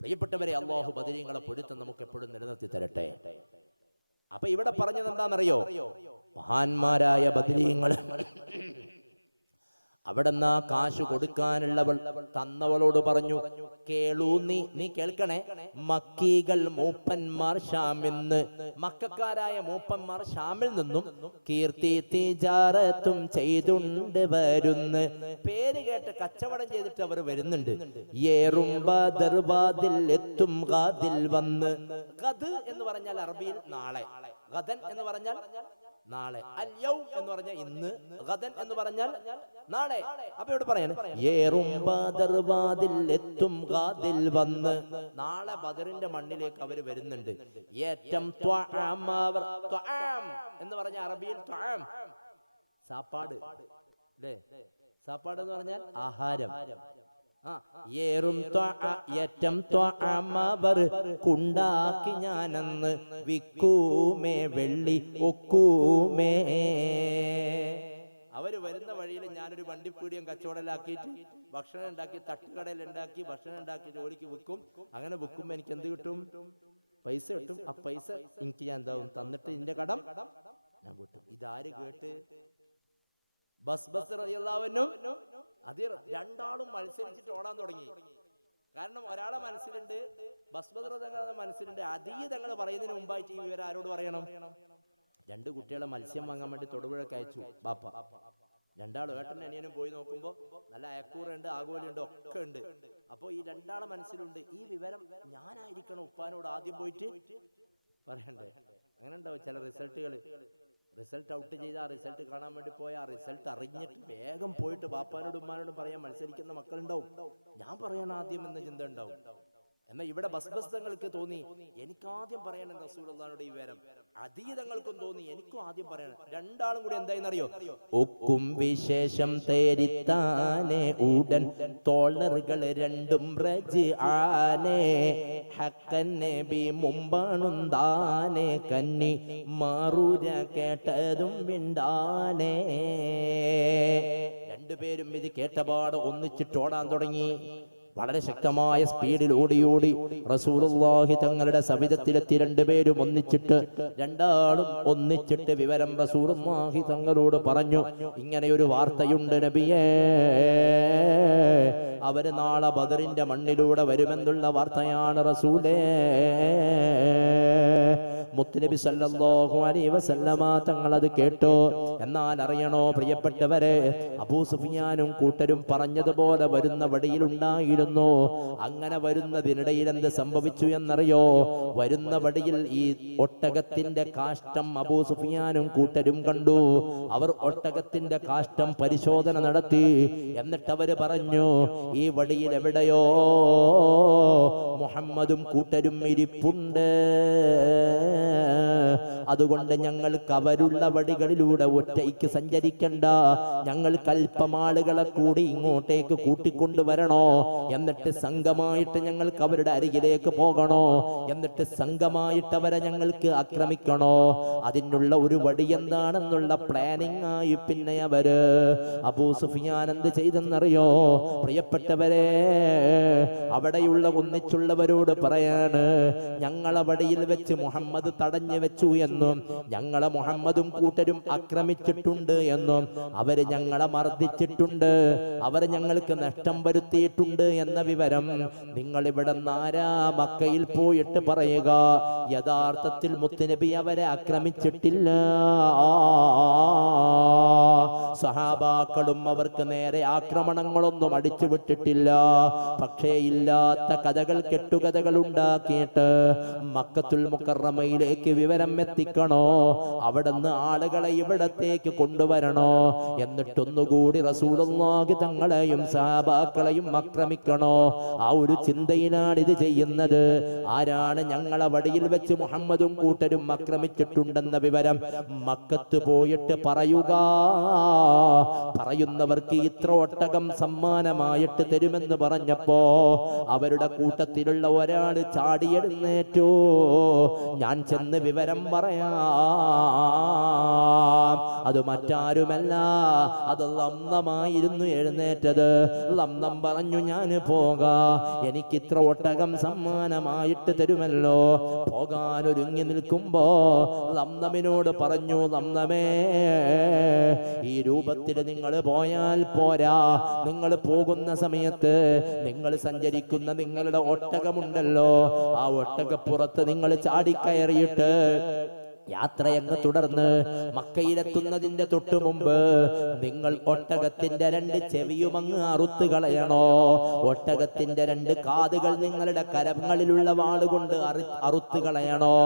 പ്രിയപ്പെട്ടവരെ, അല്ലാഹു ബദരീങ്ങളെ പൊരുത്തം നമുക്ക് എപ്പോഴും നിലനിർത്തി തരട്ടെ. അപ്പൊ ഇവിടെ പറഞ്ഞത് എന്താണെന്നറിയോ? മഹാന്മാരായ ബദരീങ്ങൾ അവിടെന്നാ കാശ് കൊടുക്കാനുള്ളവൾ തന്നവളോട് പറഞ്ഞു, കേളൂ നീ കേൾക്കണേ, മക്കീകൾ മൂപ്പന്മാർ ഷാമിന്ന്, മക്കാരായ മൂപ്പന്മാർ ഷാമിൽ നിന്നും കീർത്തി തിജാറത്തും ചെയ്തുണ്ട് വരുന്ന്. പേര് കേട്ട് കച്ചവടം ചെയ്തിട്ട് അവർ വരുന്നുണ്ട്. ഏറും ബദർവാതിൽ എത്തും ഗാദിൽ വന്ന്. ഗദ് എന്ന് പറഞ്ഞാൽ അറബിയിൽ നാളെ, ഗദൻ എന്ന് പറഞ്ഞാൽ നാളെ, അൽയൗം എന്ന് പറഞ്ഞാൽ ഇന്ന്, ഗദൻ എന്ന് പറഞ്ഞാൽ നാളെ. അപ്പൊ ഇവിടെ പറയാണ് ഏറും ബദർവാതിൽ എത്തും ഗാദിൽ വന്ന്. നാളെ ബദറിന്റെ മണ്ണിലേക്ക് അവർ വരുന്നുണ്ട്. ഏറ്റം എന്ന് പറഞ്ഞ അറബിയിൽ സാപ്പാട് അല്ലേ? സാപ്പാട് എന്ന് പറഞ്ഞാൽ ആഹാരം. ഏറും ഏറ്റം ത്വഅമവർ കുണ്ടാക്കി ഞാനെന്ന് വിക്കൂമേ വെള്ളി ഒക്കൂമേ. അവര് വരുന്ന വഴിയിൽ ഞാനൊരു വണ്ടിപ്പീടിയും കച്ചവടലാക്കിയിട്ട് ഭക്ഷണം ഉണ്ടാക്കി, തട്ടുകടയിൽ ഉണ്ടാക്കി ഭക്ഷണം ഉണ്ടാക്കി ജോലിക്ക് വിൽക്കും. അങ്ങനെ വിൽക്കുമ്പോ എനിക്ക് എന്ത് കിട്ടും? പൈസ കിട്ടും. ആ പൈസ എനിക്ക് ഞാൻ എന്താവും തന്നിട്ട് ഇതിന്റെ കടം ഞാൻ വിട്ടു. ഇതാര് കേട്ട്? ബസ്ബസ് റളിയല്ലാഹു അൻഹു. അത് രണ്ടാളും മത്സരിച്ചിട്ട് ഓടാൻ തുടങ്ങി. കാരണം ഒരാളെ മനസ്സിലുണ്ട്, ബസ്ബസ് റളിയല്ലാഹുവിന്റെ മനസ്സിലുണ്ട്, അതീ തങ്ങൾ പറയുന്നതിന് മുമ്പായിട്ട് ഈ വിവരം ആരോട് പറയണം? രണ്ട് കുട്ടികളെ മത്സ്യം വാങ്ങാൻ വേണ്ടി തൊടുപുഴക്ക് അയച്ചു ബാപ്പ. രണ്ടാളും ഏട്ടനും അനിയനും പോയി നോക്കുമ്പോ നല്ല അയക്കൂറുണ്ട്, ആഗോലിയുണ്ട്, ഒക്കെ ഉണ്ട്. അപ്പൊ ഈ രണ്ടാളെ മനസ്സിലുണ്ട്, ഈ വിവരം ഞാനായിരിക്കണം ഉപ്പാനോട് ആദ്യം പോയിട്ട് പറയണ്ടേ. അങ്ങനെ ഉണ്ടാവും ചില റിസൾട്ട് ഔട്ട് ചെയ്ത് ആ റിസൾട്ട് കാണാൻ വേണ്ടി പോയ ആ റിസൾട്ട് അറിഞ്ഞിട്ട് വേഗം പോയിട്ട് ബാപ്പാനോടും ഉമ്മാനോടും പറയാൻ മത്സരിക്കുന്ന മക്കളുണ്ടാവും. ഞാൻ പറയണം ആദ്യം എന്ന ചിന്ത ഉണ്ടാവും. എന്നാൽ ഇവിടെ ബസ്ബസ്തങ്ങൾക്ക് തോന്നി എനിക്കാദ്യം പറയണം റസൂലുള്ളാഹിയുടെ ഈ വിവരം. അതീതങ്ങൾക്കും തോന്നി എനിക്കും ആദ്യം പറയണം. രണ്ടാളും കൂടി എന്തായെന്നറിയോ? ഒക്കും വിശേഷം തേരിത്താനെ ഉടൻ തോളറുകൾ രണ്ടും റജ് ആനെ ഹക്കൻ നബി മുമ്പാണുന്താനെ കന്നി മാറൂര കേട്ടതും വിണ്ടാനെ. രണ്ടുപേരും ഇത് കേട്ടപാട് ഒന്നിച്ചിട്ടോടാൻ തുടങ്ങി. വളരെ ശക്തമായ സ്പീഡിൽ ഓടി റസൂലുള്ളാഹി തങ്ങളുടെ സവിധത്തിലെത്തി. രണ്ടുപേരും രണ്ടാളും ഒന്നിച്ചിട്ട് വിവരം റസൂലുള്ളാഹി തങ്ങളോട് പറഞ്ഞു. ഇങ്ങനെയൊരു വാർത്തയുണ്ട് നബിയേ, അവര് നാളെ ബദറിന്റെ മണ്ണിലൂടെ വരുമെന്നുള്ള വാർത്തയാണ് റസൂലേ. മുത്തുനബി സല്ലല്ലാഹു അലൈഹി വസല്ലമ തങ്ങൾ അത് കേട്ടു. എന്നാൽ അറിയണോ പ്രിയപ്പെട്ടവരെ, അബൂ സുഫിയാനും കൂട്ടരും പറഞ്ഞതുപോലെ വരുന്ന വഴിയിലുണ്ടായിരുന്നു. അങ്ങനെ വരുന്നതിനിടയിൽ എന്ത് സംഭവിച്ചു എന്നറിയോ? വരുന്ന വഴിയിൽ ഈ ഒട്ടകത്തിന്റെ കാഷ്ടം അബൂ സുഫിയാനും കൂട്ടരും കണ്ടു. അവർ ഒട്ടകത്തിന്റെ കാഷ്ടം പരിശോധന നടത്തി. എന്നിട്ട് അവര് പറഞ്ഞു, ഈ വഴിയിൽ എവിടെയോ മുഹമ്മദും കൂട്ടരും ഇരിപ്പുണ്ട്. അതുകൊണ്ട് ഞങ്ങൾക്ക് അവരുള്ള വഴികളിലൂടെ ഒറ്റയ്ക്ക് സഞ്ചരിക്കണ്ട, ഞങ്ങൾക്ക് അല്പമാളുകളെ കൂടി ഇങ്ങോട്ടേക്ക് കൂട്ടിക്കൊണ്ടുവരണോ, എന്നിട്ട് സംഘമായിട്ട് ഞങ്ങൾക്ക് അവരുടെ അരികിലേക്ക് പോകണോ, എന്നിട്ട് സംഘമായിട്ട് അവരെ ഞങ്ങൾക്ക് ആക്രമിക്കണോ. അതിനുള്ള ഒരു വഴി എന്താണെന്നുള്ള പ്ലാനിങ് ആയി പിന്നെ അവര് അബൂ സുഫിയാൻ എന്ത് ചെയ്തെന്നറിയോ? പ്രിയപ്പെട്ടവരെ, അവിടെയുള്ള ഒന്നിച്ചുള്ളവരോട് പറയാണ്, ഞങ്ങളെ വഴിയിൽ വെച്ച് മുഹമ്മദ് തടഞ്ഞു വെച്ചു എന്നും ഞങ്ങളെ മുഹമ്മദും കൂട്ടരും ആക്രമിച്ചിട്ടുണ്ട് എന്നും അവര് ഞങ്ങളെ മർദ്ദിച്ചിട്ടുണ്ട്, അവര് ഞങ്ങൾക്ക് നഷ്ടം വരുത്തിയിട്ടുണ്ട് എന്ന വിവരം നിങ്ങൾ ഇവിടെ നാരാ മക്കയിൽ പോയിട്ട് പറയുക. യഥാർത്ഥത്തിൽ മുത്തുനബി അവരെ ആക്രമിച്ചിട്ടില്ല. സഹാബാക്കളും അവർക്ക് നേരെ ആക്രമണങ്ങളൊന്നും അടിച്ചു വിട്ടിട്ടില്ല. പക്ഷേ ഇല്ലാത്ത കഥകൾ, കെട്ടുകഥകൾ ഉണ്ടാക്കിയിട്ട് മക്കത്തുൽ മുക്കറമയിലേക്ക് വിവരം എത്തിക്കണോ, അവിടുന്ന് ആളുകളെ ഇവിടത്തേക്ക് കൊണ്ടുവരണോ, എന്നിട്ടൊന്നുകൂടി റസൂലുള്ളാഹി തങ്ങളെയും സഹാബാക്കളെയും ആക്രമിക്കണോ. ആ ഒരു ചിന്തയിലാണ് ഇത് ചെയ്യുന്നത്. ആരാണ് ഞങ്ങളെ വഴിയിൽ വെച്ച് മുഹമ്മദും കൂട്ടരും ആക്രമിച്ചിട്ടുണ്ടെന്ന വിവരം മക്കത്ത് പോയിട്ട് പറയുക. പറയുന്നവർക്ക് ഇത്ര ഒട്ടകം സമ്മാനമായിട്ട് തരുമെന്ന് പറഞ്ഞപ്പോ അവരുടെ കൂട്ടത്തിലുള്ള ഒരാൾ ചാടിയെഴുന്നേറ്റു, ഞാൻ ചെന്ന് വിവരം പറയാം. അത് മറ്റാരുമല്ല, അത് ലംലമായിരുന്നു എഴുന്നേറ്റത്. ലംലം പറഞ്ഞു, ഞാൻ പോകാം, എനിക്കിത്ര ഒട്ടകം സമ്മാനമായിട്ട് തരുമല്ലോ. പോകാൻ ഒരുങ്ങി നിൽക്കുമ്പോ ലംലമിനോട് പറഞ്ഞു, ലംലമേ, ഈ രൂപത്തിൽ നിങ്ങൾ പോയാൽ പോരാ. നിങ്ങൾ പോകുന്ന സമയത്ത് നിങ്ങൾ സഞ്ചരിക്കുന്ന നിങ്ങളുടെ ഒട്ടകമുണ്ടല്ലോ, ആ ഒട്ടകപ്പുറത്ത് നിങ്ങൾ ചാടിക്കയറിയിട്ട് യാത്രയങ്ങ് തുടർന്ന് മക്കയിലെത്തുന്നതിന്റെ തൊട്ടു മുമ്പ് നിങ്ങൾ ഒട്ടകത്തിന്റെ 2 ചെവിയുമങ്ങ് അറുത്ത് കളയണോ. ഒട്ടകത്തിന്റെ 2 കാതുകൾ നിങ്ങളുടെ കരങ്ങളിലുള്ള വാളുകൊണ്ട് അറുത്ത് കളയണോ.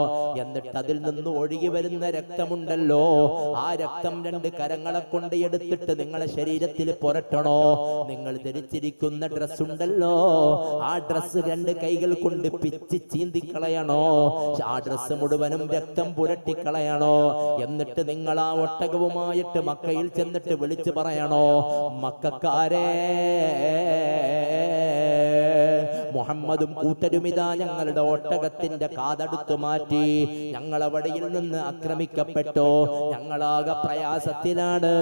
എന്നിട്ട് അതിൽ നിന്ന് ഒഴുകി വരുന്ന രക്തമുണ്ടല്ലോ, ആ രക്തം 2 കരങ്ങളെ കൊണ്ട് എടുത്തിട്ട് നിങ്ങളെ ശരീരത്തിൽ പുരട്ടണോ. നിങ്ങൾ ധരിച്ചിരിക്കുന്ന ഡ്രസ് ഉണ്ടല്ലോ, ആ ഡ്രസ് 2 കൈകൾ കൊണ്ട് പിച്ച് ചീന്തിക്കളയണോ. ആ ഡ്രസ് മുഴുവനും രക്തം പുരട്ടി കളയണോ. എന്നിട്ട് നിങ്ങൾ ആ ഒട്ടകവുമായിട്ട് മക്കയിൽ ചെന്നിട്ട് വിളിച്ചു പറയണോ, മക്കക്കാരെ, മുഹമ്മദും കൂട്ടരും ഇതാ ഞങ്ങളുടെ ഒട്ടകത്തിന്റെ കാതെടുത്തു മാറ്റി, ഞങ്ങളെ വഴിയിൽ നിന്ന് ആക്രമിക്കപ്പെട്ടു, ഞങ്ങളാകെ പ്രയാസത്തിലാണ്,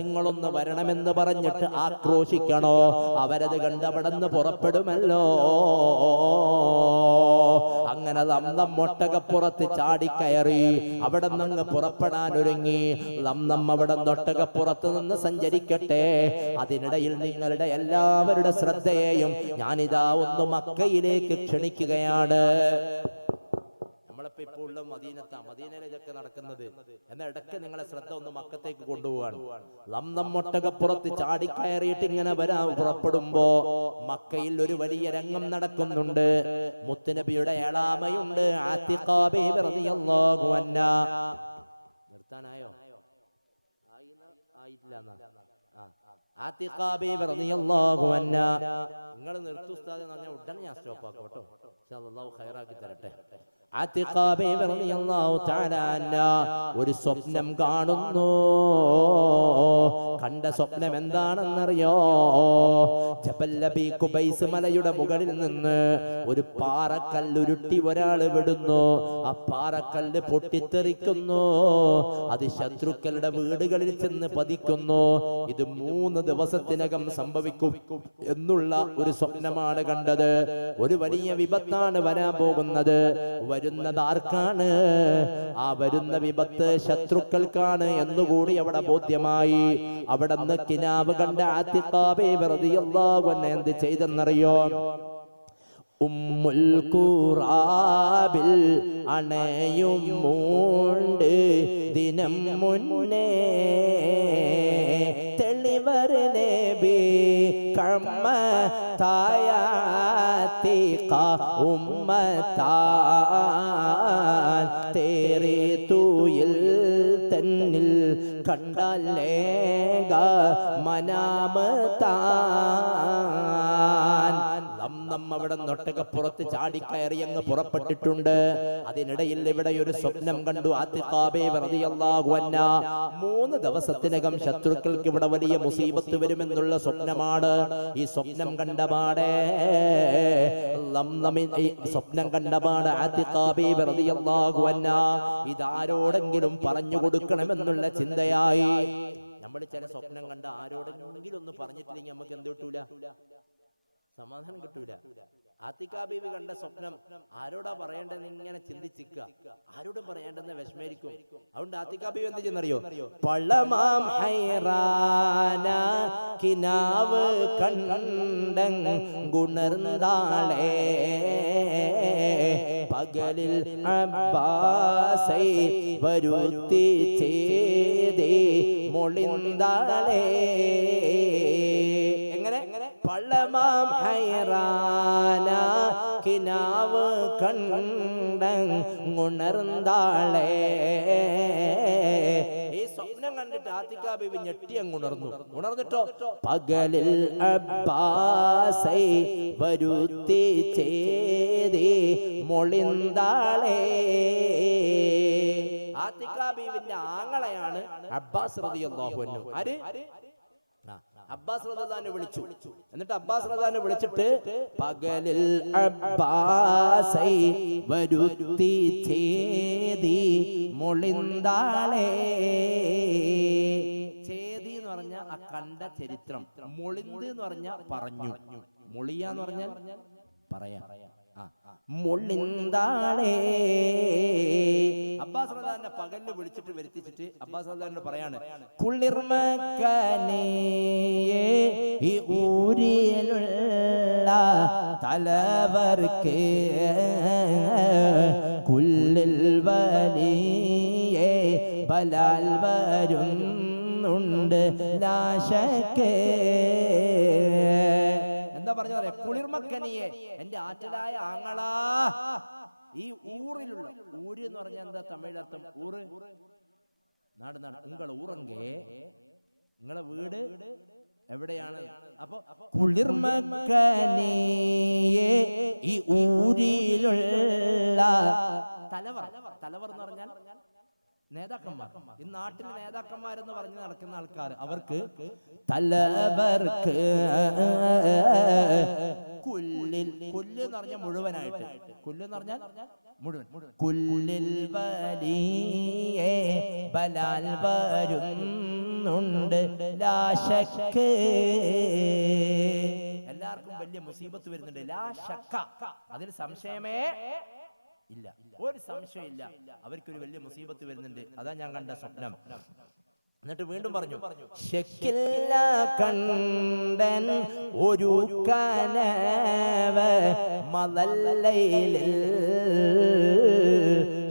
നിങ്ങളൊന്ന് വരണമെന്ന് പറഞ്ഞിട്ട് ആക്രോശിക്കണോ. അവരത് കണ്ട് അവിടെ നിന്ന് പുറപ്പെടുമല്ലോ. അങ്ങനെ അങ്ങനെ ലംലം ഒട്ടകപ്പുറത്ത് ചാടിക്കയറി. അവിടെ നിന്ന് പുറപ്പെടാൻ ഒരുങ്ങി. ലംലം അവിടെ ഒട്ടകപ്പുറത്ത് നിന്ന് സഞ്ചരിക്കട്ടെ. അതിനിടയിൽ നിങ്ങളുടെ എല്ലാവരുടെ ശ്രദ്ധയെയും ഞാനിതാ ഒന്ന് മക്കയിലേക്ക് ക്ഷണിക്കുകയാണ്. ഇപ്പോൾ ഉള്ള മദീനയിലെ ഇതൊക്കെ നടക്കുന്നത്. എന്നാൽ ഇടയ്ക്ക് നിങ്ങളെ ശ്രദ്ധ ഒന്ന് മക്കത്തേക്ക് കൊണ്ടുപോവാണ്. ലംലം ഒട്ടകപ്പുറത്ത് ചാടിക്കയറിയിട്ട് ഇങ്ങനെ വരാൻ പുറപ്പെടുമ്പോ മക്കയിൽ ഒരു വലിയ രംഗം നടക്കുന്നുണ്ട്. മുത്തുനബിയുടെ ഏളാമയുണ്ട് ആതിഖ ബീവി റളിയല്ലാഹു അൻഹാ. നിർത്താനായോ? ആതിഖ ബീവി റളിയല്ലാഹു അൻഹാ. നിങ്ങൾ നിർത്തൂ ഉസ്താദ് എന്ന് പറഞ്ഞാൽ ഉടനെ ഞാൻ സ്റ്റോപ്പ് ആക്കും കേട്ടോ. ഇൻഷാ അല്ലാഹു ഖൈറാക്കി തരട്ടെ. ആതിഖ ബീവി റളിയല്ലാഹു തആല അൻഹാ ഒരു സ്വപ്നം കാണുന്നു. കണ്ട സ്വപ്നം എന്താണെന്നറിയോ? ജബൽ അബീ ഖുബൈസ് മലയുടെ മുകളിൽ നിന്ന് ഒരു പാറക്കല്ലുരുട്ടി ഒരാൾ വിടുന്നു. ആ പാറക്കല്ല് പൊട്ടിത്തെറിക്കുന്നു. അത് ശത്രുക്കളുടെ വീടുകളിൽ ചെന്ന് പതിക്കുന്നു. ഇത് 3 ദിവസത്തിനകം സംഭവിക്കും എന്നുള്ള ഒരു സ്വപ്നമാണ് കണ്ടത്. ഒരു വലിയ വിപത്താണ് വരാൻ പോകുന്നത്. വരുന്നത് ആർക്കാണ്? ആ വരുന്ന വിപത്ത് ശത്രുക്കൾക്കാണ് എന്നുകൂടി അവിടെ ബോധ്യമായി. അവിടെ നിന്ന് കിനാവ് കണ്ട ആതിഖ ബീവി റളിയല്ലാഹു അൻഹ എന്ത് ചെയ്തെന്നറിയോ? ഉമ്മുൽ ഖുറാബിൽ അണയും മൂണ്ട് ദിനം മുന്നേ തെളിവർ നബി കമ്മ തായാതിഖ ഉമ്മത്താൻ തേരെ തൂയിൽ തന്നിൽ കണ്ടല്ലേക മനാമത്താൻ. അവിടെ ഒട്ടകപ്പുറത്ത് ചാടിക്കയറി അങ്ങ് പുറപ്പെട്ടിട്ടുണ്ട്. അതിനിടയിൽ ഇവിടെ ഒരു സ്വപ്നം കണ്ടു ആതിഖ ബീവി റളിയല്ലാഹു അൻഹാ. 3 ദിവസത്തിനകം ശത്രുക്കൾക്ക് ഇവിടെ വലിയ മുസീബത്ത് വരുമെന്നുള്ള സ്വപ്നമാണ്. ഈ സ്വപ്നം കണ്ടപാടെ ആതിഖ ബീവി റളിയല്ലാഹു അൻഹാ ഇതാരോടെങ്കിലും പറഞ്ഞു കൊടുക്കണമെന്നുള്ള ചിന്തയായി. നമ്മൾ ചില സ്വപ്നം കണ്ട ആരോടെങ്കിലും ഒന്ന് പറഞ്ഞിട്ടില്ലെങ്കിൽ നമുക്ക് എന്ത് കിട്ടൂല? സമാധാനം കിട്ടൂല. ആതിഖ ബീവി കണ്ട സ്വപ്നം ആരോടാ പറയേണ്ടതെന്ന് ഇങ്ങനെ ചിന്തിച്ചിക്ക. ആരോടും പറയേണ്ടെന്ന് വിഷമേരിക്കും. അതുകൊണ്ട് ആതിഖ ബീവി എന്ത് ചെയ്യുന്നറിയോ? പള്ളമാം ഹൈറാന കിനാവ് കണ്ടങ്ങുണർന്നാളേ പകലിൽ അബ്ബാസൈ വരുത്തി ചെയ്തേ മൊളിന്താളേ. എങ്ങനെ? പള്ളമാം ഹൈറാന കിനാവ് കണ്ടങ്ങുണർന്നാളേ. ഈ സ്വപ്നം കണ്ടിട്ട് ആതിഖ ബീവി ഞെട്ടി അങ്ങുണർന്നു. ഉണർന്നിട്ടോ പകലിൽ അബ്ബാസൈ വരുത്തി ചെയ്തേ മൊളിന്താളേ. ആതിഖ ബീവിന്റെ ആങ്ങളെയാണ് അബ്ബാസ് റളിയല്ലാഹു അൻഹു. ആര്? അബ്ബാസ് റളിയല്ലാഹു വിളിച്ചു. എന്നിട്ട് അബ്ബാസ് റളിയല്ലാഹു വിളിച്ചിട്ട് പകലിൽ അബ്ബാസൈ വരുത്തി ചെയ്തി മൊളിന്താളേ. ചേതി എന്ന് പറഞ്ഞ ആ കണ്ട ചരിത്രം, മൊളിന്ത് എന്ന് പറഞ്ഞ പറഞ്ഞു, മൊളിയാന്ന് പറഞ്ഞാൽ പറയാ. മൊളിന്താളേ. അബ്ബാസ് റളിയല്ലാഹു പകലിൽ വിളിച്ചിട്ട് വരുത്തിച്ചിട്ട് അബ്ബാസ് റളിയല്ലാഹു പറയാണ്, കുളിർമക്കനേ ഈ ഊരിലുള്ള തലവർക്ക് കുല്ലിൽ വലിയേ ബലാൽ വരുന്നുണ്ട് ലാശക്കേ. എന്താ പറഞ്ഞ കുളിർമക്കനിയെ, എന്റെ ആറ്റലായ ആങ്ങളാ. ഈ ഊറിലുള്ള, ഊര് എന്ന് പറഞ്ഞാൽ എന്താ തമിഴിലർത്ഥം? ഊറ്, നാട്. ഉങ്ങളെ ഊറങ്കേ, നിങ്ങളെ വീട് എവിടെയാണ്? അപ്പൊ കുളിർമക്കനിയെ ഈ ഊരിലുള്ള തലവർ. തലവർ എന്ന് പറഞ്ഞാൽ നേതാക്കന്മാർ. ഈ നാട്ടിലെ നേതാക്കന്മാരെന്ന് പറഞ്ഞ് നടക്കുന്ന ആൾക്കാർ, അവർക്ക് തലവർക്ക് കുല്ലിൽ, കുല്ല് എന്ന് പറഞ്ഞാൽ മുഴുവനായിട്ട്, കുല്ല് എന്ന് പറഞ്ഞാൽ മുഴുവൻ, കുല്ലിൽ വലിയേ ബലാൽ വരുന്നുണ്ട് ലാശക്ക്. എല്ലാവർക്കും വലിയ മുസീബത്ത് വരുന്നുണ്ട്. ലാശക്ക, അതിന് സംശയമേ ഇല്ല, ഒരു സംശയമില്ല. അവർക്കൊരു വലിയ മുസീബത്ത് വരുന്നുണ്ട്. അതാ ഞാൻ കണ്ട സ്വപ്നം. എന്നിട്ട് വീണ്ടും പറഞ്ഞു, ശക്കില്ല കണ്ടൻ ഒരു കനവ് മലല്ലയിൽ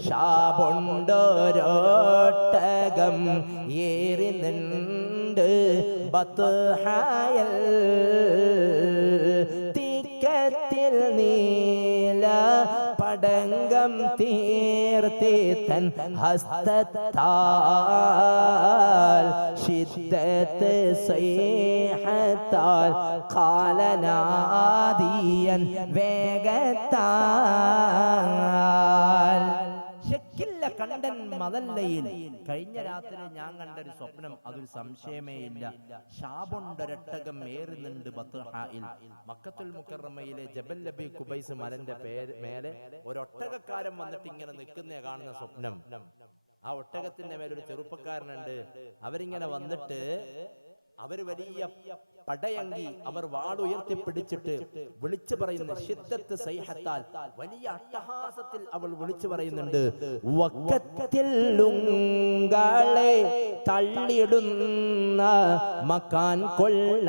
ശാപൊണ്ടൊരോട്ടകം ഏറി നിണ്ട് ബത്ഹായൽ തിക്കത്തിൽ നീല പടങ്കം തീർത്തി തൻ ഹസ്തത്താൽ ശിദ്ദത്ത് സൈഹത്താൽ ഖാലനാദിയൻ വേഗത്താൽ. ശക്കില്ല കണ്ടൻ മദല്ലയിൽ. കഴിഞ്ഞ രാത്രി ഞാൻ കണ്ടൊരു സ്വപ്നം, അതൊരു സംശയമേ ഇല്ല. ശാപൊണ്ടൊരട്ടകം ഏറുന്നുണ്ട് ബത്ഹായിൽ. മക്കത്തുൽ മുക്കറമയിലെ ജബൽ ലബി കുബൈസ് മലന്റെ മേലെ ഒരൊട്ടകക്കാരൻ വന്നിട്ട് ഇങ്ങനെ നിൽക്കുന്ന കാണുന്ന സ്വപ്നം. ആ ഒട്ടകത്തിന്റെ മേലെ ഒരു ചെറുപ്പക്കാരനുണ്ട്. അവരിങ്ങനെ വന്നിട്ട് അവര് വലിയ പടയങ്കി, അവർ വാളുയർത്തിപ്പിടിച്ചിട്ട് വിളിച്ചു പറയുന്ന ശിദ്ദത്ത് സൈഹത്താൽ, വലിയ അട്ടഹാസത്തിൽ അവൾ വിളിച്ചു പറയുന്നുണ്ട്, വക്കത്തിൽ ലുങ്കളെ തള്ളിടുന്ന മക്കാൻ കൊള്ള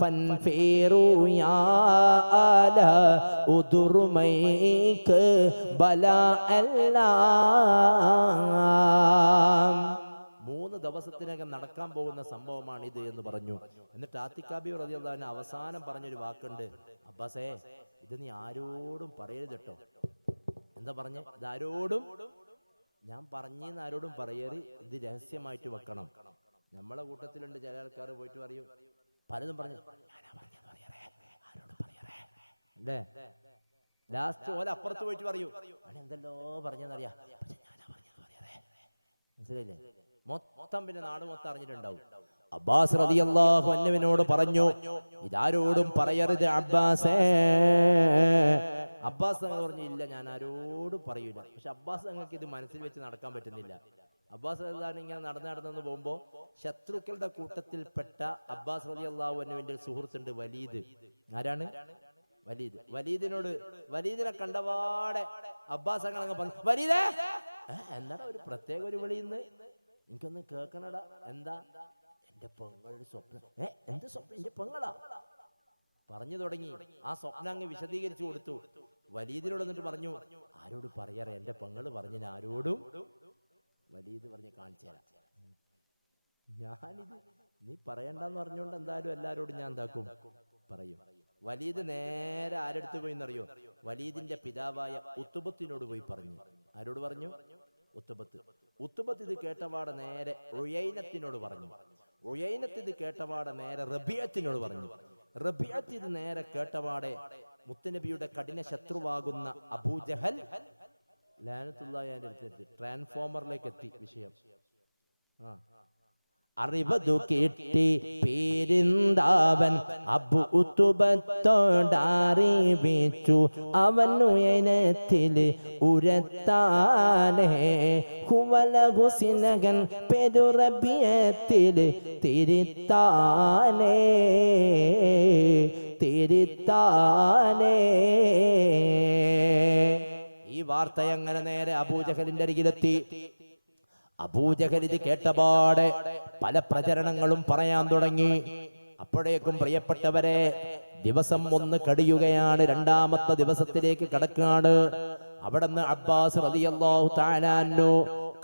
ഫൻഫേറു യാ ആല ഉദുറുമൈക്ക് ബല എല്ലാം. 3 ദിവസത്തിനകം നടക്കാൻ പോകുന്ന സംഭവമാണ് ഇത് എന്ന് പറഞ്ഞു. എന്നിട്ട് ആത്തിക്കാബി റളിയല്ലാഹു അൻഹു അവസാനം പറഞ്ഞൊരു വാക്കുണ്ട്, അബ്ബാസേ ഇത് നീ ആരോടും പറയരുത് കേട്ടോ. എന്താ പറഞ്ഞ? ഇതാരോടും ഞാൻ പറഞ്ഞെന്ന് ആരോടും പറയരുത്, ഇത് രഹസ്യമായിട്ട് വെക്കണം. നമ്മളെ കൂട്ടത്തിലുണ്ട് ചില ആൾക്കാർ പോയിട്ട് പറയും, പലതും പറഞ്ഞു അല്ലേ, ലാസ്റ്റ് ഓല അപ്പുറത്ത് പോയിട്ട് പറയൂ എന്തല്ലോ പറഞ്ഞെന്നറിയാം, മനസ്സിലായില്ലേ? മൊത്തം പിന്നെ നാട് മൊത്തം അറിഞ്ഞിട്ടുണ്ടാവും. അബ്ബാസ് റളിയല്ലാഹു അൻഹുവിനോട് പറഞ്ഞു, ഇതാരോടും പറയരുത് അബ്ബാസേ. അബ്ബാസ് തങ്ങൾ പറഞ്ഞു, ഇല്ല ഞാൻ ആരോടും പറയൂല. പക്ഷെ അബ്ബാസ് തങ്ങൾക്ക് ഇത് മനസ്സിൽ വെച്ച് നടക്കാൻ പറ്റുന്നില്ല. അബ്ബാസ് റളിയല്ലാഹു ഇങ്ങനെ നടന്നു പോകുമ്പോ ശത്രുക്കളുടെ കൂട്ടത്തിൽപ്പെട്ട അബ്ബാസ് റളിയല്ലാഹു അൻഹുവിന്റെ ഒരു സുഹൃത്തുണ്ട്, വലീദ്. ആരാണ്? വലീദ്. വലീദിനെ കണ്ടപാടെ അബ്ബാസ് തങ്ങൾ അങ്ങ് പറഞ്ഞു, വലീദേ എന്താടാ ഒരു പ്രത്യേക ഒരു വിളിയുന്ന്, എനിക്കൊന്ന് കേൾക്കണടാ. എന്താ? എന്റെ പെങ്ങളുടെ സ്വപ്നം. എന്ത് സ്വപ്നം? എന്റെ പെങ്ങളാ പറഞ്ഞു തുടങ്ങി. ആ സ്വപ്നം അങ്ങ് വിശദീകരിച്ചു കൊടുത്തു. വലീദിനോട് എന്നിട്ട് പറഞ്ഞു, ആരോട് പറയാറേ, എന്റെ പെങ്ങള് പറഞ്ഞു ആരോടും. വലീദ് പറഞ്ഞ് കാണിച്ചു തരാം. ഞാനിത് നീ പറയണ്ടെന്ന് പറഞ്ഞുകൊണ്ട് എന്തായാലും എല്ലാരോടും ഞാൻ എന്താക്കും, പറയും. വലീദ് നേരെ ആരെടുത്ത് പോയി എന്നറിയോ? വലീദിന്റെ പിതാവായ ഉത്തുബത്തിനോട് പോയി പറഞ്ഞു. ആരോട് പറഞ്ഞു? ഉത്തുബത്ത് ഇത് കേട്ടപാടെ നേരെ ഉയൈനത്തിനോട് പറഞ്ഞു. ഉയൈനത്ത് ഇത് കേട്ടപാടെ നേരെ റബിയത്തിനോട് പറഞ്ഞു. റബിയത്ത് ഇത് നേരെ കേട്ടപാടെ മുത്തുനബിയുടെ കഠിന ശത്രുവാകുന്ന അബൂജഹൽ ലഅനത്തുല്ലാഹി അലൈഹി ട്രാൻസ്ഫോമറിലേക്ക് എത്തി വിഷയം. അറിവതു കിട്ടി പേരിന്താവൻ അബു ഉത്തുബത്തോടറിയിച്ചു, അവൻ ഉയനത്തില് ഉരത്താനേ ഹുവല ഹുസിനകൻ പെരുറബിയത്തില് തിരുത്താനേ. ഈ വാർത്ത അങ്ങനെ നേരെ അബൂജഹലിന്റെ അരികിലെത്തി. അബൂജഹൽ ഇത് കേട്ടപാടെ പല പ്രചരണങ്ങളും പറയാൻ തുടങ്ങി. അപ്പോഴേക്കും പ്രിയപ്പെട്ടവരെ, ദിവസം 1 കഴിയുകയാണ്, 2ാമത്തെ ദിവസത്തിലേക്ക് കടക്കുകയാണ്. അവിടുന്ന് അബ്ബാസ് റളിയല്ലാഹു തആല അൻഹു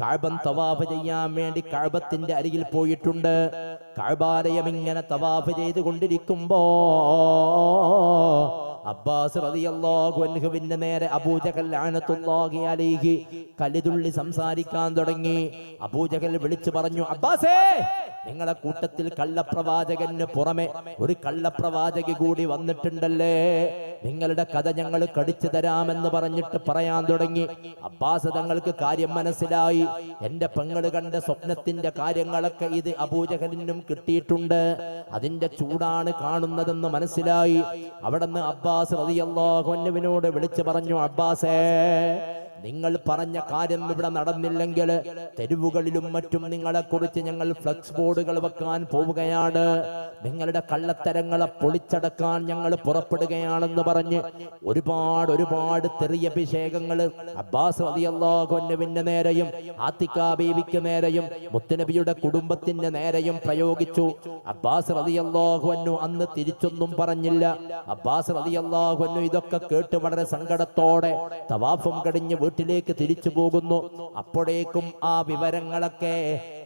കഅബൻ തവാഫ് ചെയ്യാൻ വേണ്ടി കഅബത്തിന്റെ അരികിൽ പോയിട്ടുണ്ട്. കഅബാലയം ഇങ്ങനെ തവാഫ് ചെയ്തു കൊണ്ടിരിക്കുമ്പോ അബ്ബാസ് റളിയല്ലാഹു അൻഹുവിന്റെ നേരെ അബൂജഹൽ ലഅനത്തുല്ലാഹി അലൈഹി കലിതുള്ളി സംസാരിക്കാൻ തുടങ്ങി. അബൂജഹൽ വിളിച്ചു പറഞ്ഞു, അബ്ബാസേ, നിങ്ങളെ കൂട്ടത്തിൽ കള്ളപ്രവാചകന് പുറമെ ഒരു കള്ളപ്രവാചകി കൂടി വന്നിട്ടുണ്ടല്ലേ, നിങ്ങളുടെ കഥ ഞങ്ങൾ കടിച്ചു തരാമെന്ന് പറഞ്ഞിട്ട് പറയാൻ തുടങ്ങി. അബ്ബാസ് തങ്ങൾക്ക് കാര്യം മനസ്സിലായി. എന്റെ പെങ്ങള് കണ്ട സ്വപ്നത്തിന്റെ കാര്യങ്ങളൊക്കെ ഇത് അബൂജഹലിനും കിട്ടിയിട്ടുണ്ട്, അതിന്റെ ചൂടാണ് കാണുന്നതെന്ന് മനസ്സിലായി. അവിടുന്ന് അബ്ബാസ് റളിയല്ലാഹു അൻഹുവിനോട് വിളിച്ചു പറഞ്ഞു, അബ്ബാസേ, നിങ്ങൾ പറഞ്ഞ കാര്യം ഇവിടെ നടന്നില്ലെങ്കിൽ തെരുവുകളിലും മറ്റും നിങ്ങളെ കുറിച്ച് ഞങ്ങൾ ഫ്ലക്സ് ബോർഡുകൾ വെക്കാൻ പോവുകയാണ്. നിങ്ങളുടെ കള്ളത്തരങ്ങളെ പൊളിച്ചടക്കാൻ ഞങ്ങൾ പുറപ്പെടുകയാണെന്ന് പറഞ്ഞ് ഒരുപാട് തെറിയഭിഷേകങ്ങൾ അബ്ബാസ് റളിയല്ലാഹു അൻഹുവിന്റെ നേരെയും ആത്തിഖ ബീവിക്ക് നേരെയും മുത്തുനബിയുടെ കുടുംബത്തിന്റെ നേരെയും പ്രയോഗിച്ചു. അബ്ബാസ് റളിയല്ലാഹു അൻഹു അന്ന് തിരിച്ചൊന്നും പറഞ്ഞില്ല. അബ്ബാസ് റളിയല്ലാഹു അൻഹു ഇതൊക്കെ കേട്ട് വളരെ സങ്കടത്തോടെ തവാഫും കഴിഞ്ഞ് വീട്ടിലേക്ക് തിരിച്ചു പോകുന്നു. അപ്പോഴേക്കും ആ വിവരങ്ങളൊക്കെ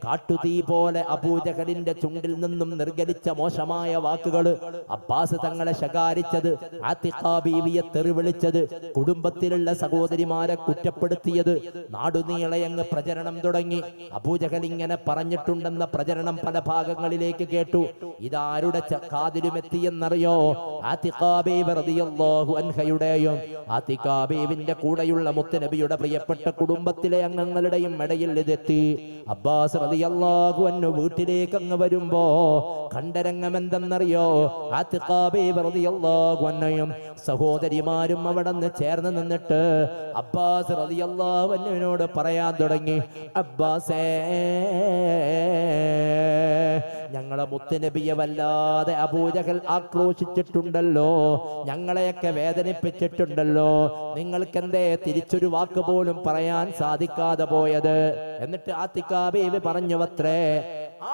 കാട്ടുതീ പോലെ അബൂജഹലിന്റെ ചുണ്ടിൽ നിന്നും നിർഗലിച്ച മോശമായ വാക്കുകൾ, അബ്ബാസ് തങ്ങളെ ശകാരിച്ചത്, ആത്തിഖ ബീവിയെ തെറിവിളിച്ചത്, കുടുംബത്തിലുള്ള സഹോദരിമാരെ കുറ്റപ്പെടുത്തിയത് നാടുനീളെ അങ്ങ് പ്രചരണം തുടങ്ങി. അബൂജഹൽ ഇങ്ങനെ പറഞ്ഞിട്ടുണ്ടെന്ന പ്രചരണം പല ഭാഗങ്ങളിലേക്ക് കേട്ടു. ഇതാരുടെ കാതിലുമെത്തിയെന്നറിയോ? ആത്തിഖ ബീവി റളിയല്ലാഹു അൻഹയുടെയും ആത്തിഖ ബീവിന്റെ കൂടെയുള്ള മുത്തുനബിയുടെ പ്രിയപ്പെട്ട കുടുംബത്തിലെ അംഗങ്ങളുടെയും ഇടയിൽ ഇതെത്തി. അബ്ബാസ് റളിയല്ലാഹു അൻഹു വീട്ടിലേക്ക് അങ്ങ് വരുമ്പോ കണ്ടരംഗം എന്തെന്നറിയോ? ആത്തിഖ ബീവി റളിയല്ലാഹു അൻഹയും സഹോദരിമാരും അവിടെ നിന്ന് ചേർന്ന് നിന്നിട്ട് അബ്ബാസ് റളിയല്ലാഹു അൻഹുവിനോട് പറയാൻ തുടങ്ങി, അബ്ബാസേ, ഞങ്ങളെ മുത്തുനബിയെ വല്ലാതെ അബൂജഹൽ ആക്രോശിച്ചിട്ടുണ്ടല്ലോ, ഞങ്ങളെയൊക്കെ വേദനിപ്പിച്ചിട്ടുണ്ടല്ലോ, നിങ്ങൾക്കെന്തേ തിരിച്ചൊരു വാക്ക് പോലും പറയാൻ സാധിക്കാതെ പോയത്? എന്നിട്ട് ആത്തിഖ ബീവി പറഞ്ഞുവത്രേ,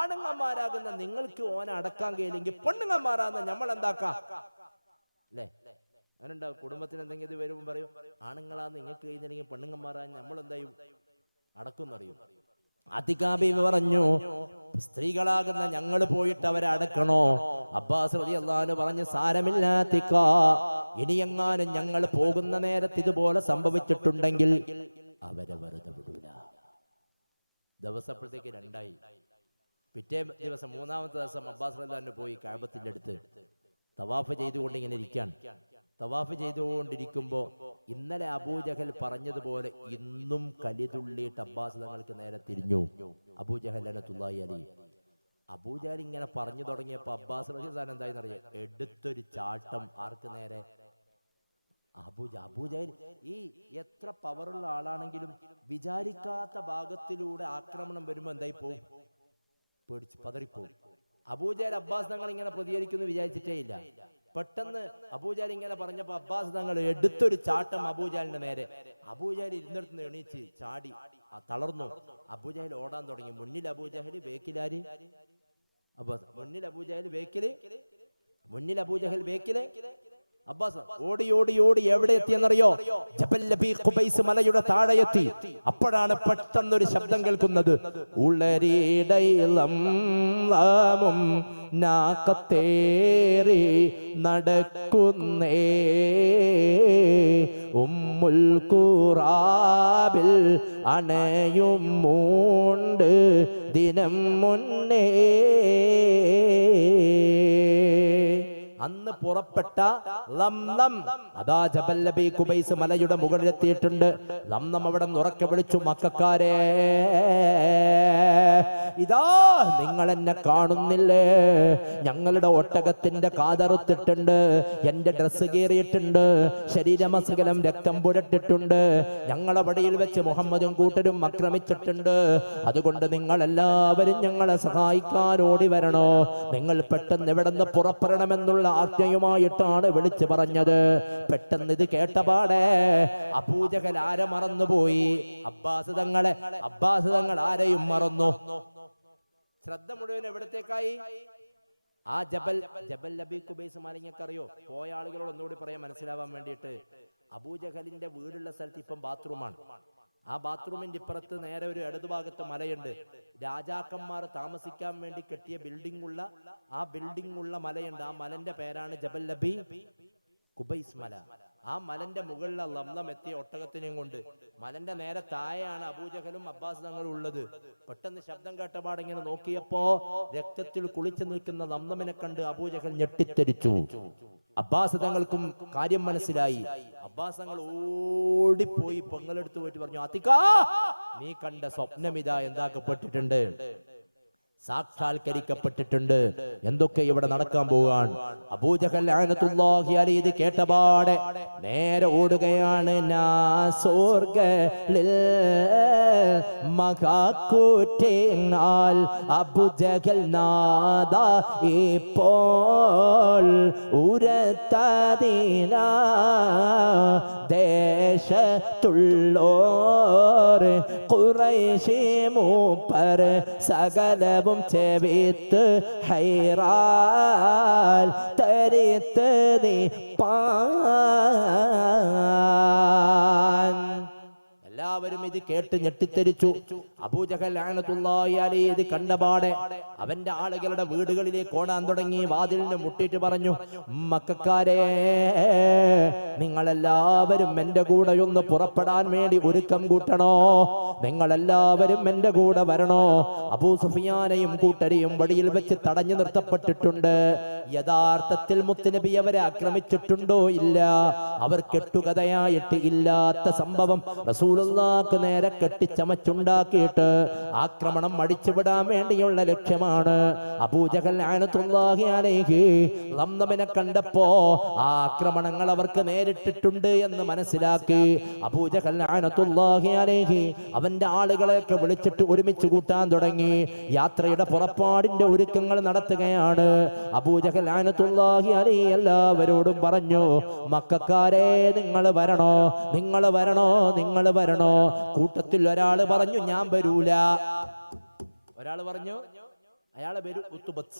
ആണുങ്ങന്മാരാകുന്ന നിങ്ങൾക്ക് ഓനെ അടക്കാൻ കഴിയില്ലെങ്കിൽ പെണ്ണുങ്ങന്മാരാകുന്ന നമ്മൾ എന്താക്കാം അല്ലേ? അങ്ങനെണ്ടാവും. കുടുംബത്തിന് എന്തെങ്കിലും ഇത് വരുമ്പോൾ പറയും, ആണുങ്ങളാന്ന് നിങ്ങൾക്ക് കഴിയുന്നില്ലെങ്കിൽ പെണ്ണുങ്ങന്മാരാകുന്ന നമ്മൾ എന്തായും അടക്കുമെന്നറിയും. ആത്തിഖ ബീവി പറഞ്ഞു, സ്ത്രീകളാകുന്ന ഞങ്ങൾ പോയിട്ട് അവരെ അടക്കണോ? അബ്ബാസ് റളിയല്ലാഹു അൻഹു പറഞ്ഞു, സാരമില്ല ആത്തിഖ, ഇനിയെങ്ങാനും ഞങ്ങൾ പോകുന്ന നേരത്ത് ഇതുപോലെ സംഭവിച്ചിട്ടുണ്ടെങ്കിൽ അവരെ വെറുതെ വിടൂല. ദിവസപ്പോഴത്തേക്ക് രണ്ടായി. പിറ്റേ ദിവസം മൂന്നാമത്തെ ദിവസം അബ്ബാസ് റളിയല്ലാഹു അൻഹു പോയി കഅബത്തിന്റെ അടുത്ത് തവാഫ് ചെയ്തുകൊണ്ട് ഇങ്ങനെ ഇരിക്കാൻ. തവാഫ് ചെയ്തുകൊണ്ടിരിക്കുമ്പോ ഇന്നലെ അബൂജഹൽ പറഞ്ഞതുപോലെ ഇന്നും കലിതുള്ളിയിട്ട് അബ്ബാസ് തങ്ങൾക്ക് നേരെ തിരിഞ്ഞു. അബൂജഹൽ ലഅനത്തുല്ലാഹി അലൈഹി. അബൂജഹൽ ഇങ്ങനെ പറഞ്ഞു തുടങ്ങിയപ്പോ അബ്ബാസ് റളിയല്ലാഹു അൻഹു എന്തായെന്ന് അറിയാം? എടുത്തൊരു ചാട്ടം. ആർക്ക് നേരെ? അബൂജഹൽ. ഈ എത്ര പവറുള്ള ആളാണെങ്കിലും വിചാരിക്കാത്ത ഭാഗത്തിലൂടെ ആക്രമണം വരുമ്പോ എന്തായി പോവും? പേടിച്ച് പതറിപ്പോവും. അബൂജഹൽ അബ്ബാസ് തങ്ങൾ ഇങ്ങനെ പ്രതികരിക്കുന്നു വിചാരിച്ചിട്ടേ ഇല്ല. പെട്ടെന്ന് അബൂജഹൽ ഇങ്ങനെ പറഞ്ഞപ്പോ അബ്ബാസ് തങ്ങൾ എടുത്തൊരു ചാട്ടം അബൂജഹലിന്റെ നേരെ. അബൂജഹൽ ഇരുന്നിടത്ത് എണീച്ച് ചാടി തളർന്നു. അബൂജഹൽ ഓടാൻ തുടങ്ങി. മുന്നിൽ അബൂജഹൽ, ബേക്കിലാര്? അബ്ബാസ്. മുന്നിൽ അബൂജഹൽ, ബേക്കില് അബ്ബാസ്. ഓടി എവിടെ എത്തിയെന്നറിയോ? ജബൽ ലബീ ഖുബൈസ് മലയുടെ താഴെ എത്തി. അപ്പോഴാണ് പെട്ടെന്നൊരു ശബ്ദം കേൾക്കുന്നത്, ഉളരിടയിളം നാക്കത്തേറി നടക്കുന്നേ ഉമ്മുൽ ഖുറാബിൽ അണയും മൂണ്ട് ദിനം മുന്നേ. അന്ന് പുറപ്പെട്ട ലംലം അതാ ജബൽ ലബീ ഖുബൈസ് മലയുടെ മുകളിലെത്തിയിട്ടുണ്ട്. ലംലം അവിടെ ഉറക്കെ വിളിച്ചു, മക്കക്കാരെ, ഇതാ നിങ്ങൾ എന്നെ കാണുന്നില്ലേ? ഞങ്ങളുടെ ഒട്ടകത്തിന്റെ കാതറുത്തിട്ടുണ്ട്, എന്റെ ഡ്രസ്സ് കീറിയിട്ടുണ്ട്, ശരീരമസകലം രക്തം പുരട്ടിട്ടുണ്ട്, ഞങ്ങളെ വടിയിൽ വെച്ച് മുഹമ്മദും കൂട്ടരും ആക്രമിച്ചിട്ടുണ്ട്. അതുകൊണ്ട് നിങ്ങൾ എല്ലാവരും ഞങ്ങളെ സഹായിക്കാൻ ഓടി വരണോ? നിങ്ങൾ പെട്ടെന്ന് ഇവിടെ നിന്ന് പുറപ്പെടണമെന്നുള്ള ആജ്ഞയുമായിട്ടാണ് വിളിച്ചു പറഞ്ഞത്. പെട്ടെന്ന് ഇത് കേട്ടപാടെ അബൂജഹൽ ആരെ മറന്നുപോയി? അബ്ബാസ് തങ്ങൾ ആരെയും മറന്നു. ശ്രദ്ധ മുഴുവൻ എവിടത്തേക്കായി? ആ ജബൽ ലബീ ഖുബൈസ് മലങ്ങൾക്കറിയോ? പോയ ആളുകളോട് ഒന്നുകൂടി പറയാൻ മനസ്സിലാവാൻ വേണ്ടിയിട്ട്, അബൂജഹലിന്റെ വീടുള്ള സ്ഥലത്ത് ഇപ്പം ബാത്റൂമാണ്. ആ ബാത്റൂമിന്റെ ഇപ്പുറത്ത് നേരെ ഒരു ഇടതുഭാഗത്ത് മലയുണ്ട്. രാജാക്കന്മാർ താമസിക്കാൻ വേണ്ടി കെട്ടിയ ബിൽഡിംഗ് ഉള്ള മലയുണ്ട്. ആ മലന്റെ പേരാണ് ജബൽ ലബീ ഖുബൈസ് മല. ആ മലന്റെ മുകളിലെ ലംലം എത്തിയ ഒട്ടകത്തിനെയും കൊണ്ട് മലന്റെ നേരെ താഴെയാണ് അബൂജഹലും അബ്ബാസ് തങ്ങളും ഉള്ളത്. പെട്ടെന്ന് ശബ്ദം കേട്ടപാട് ഇങ്ങനെ നോക്കിയപ്പോ രക്തത്തിൽ കുളിച്ചു നിൽക്കുന്ന ലംലമിനെ കണ്ട് അബൂജഹൽ ഞെട്ടിത്തെരിച്ചു. അബ്ബാസ് തങ്ങൾക്കും കാര്യം മനസ്സിലായി. അബ്ബാസ് തങ്ങൾ ഓടിപ്പോയി പെങ്ങളെടുത്ത് പോയിട്ട് പറഞ്ഞു, ആത്തിഖ, നീ കണ്ട സ്വപ്നം ഇതാ എന്താക്കപ്പെട്ടിട്ടുണ്ട്. സാക്ഷാത്കരിക്കപ്പെട്ടിട്ടുണ്ട്. എന്തൊക്കെ ഇവിടെ നടക്കാൻ പോവാൻ. അബൂജഹൽ ലഅനത്തുല്ലാഹി അലൈഹി ഇത് കേട്ടപാടെ നേരെ ഓടുകയാണ്. മഹാക്കൂറ്റേനാൽ അബൂജഹൽ നാദ ഇപ്പോൾ ഉരത്തതിന ദേശത്തുള്ളോർ ഖുറൈശി മൂപ്പർ സകലവും ചെവിത്ത് ഹൈറാൽ തരിത്ത് നീ എല്ലാവരും ഇത് കേട്ട് ഞെട്ടിത്തെരിച്ചു. അബൂജഹൽ ലഅനത്തുല്ലാഹി അലൈഹി ഇത് കണ്ടപാടെ അവന്റെ ആളുകളുടെ വീടുകളിലേക്ക് ഓടാൻ തുടങ്ങി. വാതിലിന് മുട്ടിയിട്ട് പറഞ്ഞു, മക്കക്കാരെ, നിങ്ങളെല്ലാവരും എന്റെ കൂടെ ഒന്ന് പുറപ്പെടാൻ വേണ്ടി ഒരുക്കം കൂട്ടണോ? നിങ്ങളെല്ലാവരും എന്റെ കൂടെ വരണോ? അബൂ സുഫിയാനെയും കൂട്ടരെയും വഴിയിൽ വെച്ച് തടഞ്ഞു നിർത്തപ്പെട്ടിട്ടുണ്ട്. യഥാർത്ഥത്തിൽ മുത്തുനബി അവരെ ആക്രമിച്ചിട്ടുണ്ടോ? ഇല്ല. അവർ കെട്ടുകഥയായിട്ട് ഇല്ലാത്ത സംഭവം റസൂലുള്ളാഹിക്ക് നേരെ കെട്ടിച്ചമച്ചുണ്ടാക്കിയിട്ട് ആക്രമണം അടിച്ചുവിടാൻ വേണ്ടിയുള്ള ലക്ഷ്യമാണ്. അബൂജഹൽ ലഅനത്തുല്ലാഹി അലൈഹി ലംലമിനെ കണ്ടപ്പോ ആ ആക്രമണങ്ങൾ അവർക്ക് നേരിട്ടിട്ടുണ്ട് എന്ന് മനസ്സിലാക്കി അബൂജഹൽ ലഅനത്തുല്ലാഹി അലൈഹി അവന്റെ ആളുകളെയൊക്കെ വിളിച്ചിട്ട് ഒരുമിച്ച് കൂട്ടാൻ തുടങ്ങി. യാത്രയുടെ പുറപ്പാടിന്റെ ഒരുക്കങ്ങൾ നടത്തുകയാണ്. അബൂജഹൽ ലഅനത്തുല്ലാഹി അലൈഹി എല്ലാവരോടും പറഞ്ഞു, മക്കക്കാരെ, നിങ്ങൾ വരണോ, നിങ്ങൾ വരണോ, നിങ്ങൾ വരണോ. കൂട്ടത്തിൽ ഒരാൾ പറഞ്ഞു, ഞാൻ വരൂല. ഒരാൾ പറഞ്ഞു, അയാളെ പേര് ഉത്തുബത്ത്.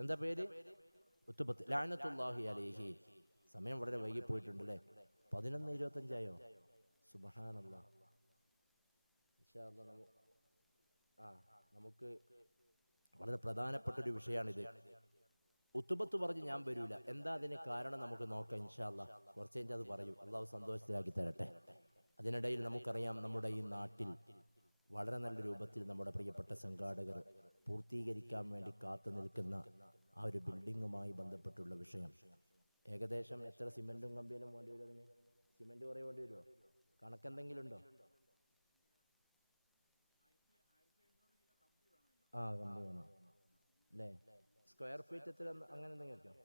എന്താ പേര്? ഉത്തുബത്ത് ലഅനത്തുല്ലാഹി അലൈഹി. സമയം വളരെ വൈകി പോയിട്ടുണ്ട് അല്ലേ? 11:25 സുബ്ഹാനല്ലാഹ്. ഇൻഷാ അല്ലാഹ് നമുക്ക് വളരെ പ്രധാനപ്പെട്ട ഒരു വിഷയമാണിത്. ഉത്തുബത്ത് പറഞ്ഞു, ഞാൻ വരൂല. എന്താ അതിന് കാരണം നമുക്ക് നോക്കാം ഇൻഷാ അല്ലാഹ്. കുറച്ച് കഴിഞ്ഞ് അത് പറയും. അള്ളാഹു സന്തോഷത്തിലാക്കി തരട്ടെ. അതിനിടയിൽ നമുക്കറിയാം, നമ്മുടെ ഈ നാട്ടിൽ വളരെ നല്ല രൂപത്തിൽ നമ്മുടെ പ്രിയപ്പെട്ട സംഘാടകർ പൂർത്തീകരിക്കാൻ വേണ്ടി കാത്തു നിൽക്കുന്ന ആ ഒരു ബിൽഡിങ്ങുമായി ബന്ധപ്പെട്ടുള്ള വിഷയം. ഏകദേശം എത്ര സിമെന്റും കമ്പിയും വേണ്ടി വരും? അതിന് സിമെന്റ് കുറേ വേണ്ടി വരുമോ? കണക്കെന്തെങ്കിലും ഉണ്ടോ? കമ്പി വേണം അല്ലേ? സ്ക്വയർ ഫീറ്റ് എത്ര അങ്ങനെ എന്തെങ്കിലും?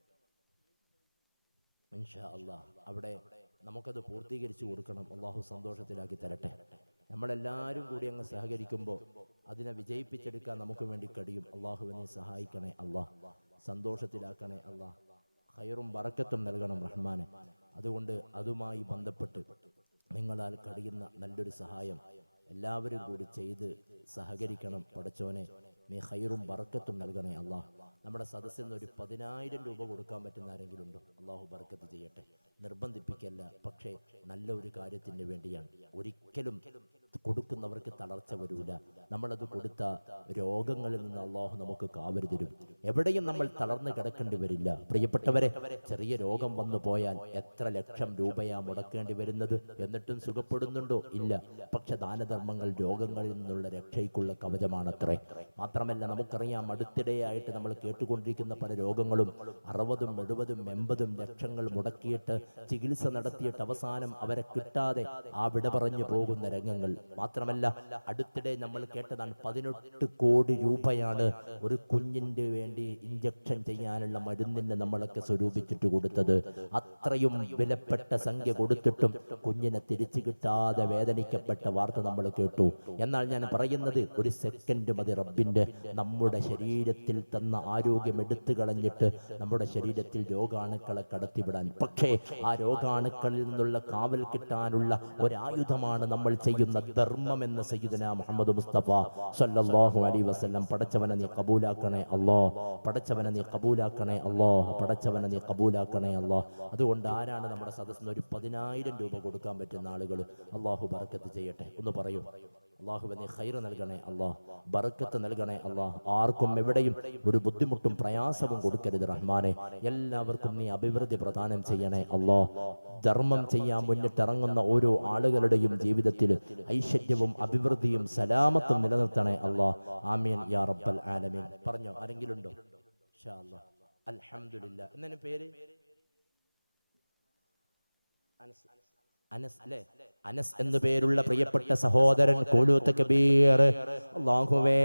ഇൻഷാ അല്ലാഹ് അവിടെ നമുക്കത് പൂർത്തീകരിച്ചു കൊടുക്കണം. അള്ളാഹു സന്തോഷത്തിലാക്കി തരട്ടെ. നമ്മളെല്ലാവരും കൂടി അങ്ങ് സഹകരിക്കുമ്പോൾ അതിനെ വിജയിപ്പിച്ചെടുക്കാൻ നമുക്ക് വേണ്ടി കഴിയും. അള്ളാഹുവിനെ സഹായിക്കണേ അള്ളാഹ്, സന്തോഷത്തിലാക്കണേ അള്ളാഹ്, ഖൈറും ബറക്കത്തും നൽകണം റഹ്മാനെ. അതുകൊണ്ട് അതുമായി ബന്ധപ്പെട്ട് നിങ്ങളാൽ കഴിയുന്ന നല്ലൊരു സഹായം എല്ലാവരും കൂടി ചെയ്ത് സഹകരിക്കണം. പടച്ചോനെ, നീ ഖൈറും ബറക്കത്തും നൽകണേ അള്ളാഹ്. നമ്മുടെ സദസ്സിൽ നിന്ന് ഒരു 10,000 രൂപ കൊടുക്കാൻ പറ്റുന്ന ആരെങ്കിലും ഉണ്ടോ? അള്ളാഹു ബർക്കത്ത് ചെയ്യട്ടെ. നിർബന്ധിപ്പിക്കല്ല, പക്ഷേ നല്ല ഒരു കാര്യത്തിന് വേണ്ടിയാണ്. ഒരിക്കലും കൊടുക്കുന്നവർക്ക് തളർച്ച വരൂല. നമ്മളത് കൊടുത്ത രോഗങ്ങളിൽ നിന്ന് അള്ളാഹു നമുക്ക് കാവല് തരും. എവിടെയും നമ്മൾ തളർന്നു കിടക്കേണ്ടി വരില്ല. പ്രിയപ്പെട്ടവരെ, ചെറിയ രോഗം വന്നു പോയാൽ എത്ര ലക്ഷം രൂപയാ മുടക്കേണ്ടി വരുന്നത്? എന്നിട്ടും സുഖപ്പെടുന്നുണ്ടോ? ഇല്ല. പക്ഷെ ദാനധർമ്മങ്ങൾ രോഗങ്ങളിൽ നിന്നുള്ള രക്ഷയ്ക്കുള്ള കവചമാണത്രേ. മാത്രമല്ല, നമുക്കറിയാം, അടുത്തിടെയായിട്ട് നമ്മൾ കേട്ടുകൊണ്ടിരിക്കുന്ന പല രോഗങ്ങളും 60, 70, 80 ലക്ഷങ്ങൾ മുടക്കിയിട്ട് ചികിത്സ നടത്തിയിട്ട് അവസാനം അവരെ കിട്ടാതെ ആ വിട പറഞ്ഞു പോകുന്ന രംഗങ്ങൾ. മാത്രമല്ല, അടുത്തിടെ നമ്മൾ കേട്ടതാണ് 18 കോടി രൂപയാണ് ഒരു കുഞ്ഞിന്റെ വേണ്ടി ഇഞ്ചക്ഷൻ ചെയ്യാനുള്ള മരുന്നിന് നമ്മളൊക്കെ സ്വരൂപിച്ചിട്ട് കൊടുത്തത്. അത്രയും വിലപ്പെട്ട സംഖ്യ കൊടുത്തിട്ടും കുഞ്ഞിനെ തിരിച്ചു കിട്ടാതെ വേദനിക്കപ്പെട്ട വാർത്ത നമ്മൾ കേട്ടു. എന്നാൽ ഞാൻ പറയുന്നത്, ഒരു സെക്കൻഡ് മതി റബ്ബിന്റെ നമ്മുടെ ശരീരത്തിൽ തന്ന ആരോഗ്യം എടുത്തു കളഞ്ഞിട്ട് നമ്മുടെ ശരീരത്തിൽ രോഗാണുക്കളെ കടത്തിവിടാൻ. പക്ഷേ ആ രോഗാണുക്കളിൽ നിന്നുള്ള കാവൽ കിട്ടാനുള്ള ഒരായുധമാണ് നമ്മൾ ചെയ്യുന്ന ധർമ്മം എന്ന് സയ്യിദുനാ മുഹമ്മദ് മുസ്തഫ സല്ലല്ലാഹു അലൈഹി വസല്ലം. പടച്ചവനെ നീ കബൂലാക്കണേ അല്ലാഹ്, പടച്ചവനെ നീ കബൂലാക്കണേ അല്ലാഹ്, പടച്ചവനെ നീ കബൂലാക്കണേ അല്ലാഹ്. അതുകൊണ്ട് ആരാണ് നമ്മുടെ സദസ്സിന് ഒരു 10,000 രൂപ കൊടുക്കാൻ പറ്റുന്ന ആളുകൾ? അല്ലാഹു ബർക്കത്ത് ചെയ്യട്ടെ. ഒന്ന് പറയൂ. അല്ലാഹുവേ, നീ ഖൈർ നൽകണേ അല്ലാഹ്, ബർക്കത്ത് നൽകണേ അല്ലാഹ്. ആർക്കും എവിടെയും ഒരു ബുദ്ധിമുട്ടും പ്രയാസവും കൊടുക്കരുത് റഹ്മാനെ. എല്ലാവർക്കും നീ അഭിവൃദ്ധി പ്രദാനം ചെയ്യണേ അല്ലാഹ്. ധർമ്മം ചെയ്യാൻ മുന്നിട്ടിറങ്ങുന്ന ഓരോ ആളുകളുടെയും ജീവിതത്തിൽ ഐശ്വര്യവും അഭിവൃദ്ധിയും സലാമത്തും നിലനിർത്തണേ അല്ലാഹ്. ആമീൻ യാ റബ്ബൽ ആലമീൻ. പറഞ്ഞോ, ആരെങ്കിലും ഉണ്ടോ? ഇൻഷാ അല്ലാഹ്. അൽഹംദുലില്ലാ. എന്താണ് പേര്? അനസ് അല്ലേ? അനസ് എന്നു പേരുള്ള പ്രിയപ്പെട്ട സഹോദരൻ ഖൂലൂ തക്ബീർ. അല്ലാഹുവേ,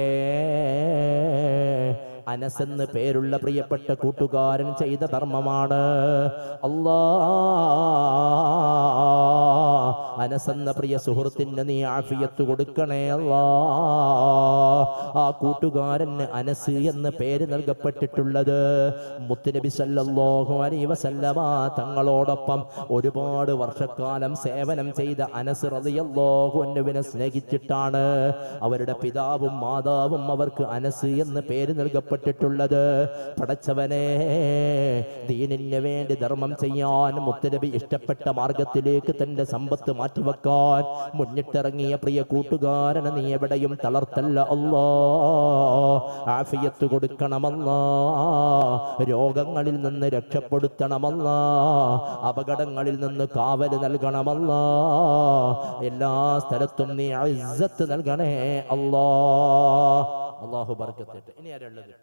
അനസ് എന്ന് പേരുള്ള പ്രിയപ്പെട്ട കൂട്ടുകാരൻ ചെയ്ത ധർമ്മമാണ്. അല്ലാ, അനസ് എന്ന പ്രിയ സുഹൃത്തിന് നീ ആഫിയത്ത് കൊടുക്കണേ അല്ലാ. ആ കൂട്ടുകാരന് അനസ് എന്ന പേര് നൽകപ്പെട്ടിട്ടുള്ളത് മുത്തുനബി സല്ലല്ലാഹു അലൈഹി വസല്ലമ തങ്ങളോടൊപ്പം ഒരുപാട് വർഷക്കാലം സേവനം ചെയ്ത അനസ് റളിയല്ലാഹു അൻഹുവിനെ സ്നേഹിച്ചിട്ടാണ് അവരുടെ പിതാവും മാതാവും അവർക്ക് അനസ് എന്ന പേര് നൽകപ്പെട്ടിട്ടുള്ളത്. പടച്ചവനെ, ദീനിന് വേണ്ടി ധർമ്മം ചെയ്യാൻ മുത്തുനബി ഇഷ്ടപ്പെട്ട മാർഗത്തിലേക്ക് തന്റെ സമ്പത്ത് മാറ്റിവെക്കാൻ മുന്നിട്ടിറങ്ങിയ പ്രിയ കൂട്ടുകാരനെ നീ എവിടെയും തളർത്തല്ല അല്ലാ. ആഫിയത്ത് കൊടുക്കണമല്ലാ, രോഗങ്ങളിൽ നിന്ന് രക്ഷപ്പെടുത്തണമല്ലാ, അപകടങ്ങളിൽ നിന്ന് കാവൽ നൽകണമല്ലാ, എല്ലാ സ്ഥലത്തും നീ ഇസ്സത്ത് നൽകണേ അല്ലാ. അല്ലാഹു ബർക്കത്ത്. ഇനി ആരുള്ളത്?